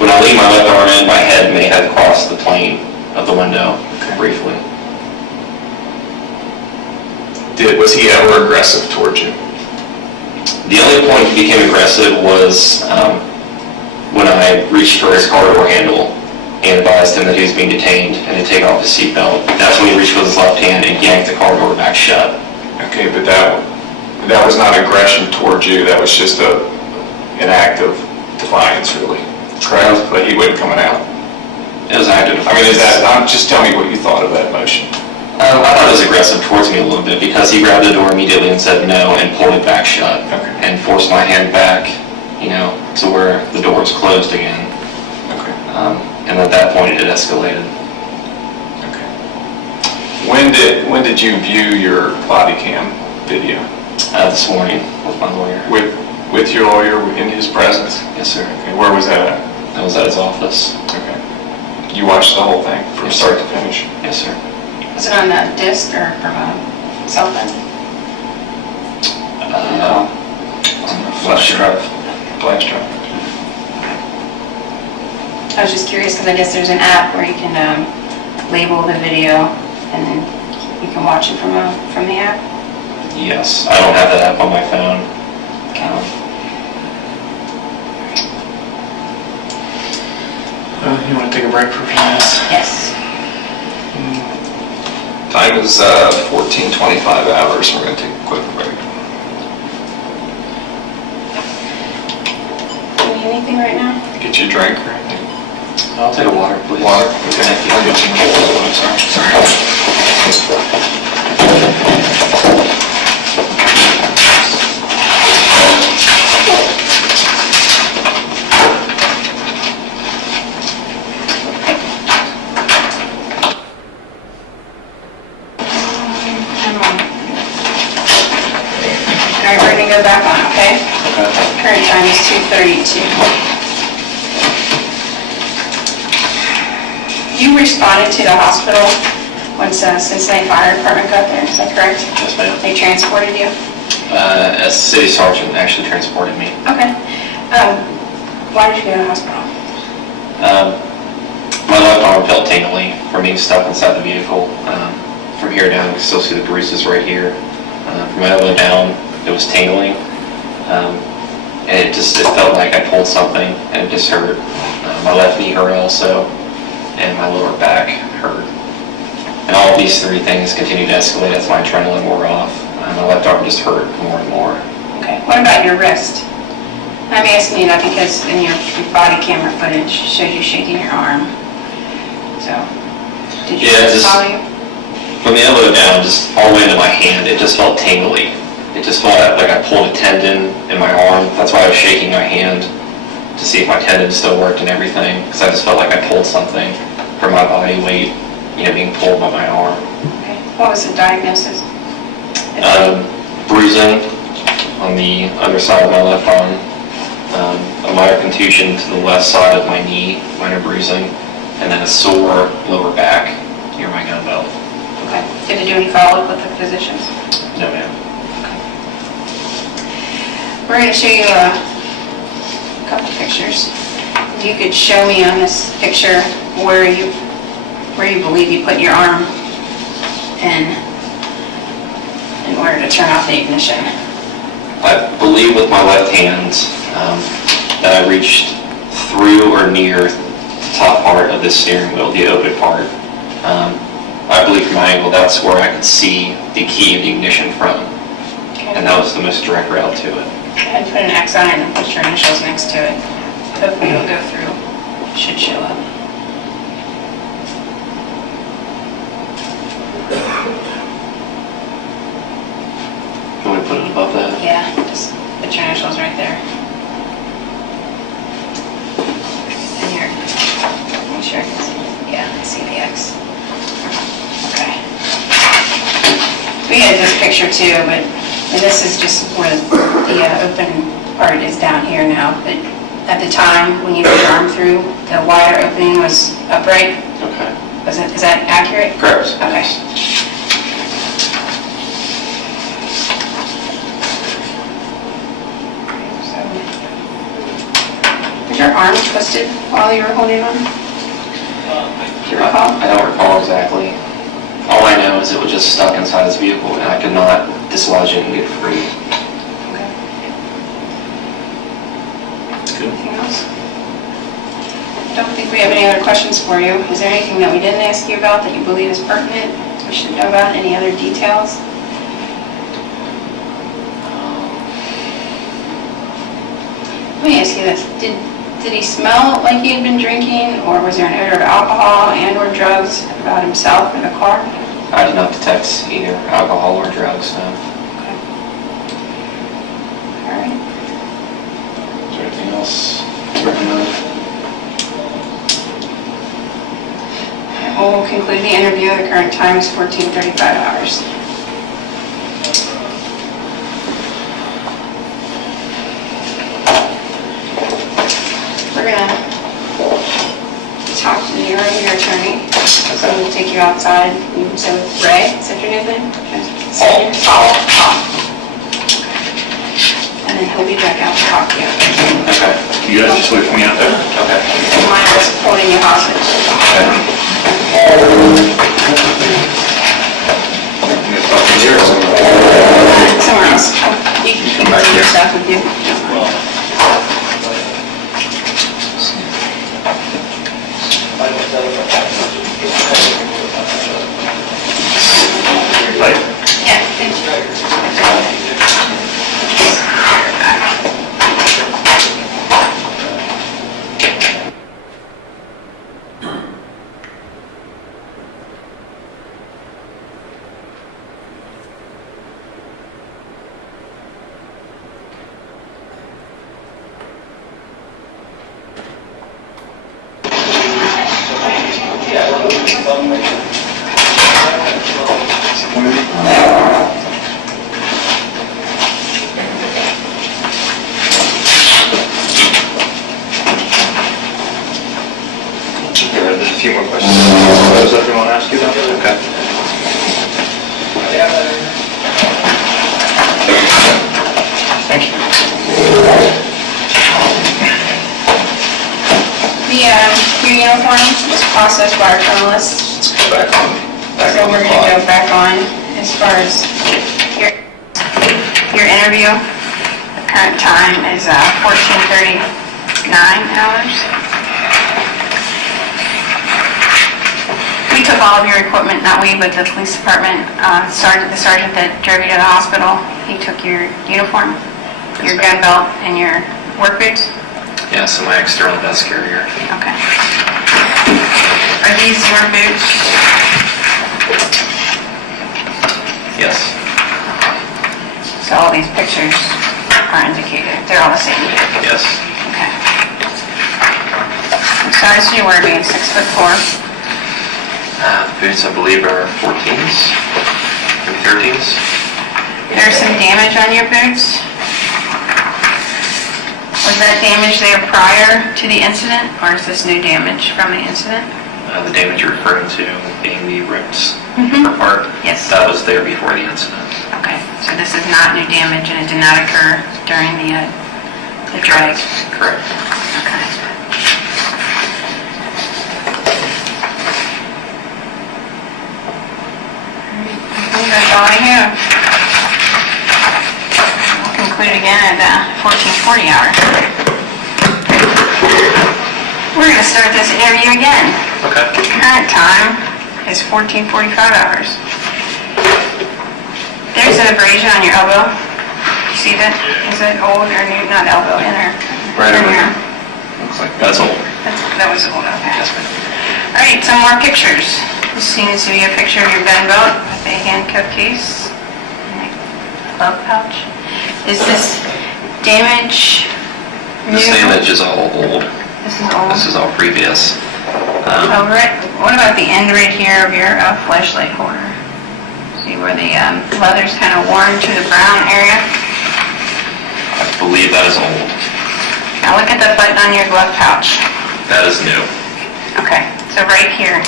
When I leaned my left arm in, my head may have crossed the plane of the window briefly. Was he ever aggressive towards you? The only point he became aggressive was when I reached for his car door handle and advised him that he was being detained and to take off his seatbelt. That's when he reached with his left hand and yanked the car door back shut. Okay, but that was not aggression towards you. That was just an act of defiance, really. Correct? But he wasn't coming out. It was an act of defiance. Just tell me what you thought of that motion. I thought it was aggressive towards me a little bit because he grabbed the door immediately and said no and pulled it back shut and forced my hand back, to where the door was closed again. Okay. And at that point it escalated. Okay. When did you view your body cam video? This morning with my lawyer. With your lawyer in his presence? Yes, sir. Okay. Where was that at? That was at his office. Okay. You watched the whole thing from start to finish? Yes, sir. Was it on a disc or from a cell phone? Flash drive. Flash drive. I was just curious because I guess there's an app where you can label the video and then you can watch it from the app. Yes, I don't have that app on my phone. You want to take a break for a few minutes? Yes. Time is 14:25 hours. We're going to take a quick break. Do you need anything right now? Get you a drink or anything? I'll take a water, please. Water? Okay. I'll get you a sorry. All right, we're gonna go back on, okay? Current time is 2:32. You responded to the hospital once Cincinnati Fire Department got there, is that correct? Yes, ma'am. They transported you? A city sergeant actually transported me. Okay. Why did you go to the hospital? My left arm felt tingly from being stuck inside the vehicle. From here down, you can still see the bruises right here. From my elbow down, it was tingling. And it felt like I pulled something and it just hurt. My left knee hurt also, and my lower back hurt. And all of these three things continued to escalate as my adrenaline wore off. My left arm just hurt more and more. Okay. What about your wrist? I'm asking you that because in your body camera footage shows you shaking your arm. So, did you follow you? From the elbow down, just all the way into my hand, it just felt tingly. it just felt like I pulled a tendon in my arm. That's why I was shaking my hand to see if my tendon still worked and everything, because I just felt like I pulled something from my body weight, being pulled by my arm. Okay. What was the diagnosis? Bruising on the underside of my left arm, a minor contusion to the left side of my knee, minor bruising, and then a sore lower back near my gun belt. Okay. Did you do any follow-up with the physicians? No, ma'am. We're going to show you a couple pictures. If you could show me on this picture where you believe you put your arm in order to turn off the ignition. I believe with my left hand that I reached through or near the top part of this steering wheel, the open part. I believe from my angle that's where I could see the key of the ignition from, and that was the most direct route to it. And put an X on it and put your initials next to it. Hopefully it'll go through. It should show up. Can we put it above that? Yeah, just put your initials right there. And here. Make sure I can see. Yeah, I see the X. Okay. We had this picture too, and this is just where the open part is down here now. But at the time when you put your arm through, the wider opening was upright. Okay. Is that accurate? Correct. Okay. Was your arm twisted while you were holding on? Do you recall? I don't recall exactly. All I know is it was just stuck inside this vehicle and I could not dislodge it and get free. Okay. Good. Anything else? I don't think we have any other questions for you. Is there anything that we didn't ask you about that you believe is pertinent, we should know about? Any other details? Let me ask you this. Did he smell like he had been drinking, or was there an odor of alcohol and or drugs about himself or the car? I did not detect either alcohol or drugs, no. Okay. All right. Is there anything else to recommend? We'll conclude the interview. The current time is 14:35 hours. We're going to talk to your attorney. So we'll take you outside. You can say with Ray. Is that your new name? Paul. And then he'll be back out to talk to you. Okay. You guys just wait for me out there? Okay. And Myra's holding you hostage. I'm gonna talk to you here somewhere. Somewhere else. You can keep your stuff with you. Right. Yeah, thank you. There are a few more questions. What does everyone ask you about? Okay. Thank you. Your uniform was processed by our criminalists. Let's go back on. So we're going to go back on as far as your interview. The current time is 14:39 hours. We took all of your equipment, not we, but the police department. The sergeant that drove you to the hospital, he took your uniform, your gun belt, and your work boots. Yes, and my external desk carrier. Okay. Are these work boots? Yes. So So all these pictures are indicated, they're all the same? Yes. Okay. The size you wear being 6'4". Boots, I believe, are 14s, maybe 13s. There's some damage on your boots. Was that damage there prior to the incident, or is this new damage from the incident? The damage you're referring to being the ripped Mhm. upper part, Yes. that was there before the incident. Okay, so this is not new damage, and it did not occur during the drag? Correct. Okay. I think that's all I have. We'll conclude again at 14:40 hour. We're going to start this interview again. Okay. Current time is 14:45 hours. There's an abrasion on your elbow. You see that? Is it old or new? Not elbow, inner. Right over inner. here. Looks like that's old. That was old, okay. Yes, ma'am. All right, some more pictures. This seems to be a picture of your gun belt with a handcuff case and a glove pouch. Is this damage new? This damage is all old. This is old. This is all previous. Over it. What about the end right here of your flashlight holder? See where the leather's kind of worn to the brown area? I believe that is old. Now look at the button on your glove pouch. That is new. Okay, so right here,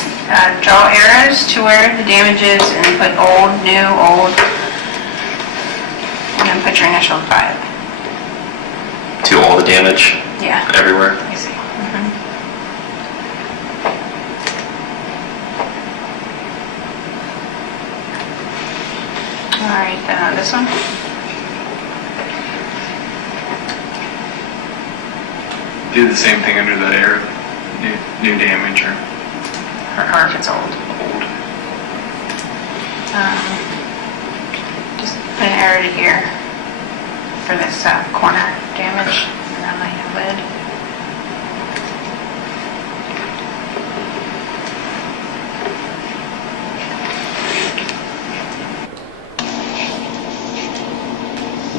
draw arrows to where the damage is and then put old, new, old, and then put your initials by it. To all the damage Yeah, everywhere. I see. All right, then on this one. Do the same thing under that arrow, new damage or Or if it's old. old. Just put an arrow to here for this corner damage around the lid.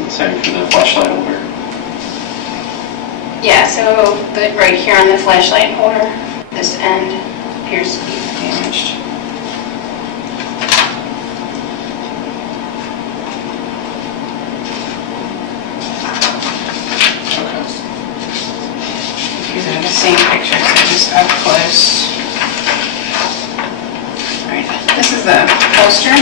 Same for the flashlight holder. Yeah, so right here on the flashlight holder, this end appears to be damaged. These are the same pictures, they're just up close. All right, this is the holster.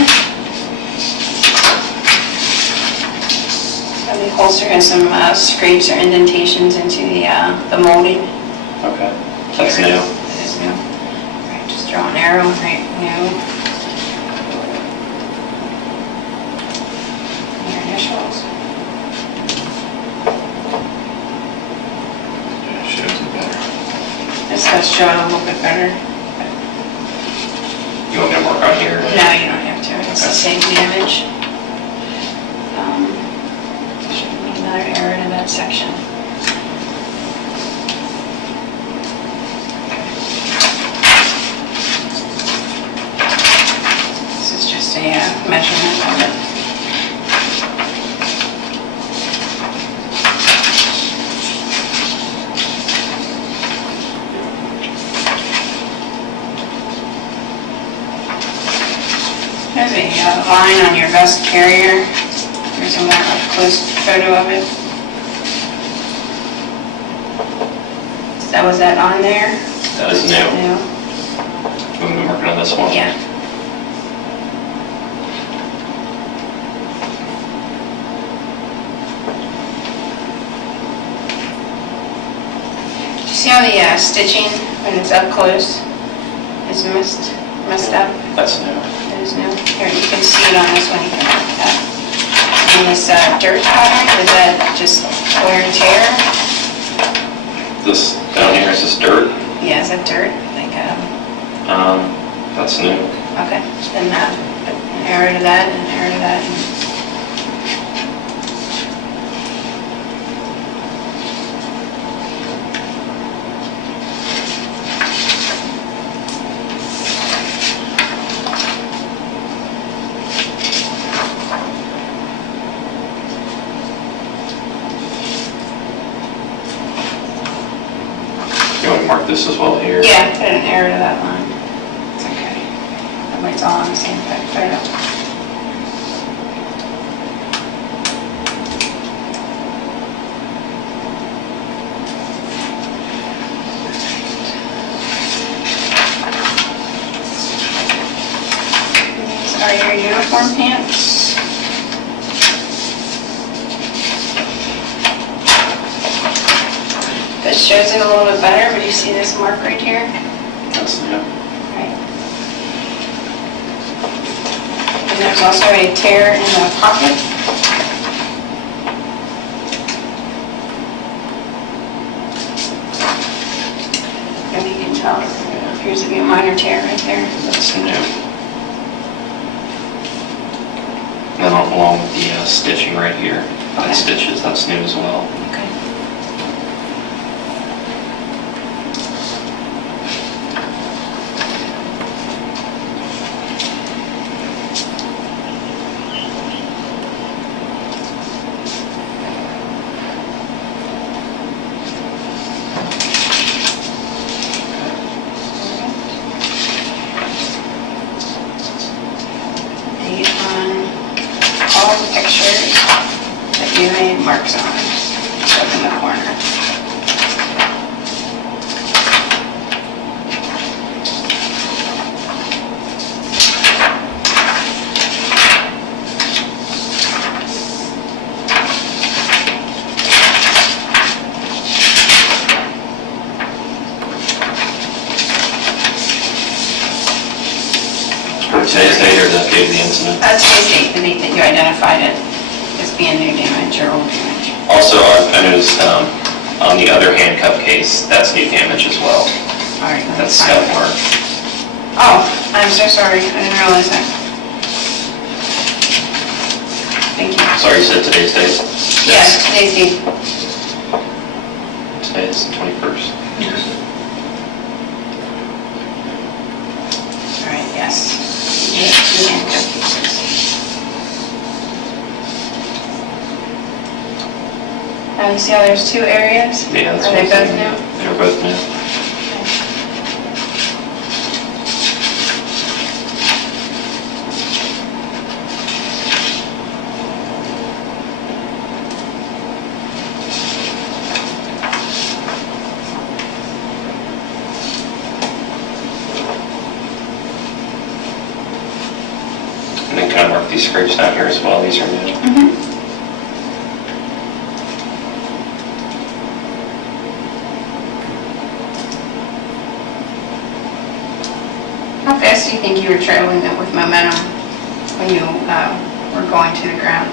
The holster has some scrapes or indentations into the molding. Okay. That's new. It is new. All right, just draw an arrow, right, new. Your initials. Shows it better. This does show it a little bit better. You want me to work on here? No, you don't have to, it's the same damage. Should be another arrow to that section. This is just a measurement of it. There's a line on your vest carrier. There's a more up-close photo of it. Was that on there? That is new. New. We've been working on this one. Yeah. Do you see how the stitching, when it's up close, is messed up? That's new. It is new. Here, you can see it on this one. You can look at that. And this dirt pattern, is that just wear and tear? This down here is this dirt. Yeah, is that dirt? Like, That's new. okay. Then an arrow to that and an arrow to that. mark this as well here. Yeah, put an arrow to that line. It's okay. That way it's all on the same page. Put it up. These are your uniform pants. This shows it a little bit better, but you see this mark right here? That's new. Right. And there's also a tear in the pocket. And you can tell there appears to be a minor tear right there. That's new. Then along with the stitching right here, Okay. that stitches, that's new as well. Okay. Date on all the pictures that you made marks on, up in the corner. Today's date or the date of the incident? That's today's date, the date that you identified it as being new damage or old damage. Also, I noticed on the other handcuff case, that's new damage as well. All right. let me That's find scuff it. mark. Oh, I'm so sorry, I didn't realize that. Thank you. Sorry, you said today's date? Yes, today's date. Today is the 21st. All right, yes. Yeah, two handcuff pieces. Now you see how there's two areas? Yeah, that's Are what they I'm both saying. new? They're both new. And then can I mark these scrapes down here as well? These are new. Mm-hmm. How fast do you think you were traveling then with momentum when you were going to the ground?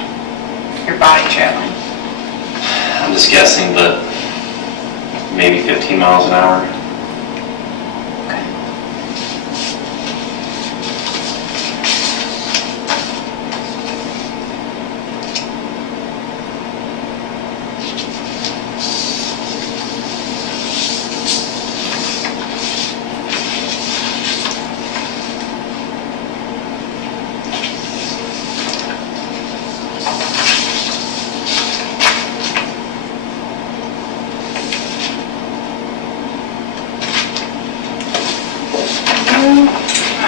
Your body traveling? I'm just guessing, but maybe 15 miles an hour. Okay.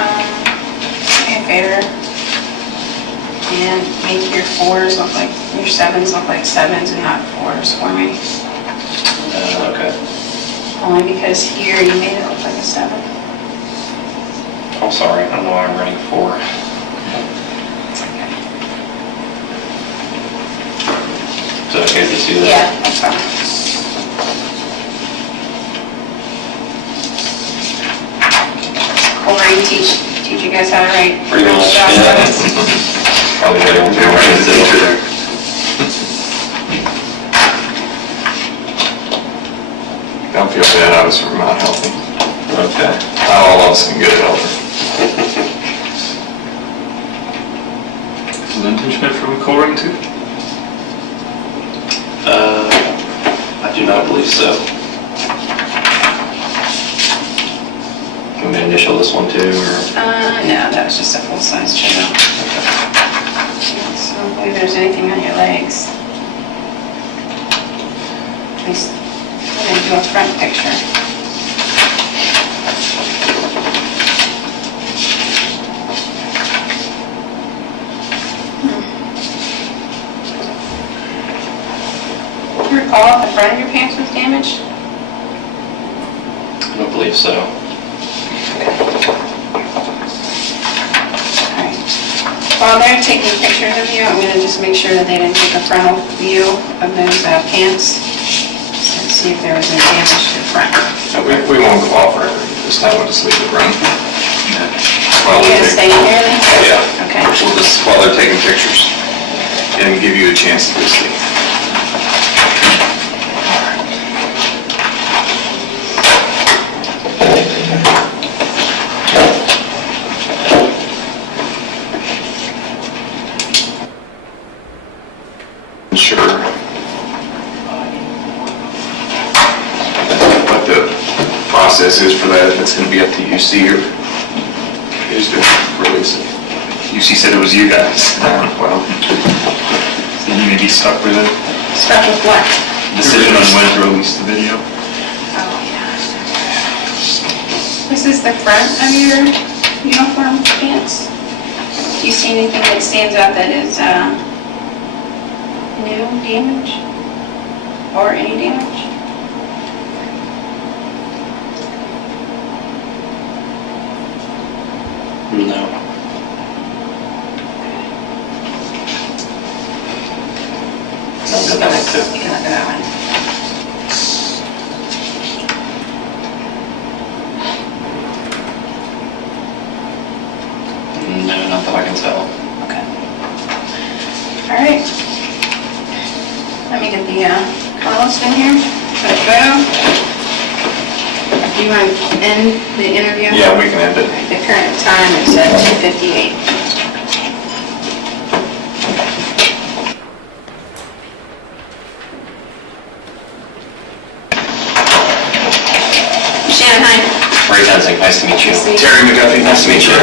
A favor and make your fours look like, your sevens look like sevens and not fours for me. Okay. Only because here you made it look like a seven. I'm sorry, I don't know why I'm running 4. Is it okay to do that? Yeah, that's fine. Corey, teach you guys how to write. Pretty much, job yeah. notes. Probably what I'm doing. Don't feel bad, I was from Mount Healthy. Okay. Not all of us can get it healthy. Is Linton Schmidt from Courtroom too? I do not believe so. Can we initial this one too, or? No, that was just a full-size channel. So I don't believe there's anything on your legs. At least, I'm gonna do a front picture. recall if the front of your pants was damaged? I don't believe so. While they're taking pictures of you, I'm going to just make sure that they didn't take a frontal view of those pants and see if there was any damage to the front. No, we won't go off record this time, we'll just leave it run. Are you going to stay here then? Yeah. Okay. We'll just, while they're taking pictures, and give you a chance to sleep. Sure. What the process is for that, it's going to be up to UC or who's to release it. UC said it was you guys. Well, so you may be stuck with it. Stuck with what? Decision on when to release the video. Oh, yeah. This is the front of your uniform pants. Do you see anything that stands out that is new damage or any damage? No. You can look at that one. No, not that I can tell. Okay. All right. Let me get the columns in here. Put a photo. Do you want to end the interview? Yeah, we can end it. The current time is at 2:58. Shannon, hi. Reid, nice to meet you. Nice to meet you. Terry McGuffey, Nice to meet you.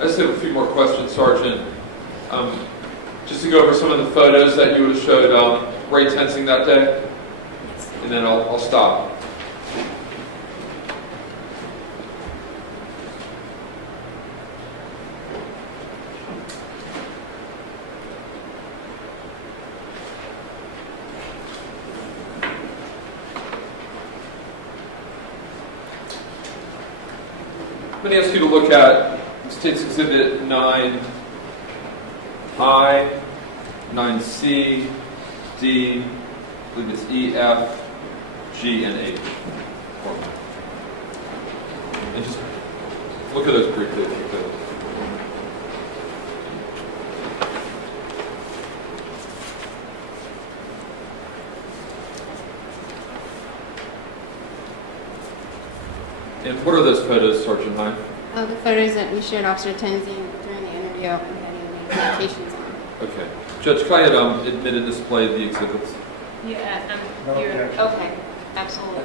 I just have a few more questions, Sergeant. Just to go over some of the photos that you would have showed Reid tensing that day, and then I'll stop. I'm going to ask you to look at State's Exhibit 9, I, 9C, D, I believe it's E, F, G, and H. And just look at those briefly if you could. And what are those photos, Sergeant Hine? Oh, the photos that we showed Officer Tenzing during the interview and getting the citations on. Okay. Judge, could I have admitted display of the exhibits? Yeah, No objection. okay, absolutely.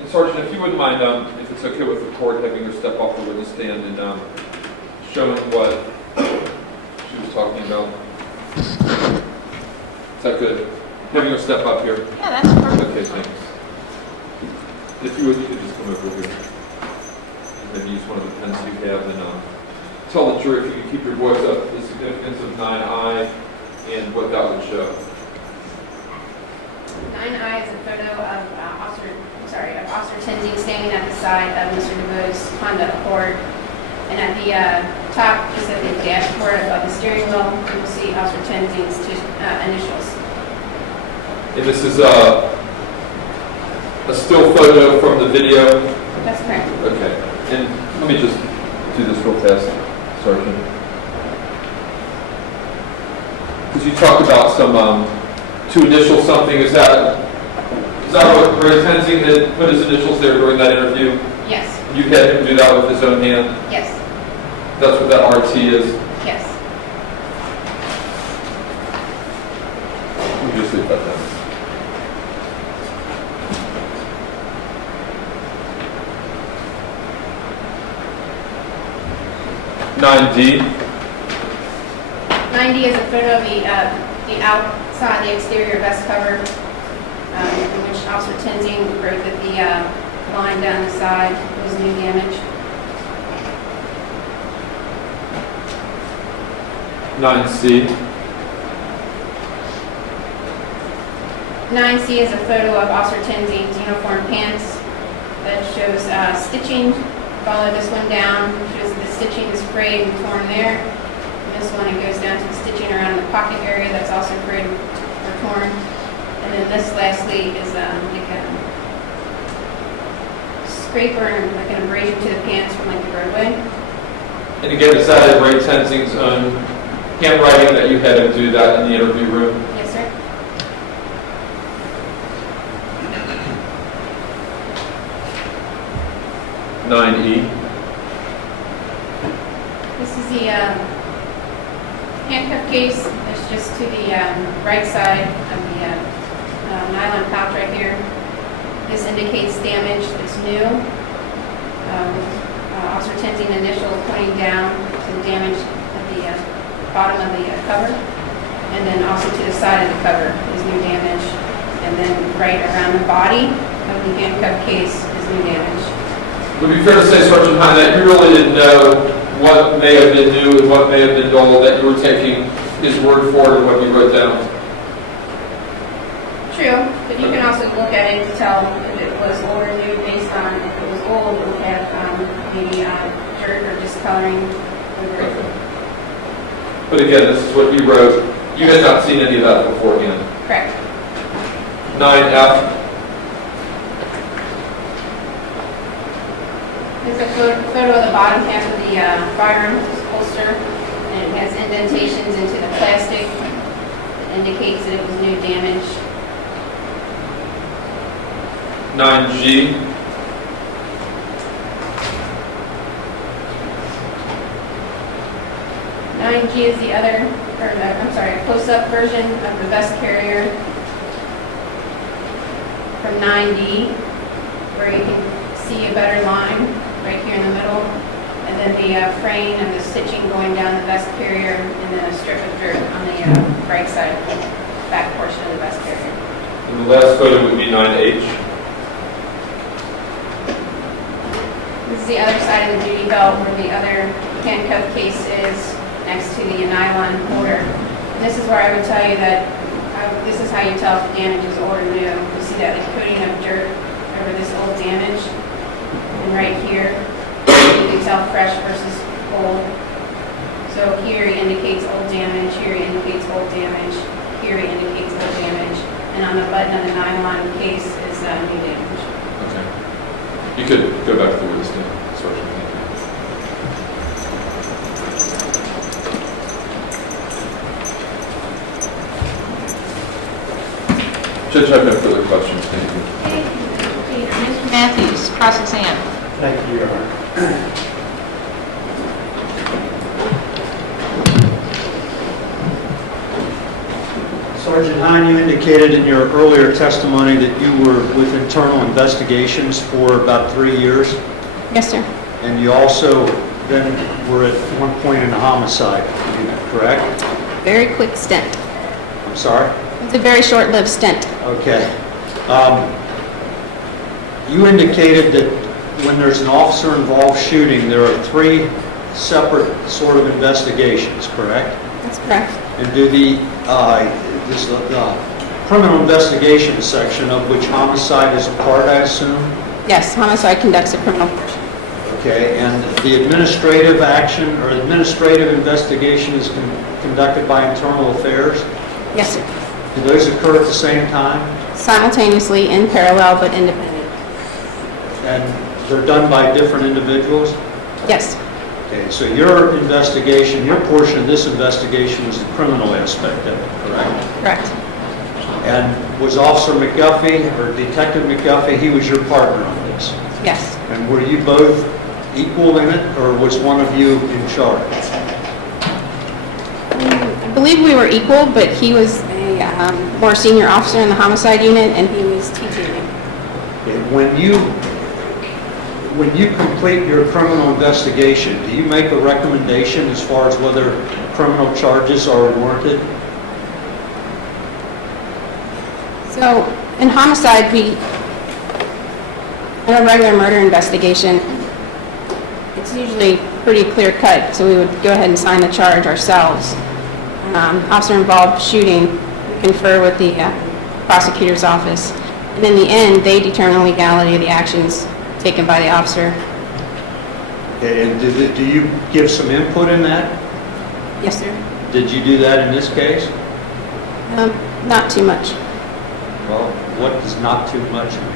And Sergeant, if you wouldn't mind, if it's okay with the court, having her step off the witness stand and showing what she was talking about. Is that good? Having her step up here. Yeah, that's perfect. Okay, thanks. If you would, you could just come over here. And maybe use one of the pens you have and tell the jury if you could keep your voice up, the significance of 9I and what that would show. 9I is a photo of Officer Tenzing standing at the side of Mr. DuBose Honda Accord. And at the top, just at the dashboard above the steering wheel, you will see Officer Tenzing's initials. And this is a still photo from the video. That's correct. Okay. And let me just do this real fast, Sergeant. Because you talked about some to initial something, is that what Reid Tenzing that put his initials there during that interview? Yes, You had him do that with his own hand? yes, That's what that RT is? yes. We just leave that there. Nine D. 90 is a photo of the outside, the exterior vest cover, in which Officer Tenzing wrote that the line down the side was new damage. 9C. 9C is a photo of Officer Tenzing's uniform pants that shows stitching. Follow this one down, shows that the stitching is frayed and torn there. And this one, it goes down to the stitching around the pocket area that's also frayed or torn. And then this lastly is like a scrape or like an abrasion to the pants from like the roadway. And again, is that Reid Tenzing's own handwriting that you had him do that in the interview room? Yes, sir. Nine E. This is the handcuff case. It's just to the right side of the nylon pouch right here. This indicates damage that's new. Officer Tenzing initial pointing down to the damage at the bottom of the cover. And then also to the side of the cover is new damage. And then right around the body of the handcuff case is new damage. Would it be fair to say, Sergeant Hine, that you really didn't know what may have been new and what may have been dull, that you were taking his word for it and what he wrote down? True, but you can also look at it to tell if it was old or new based on if it was old, we have maybe dirt or discoloring over it. But again, this is what you wrote. You had not seen any of that beforehand. Correct. 9F. There's a photo of the bottom half of the firearm holster, and it has indentations into the plastic that indicates that it was new damage. 9G. G is the other, or a close-up version of the vest carrier from 9D, where you can see a better line right here in the middle, and then the fraying and the stitching going down the vest carrier, and then a strip of dirt on the right side, back portion of the vest carrier. And the last photo would be 9H. This is the other side of the duty belt where the other handcuff case is, next to the nylon holder. And this is where I would tell you that this is how you tell if the damage is old or new. You see that like coating of dirt over this old damage. And right here, you can tell fresh versus old. So here he indicates old damage, here he indicates old damage, here he indicates old damage. And on the button of the nylon case is new damage. Okay. You could go back through this now, Sergeant. Judge, I have no further questions. Thank you. Mr. Matthews, cross-exam. Thank you, Your Honor. Sergeant Hine, you indicated in your earlier testimony that you were with internal investigations for about 3 years, Yes, sir. and you also then were at one point in a homicide, correct? Very quick stint. I'm sorry? It's a very short-lived stint. Okay. You indicated that when there's an officer-involved shooting, there are 3 separate sort of investigations, correct? That's correct. And do the criminal investigation section, of which homicide is a part, I assume? Yes, homicide conducts a criminal portion. Okay, and the administrative action or administrative investigation is conducted by internal affairs? Yes, sir. Do those occur at the same time? Simultaneously, in parallel, but independent. And they're done by different individuals? Yes. Okay, so your investigation, your portion of this investigation was the criminal aspect of it, correct? Correct. And was Officer McGuffey, or Detective McGuffey, he was your partner on this? Yes. And were you both equal in it, or was one of you in charge? I believe we were equal, but he was a more senior officer in the homicide unit, and he was teaching me. And when you complete your criminal investigation, do you make a recommendation as far as whether criminal charges are warranted? So in homicide, in a regular murder investigation, it's usually pretty clear cut, so we would go ahead and sign the charge ourselves. Officer involved shooting, we confer with the prosecutor's office, and in the end, they determine the legality of the actions taken by the officer. Okay, and do you give some input in that? Yes, sir. Did you do that in this case? Not too much. Well, what does not too much mean?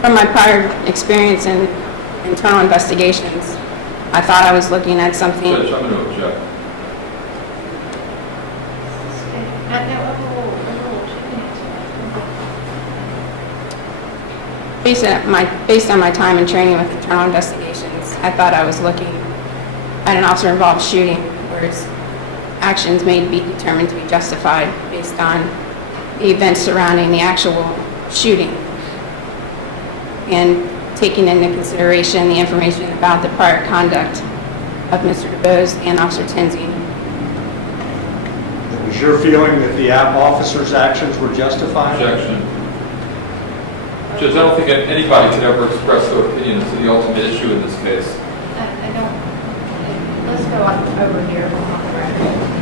From my prior experience in internal investigations, I thought I was looking at something. Judge, I'm going to object. Based on my time and training with internal investigations, I thought I was looking at an officer-involved shooting, whereas actions may be determined to be justified based on the events surrounding the actual shooting, and taking into consideration the information about the prior conduct of Mr. DuBose and Officer Tenzie. Was your feeling that the officer's actions were justified? Objection. Judge, I don't think anybody can ever express their opinion as to the ultimate issue in this case. I don't, let's go on over here on the record.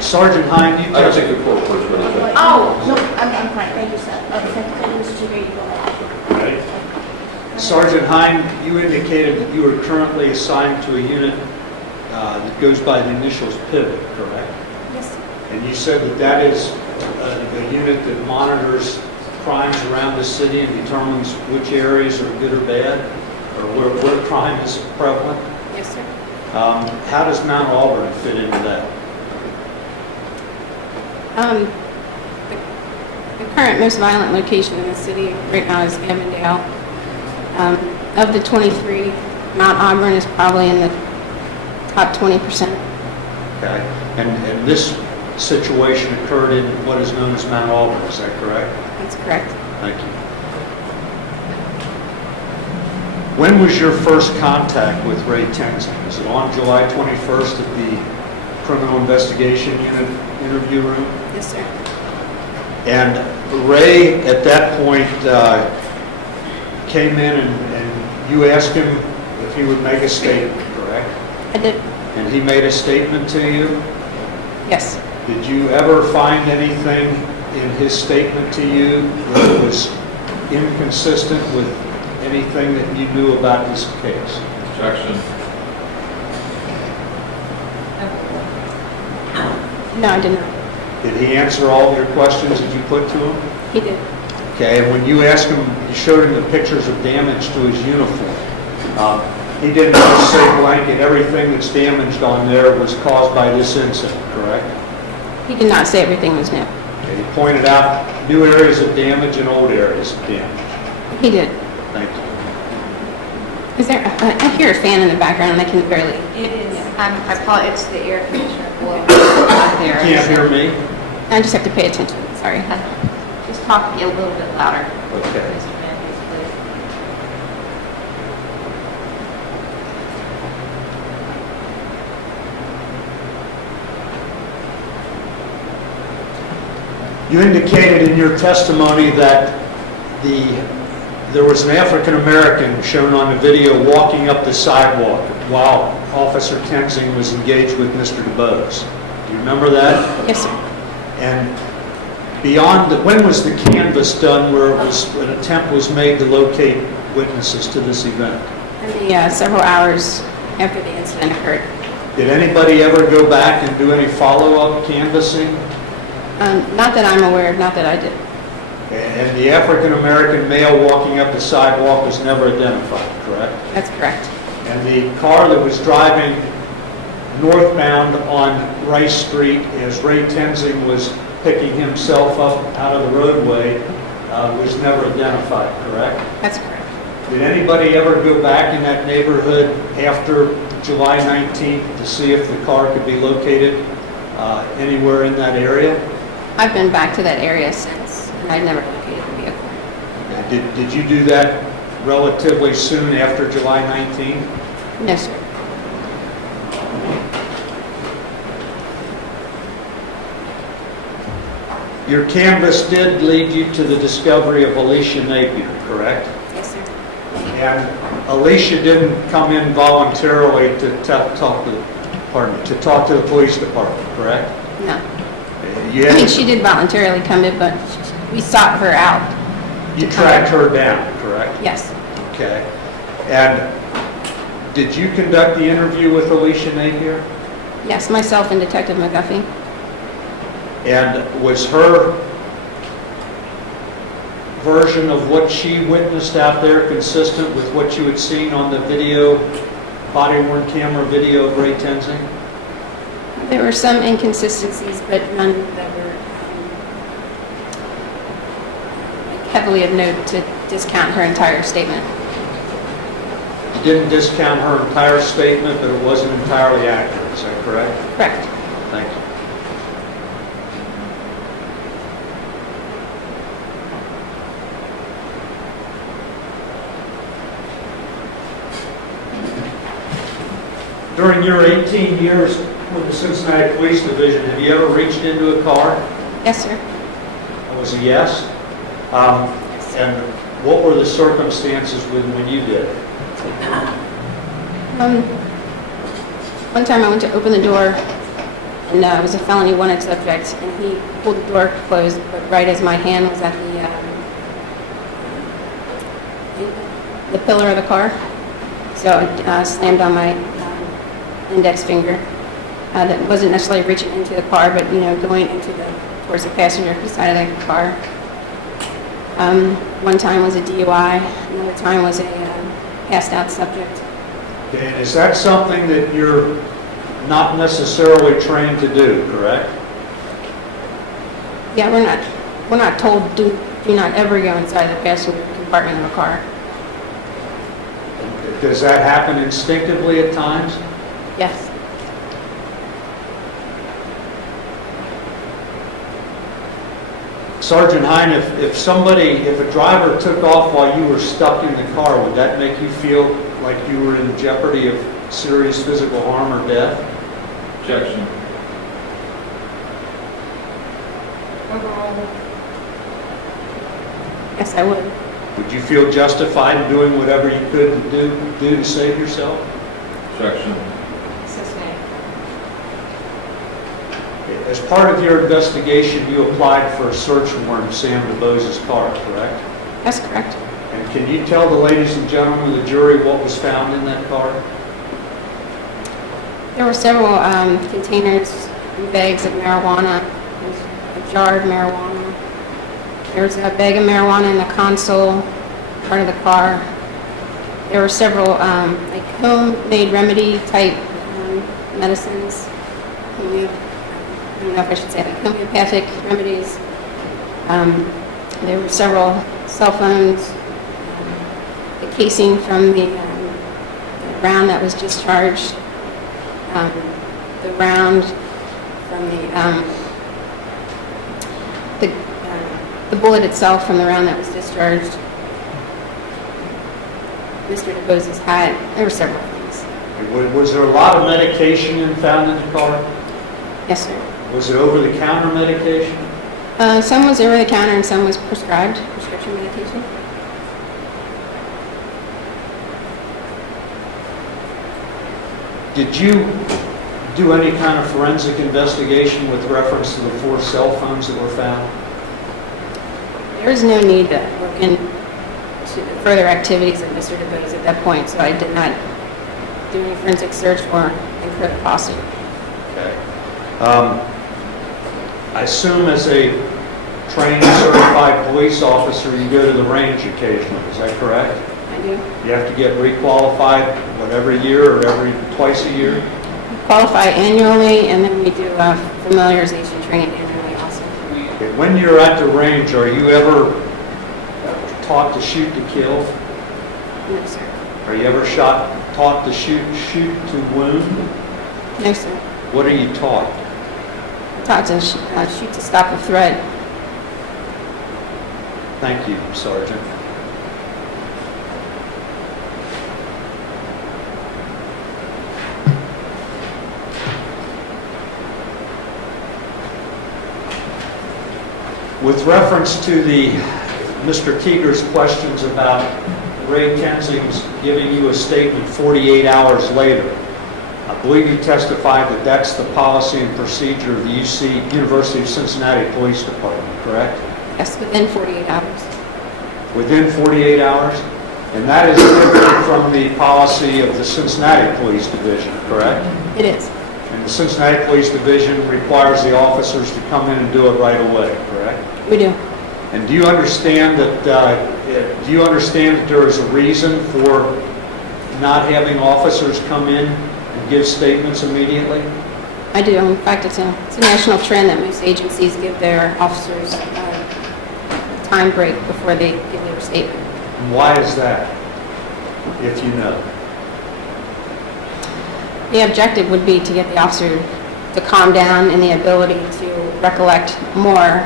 Sergeant Hine, you I don't think the court report's ready, Judge. Oh, no, I'm fine, thank you, sir. Thank you, Mr. Reid, go ahead. Right. Sergeant Hine, you indicated that you are currently assigned to a unit that goes by the initials Pivot, correct? Yes, sir. And you said that that is a unit that monitors crimes around the city and determines which areas are good or bad, or where crime is prevalent? Yes, sir. How does Mount Auburn fit into that? The current most violent location in the city right now is Avondale. Of the 23, Mount Auburn is probably in the top 20%. Okay, and this situation occurred in what is known as Mount Auburn, is that correct? That's correct. Thank you. When was your first contact with Ray Tenzing? Was it on July 21st at the Criminal Investigation Unit interview room? Yes, sir. And Ray, at that point, came in and you asked him if he would make a statement, correct? I did. And he made a statement to you? Yes. Did you ever find anything in his statement to you that was inconsistent with anything that you knew about this case? Objection. No, I did not. Did he answer all of your questions that you put to him? He did. Okay, and when you asked him, you showed him the pictures of damage to his uniform. He didn't just say blanket, everything that's damaged on there was caused by this incident, correct? He did not say everything was new. Okay, he pointed out new areas of damage and old areas of damage. He did. Thank you. Is there, I hear a fan in the background and I can barely. It is, it's the air conditioner blowing up there. You can't hear me? I just have to pay attention, sorry. Just talk a little bit louder. Okay. Mr. Matthews, please. You indicated in your testimony that there was an African American shown on the video walking up the sidewalk while Officer Tenzing was engaged with Mr. DuBose. Do you remember that? Yes, sir. And beyond, when was the canvass done where an attempt was made to locate witnesses to this event? Several hours after the incident occurred. Did anybody ever go back and do any follow-up canvassing? Not that I'm aware of, not that I did. And the African-American male walking up the sidewalk was never identified, correct? That's correct. And the car that was driving northbound on Rice Street as Ray Tenzing was picking himself up out of the roadway was never identified, correct? That's correct. Did anybody ever go back in that neighborhood after July 19th to see if the car could be located anywhere in that area? I've been back to that area since, and I've never located the vehicle. Did you do that relatively soon after July 19th? No, sir. Your canvass did lead you to the discovery of Alicia Napier, correct? Yes, sir. And Alicia didn't come in voluntarily to talk to the police department, correct? No. You I mean, she did voluntarily come in, but we sought her out. You tracked her down, correct? Yes. Okay. And did you conduct the interview with Alicia Napier? Yes, myself and Detective McGuffey. And was her version of what she witnessed out there consistent with what you had seen on the video, body-worn camera video of Ray Tenzing? There were some inconsistencies, but none that were heavily of note to discount her entire statement. You didn't discount her entire statement, but it wasn't entirely accurate, is that correct? Correct. Thank you. During your 18 years with the Cincinnati Police Division, have you ever reached into a car? Yes, sir. That was a yes? And what were the circumstances when you did it? One time I went to open the door, and it was a felony wanted subject, and he pulled the door closed, but right as my hand was at the pillar of the car, so it slammed on my index finger. That wasn't necessarily reaching into the car, but going towards the passenger side of the car. One time was a DUI, another time was a passed out subject. Okay, and is that something that you're not necessarily trained to do, correct? Yeah, we're not told do not ever go inside the passenger compartment of a car. Does that happen instinctively at times? Yes. Sergeant Hine, if a driver took off while you were stuck in the car, would that make you feel like you were in jeopardy of serious physical harm or death? Objection. Yes, I would. Would you feel justified in doing whatever you could to do to save yourself? Objection. As part of your investigation, you applied for a search warrant of Sam DuBose's car, correct? That's correct. And can you tell the ladies and gentlemen of the jury what was found in that car? There were several containers, bags of marijuana, a jar of marijuana. There was a bag of marijuana in the console, part of the car. There were several like homemade remedy type medicines. I don't know if I should say like homeopathic remedies. There were several cell phones, the casing from the round that was discharged, the round from the bullet itself from the round that was discharged, Mr. DuBose's hat. There were several things. Was there a lot of medication found in the car? Yes, sir. Was it over-the-counter medication? Some was over the counter and some was prescribed, prescription medication. Did you do any kind of forensic investigation with reference to the 4 cell phones that were found? There was no need to look into further activities of Mr. DuBose at that point, so I did not do any forensic search or incur the cost. Okay. I assume as a trained, certified police officer, you go to the range occasionally, is that correct? I do. You have to get requalified, what, every year or twice a year? We qualify annually, and then we do familiarization training annually also. Okay. When you're at the range, are you ever taught to shoot to kill? No, sir. Are you ever taught to shoot to wound? No, sir. What are you taught? I'm taught to shoot to stop a threat. Thank you, Sergeant. With reference to Mr. Teeger's questions about Ray Kensing's giving you a statement 48 hours later, I believe you testified that that's the policy and procedure of the University of Cincinnati Police Department, correct? Yes, within 48 hours. Within 48 hours? And that is different from the policy of the Cincinnati Police Division, correct? It is. And the Cincinnati Police Division requires the officers to come in and do it right away, correct? We do. And do you understand that there is a reason for not having officers come in and give statements immediately? I do. In fact, it's a national trend that most agencies give their officers a time break before they give their statement. And why is that, if you know? The objective would be to get the officer to calm down and the ability to recollect more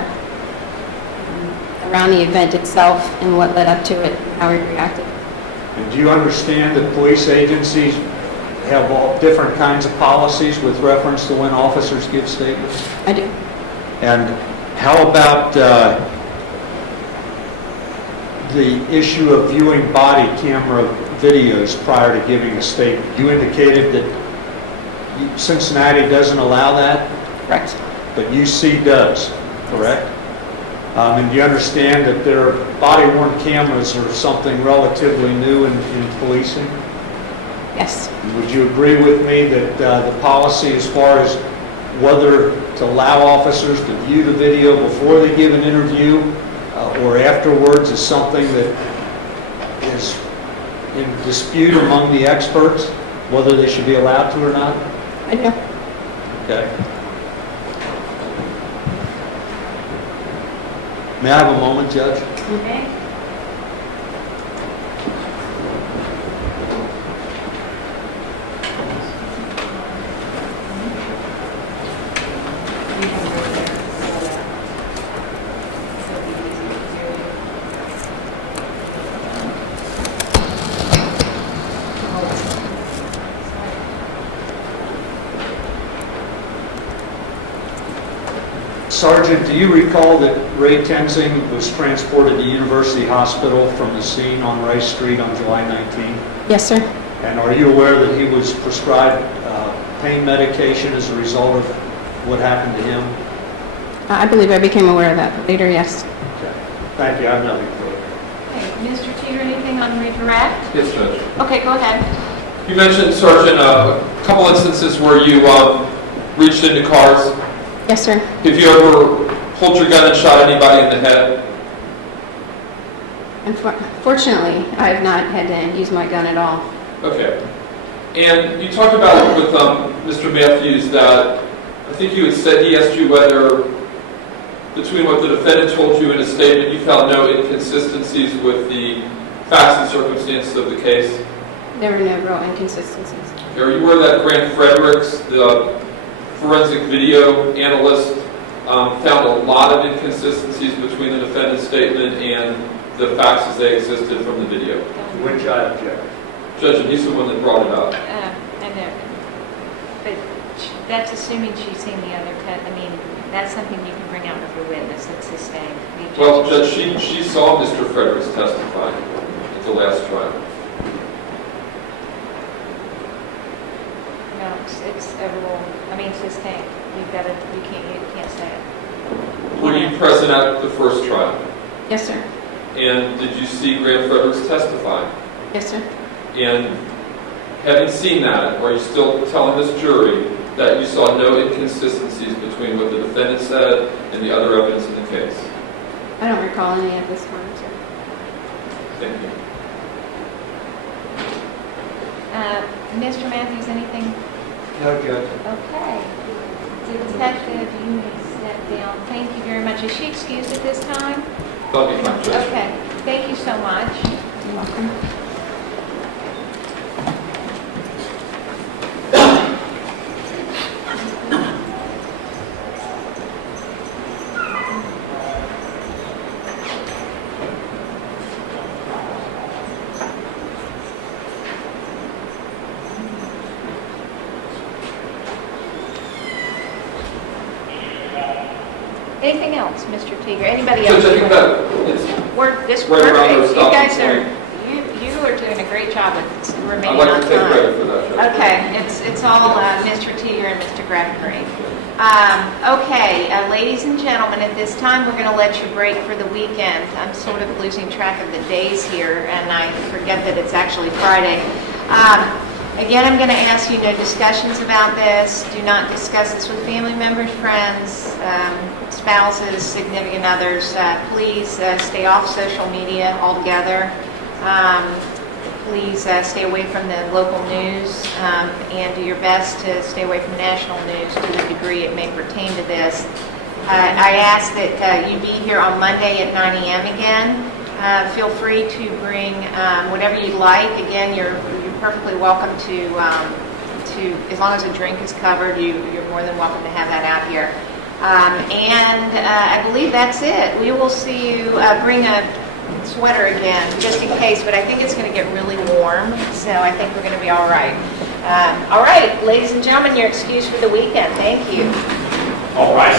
around the event itself and what led up to it and how he reacted. And do you understand that police agencies have all different kinds of policies with reference to when officers give statements? I do. And how about the issue of viewing body camera videos prior to giving a statement? You indicated that Cincinnati doesn't allow that? Correct. But UC does, correct? And do you understand that their body-worn cameras are something relatively new in policing? Yes. Would you agree with me that the policy as far as whether to allow officers to view the video before they give an interview or afterwards is something that is in dispute among the experts, whether they should be allowed to or not? I do. Okay. May I have a moment, Judge? Okay. Sergeant, do you recall that Ray Tensing was transported to University Hospital from the scene on Rice Street on July 19? Yes, sir. And are you aware that he was prescribed pain medication as a result of what happened to him? I believe I became aware of that later, yes. Okay. Thank you. I have nothing further. Okay, Mr. Teeter, anything on redirect? Yes, Judge. Okay, go ahead. You mentioned, Sergeant, a couple instances where you reached into cars. Yes, sir. Have you ever pulled your gun and shot anybody in the head? Unfortunately, I have not had to use my gun at all. Okay. And you talked about with Mr. Matthews that I think you had said he asked you whether between what the defendant told you in his statement, you found no inconsistencies with the facts and circumstances of the case. There were no real inconsistencies. Are you aware that Grant Fredericks, the forensic video analyst, found a lot of inconsistencies between the defendant's statement and the facts as they existed from the video? Which I object. Judge, and he's the one that brought it up. I know. But that's assuming she's seen the other I mean, that's something you can bring out of your witness that's sustained. Well, Judge, she saw Mr. Fredericks testify at the last trial. No, it's a rule. I mean, sustained. You can't say it. Were you present at the first trial? Yes, sir. And did you see Grant Fredericks testify? Yes, sir. And having seen that, are you still telling this jury that you saw no inconsistencies between what the defendant said and the other evidence in the case? I don't recall any at this time, sir. Thank you. Mr. Matthews, anything? No, Judge. Okay. Detective, you may step down. Thank you very much. Is she excused at this time? That'll be fine, Judge. Okay. Thank you so much. You're welcome. Anything else, Mr. Teeger? Anybody Judge, else? I think that it's We're just right around perfect. our You stopping guys are, point. you are doing a great job with remaining I'd on like to take time. credit for that, Judge. Okay, it's all Mr. Teeger and Mr. Gregory. Okay, ladies and gentlemen, at this time, we're going to let you break for the weekend. I'm sort of losing track of the days here, and I forget that it's actually Friday. Again, I'm going to ask you no discussions about this. Do not discuss this with family members, friends, spouses, significant others. Please stay off social media altogether. Please stay away from the local news and do your best to stay away from national news to the degree it may pertain to this. I ask that you be here on Monday at 9 a.m. again. Feel free to bring whatever you like. Again, you're perfectly welcome to, as long as a drink is covered, you're more than welcome to have that out here. And I believe that's it. We will see you. Bring a sweater again, just in case, but I think it's going to get really warm, so I think we're going to be all right. All right, ladies and gentlemen, you're excused for the weekend. Thank you. All right.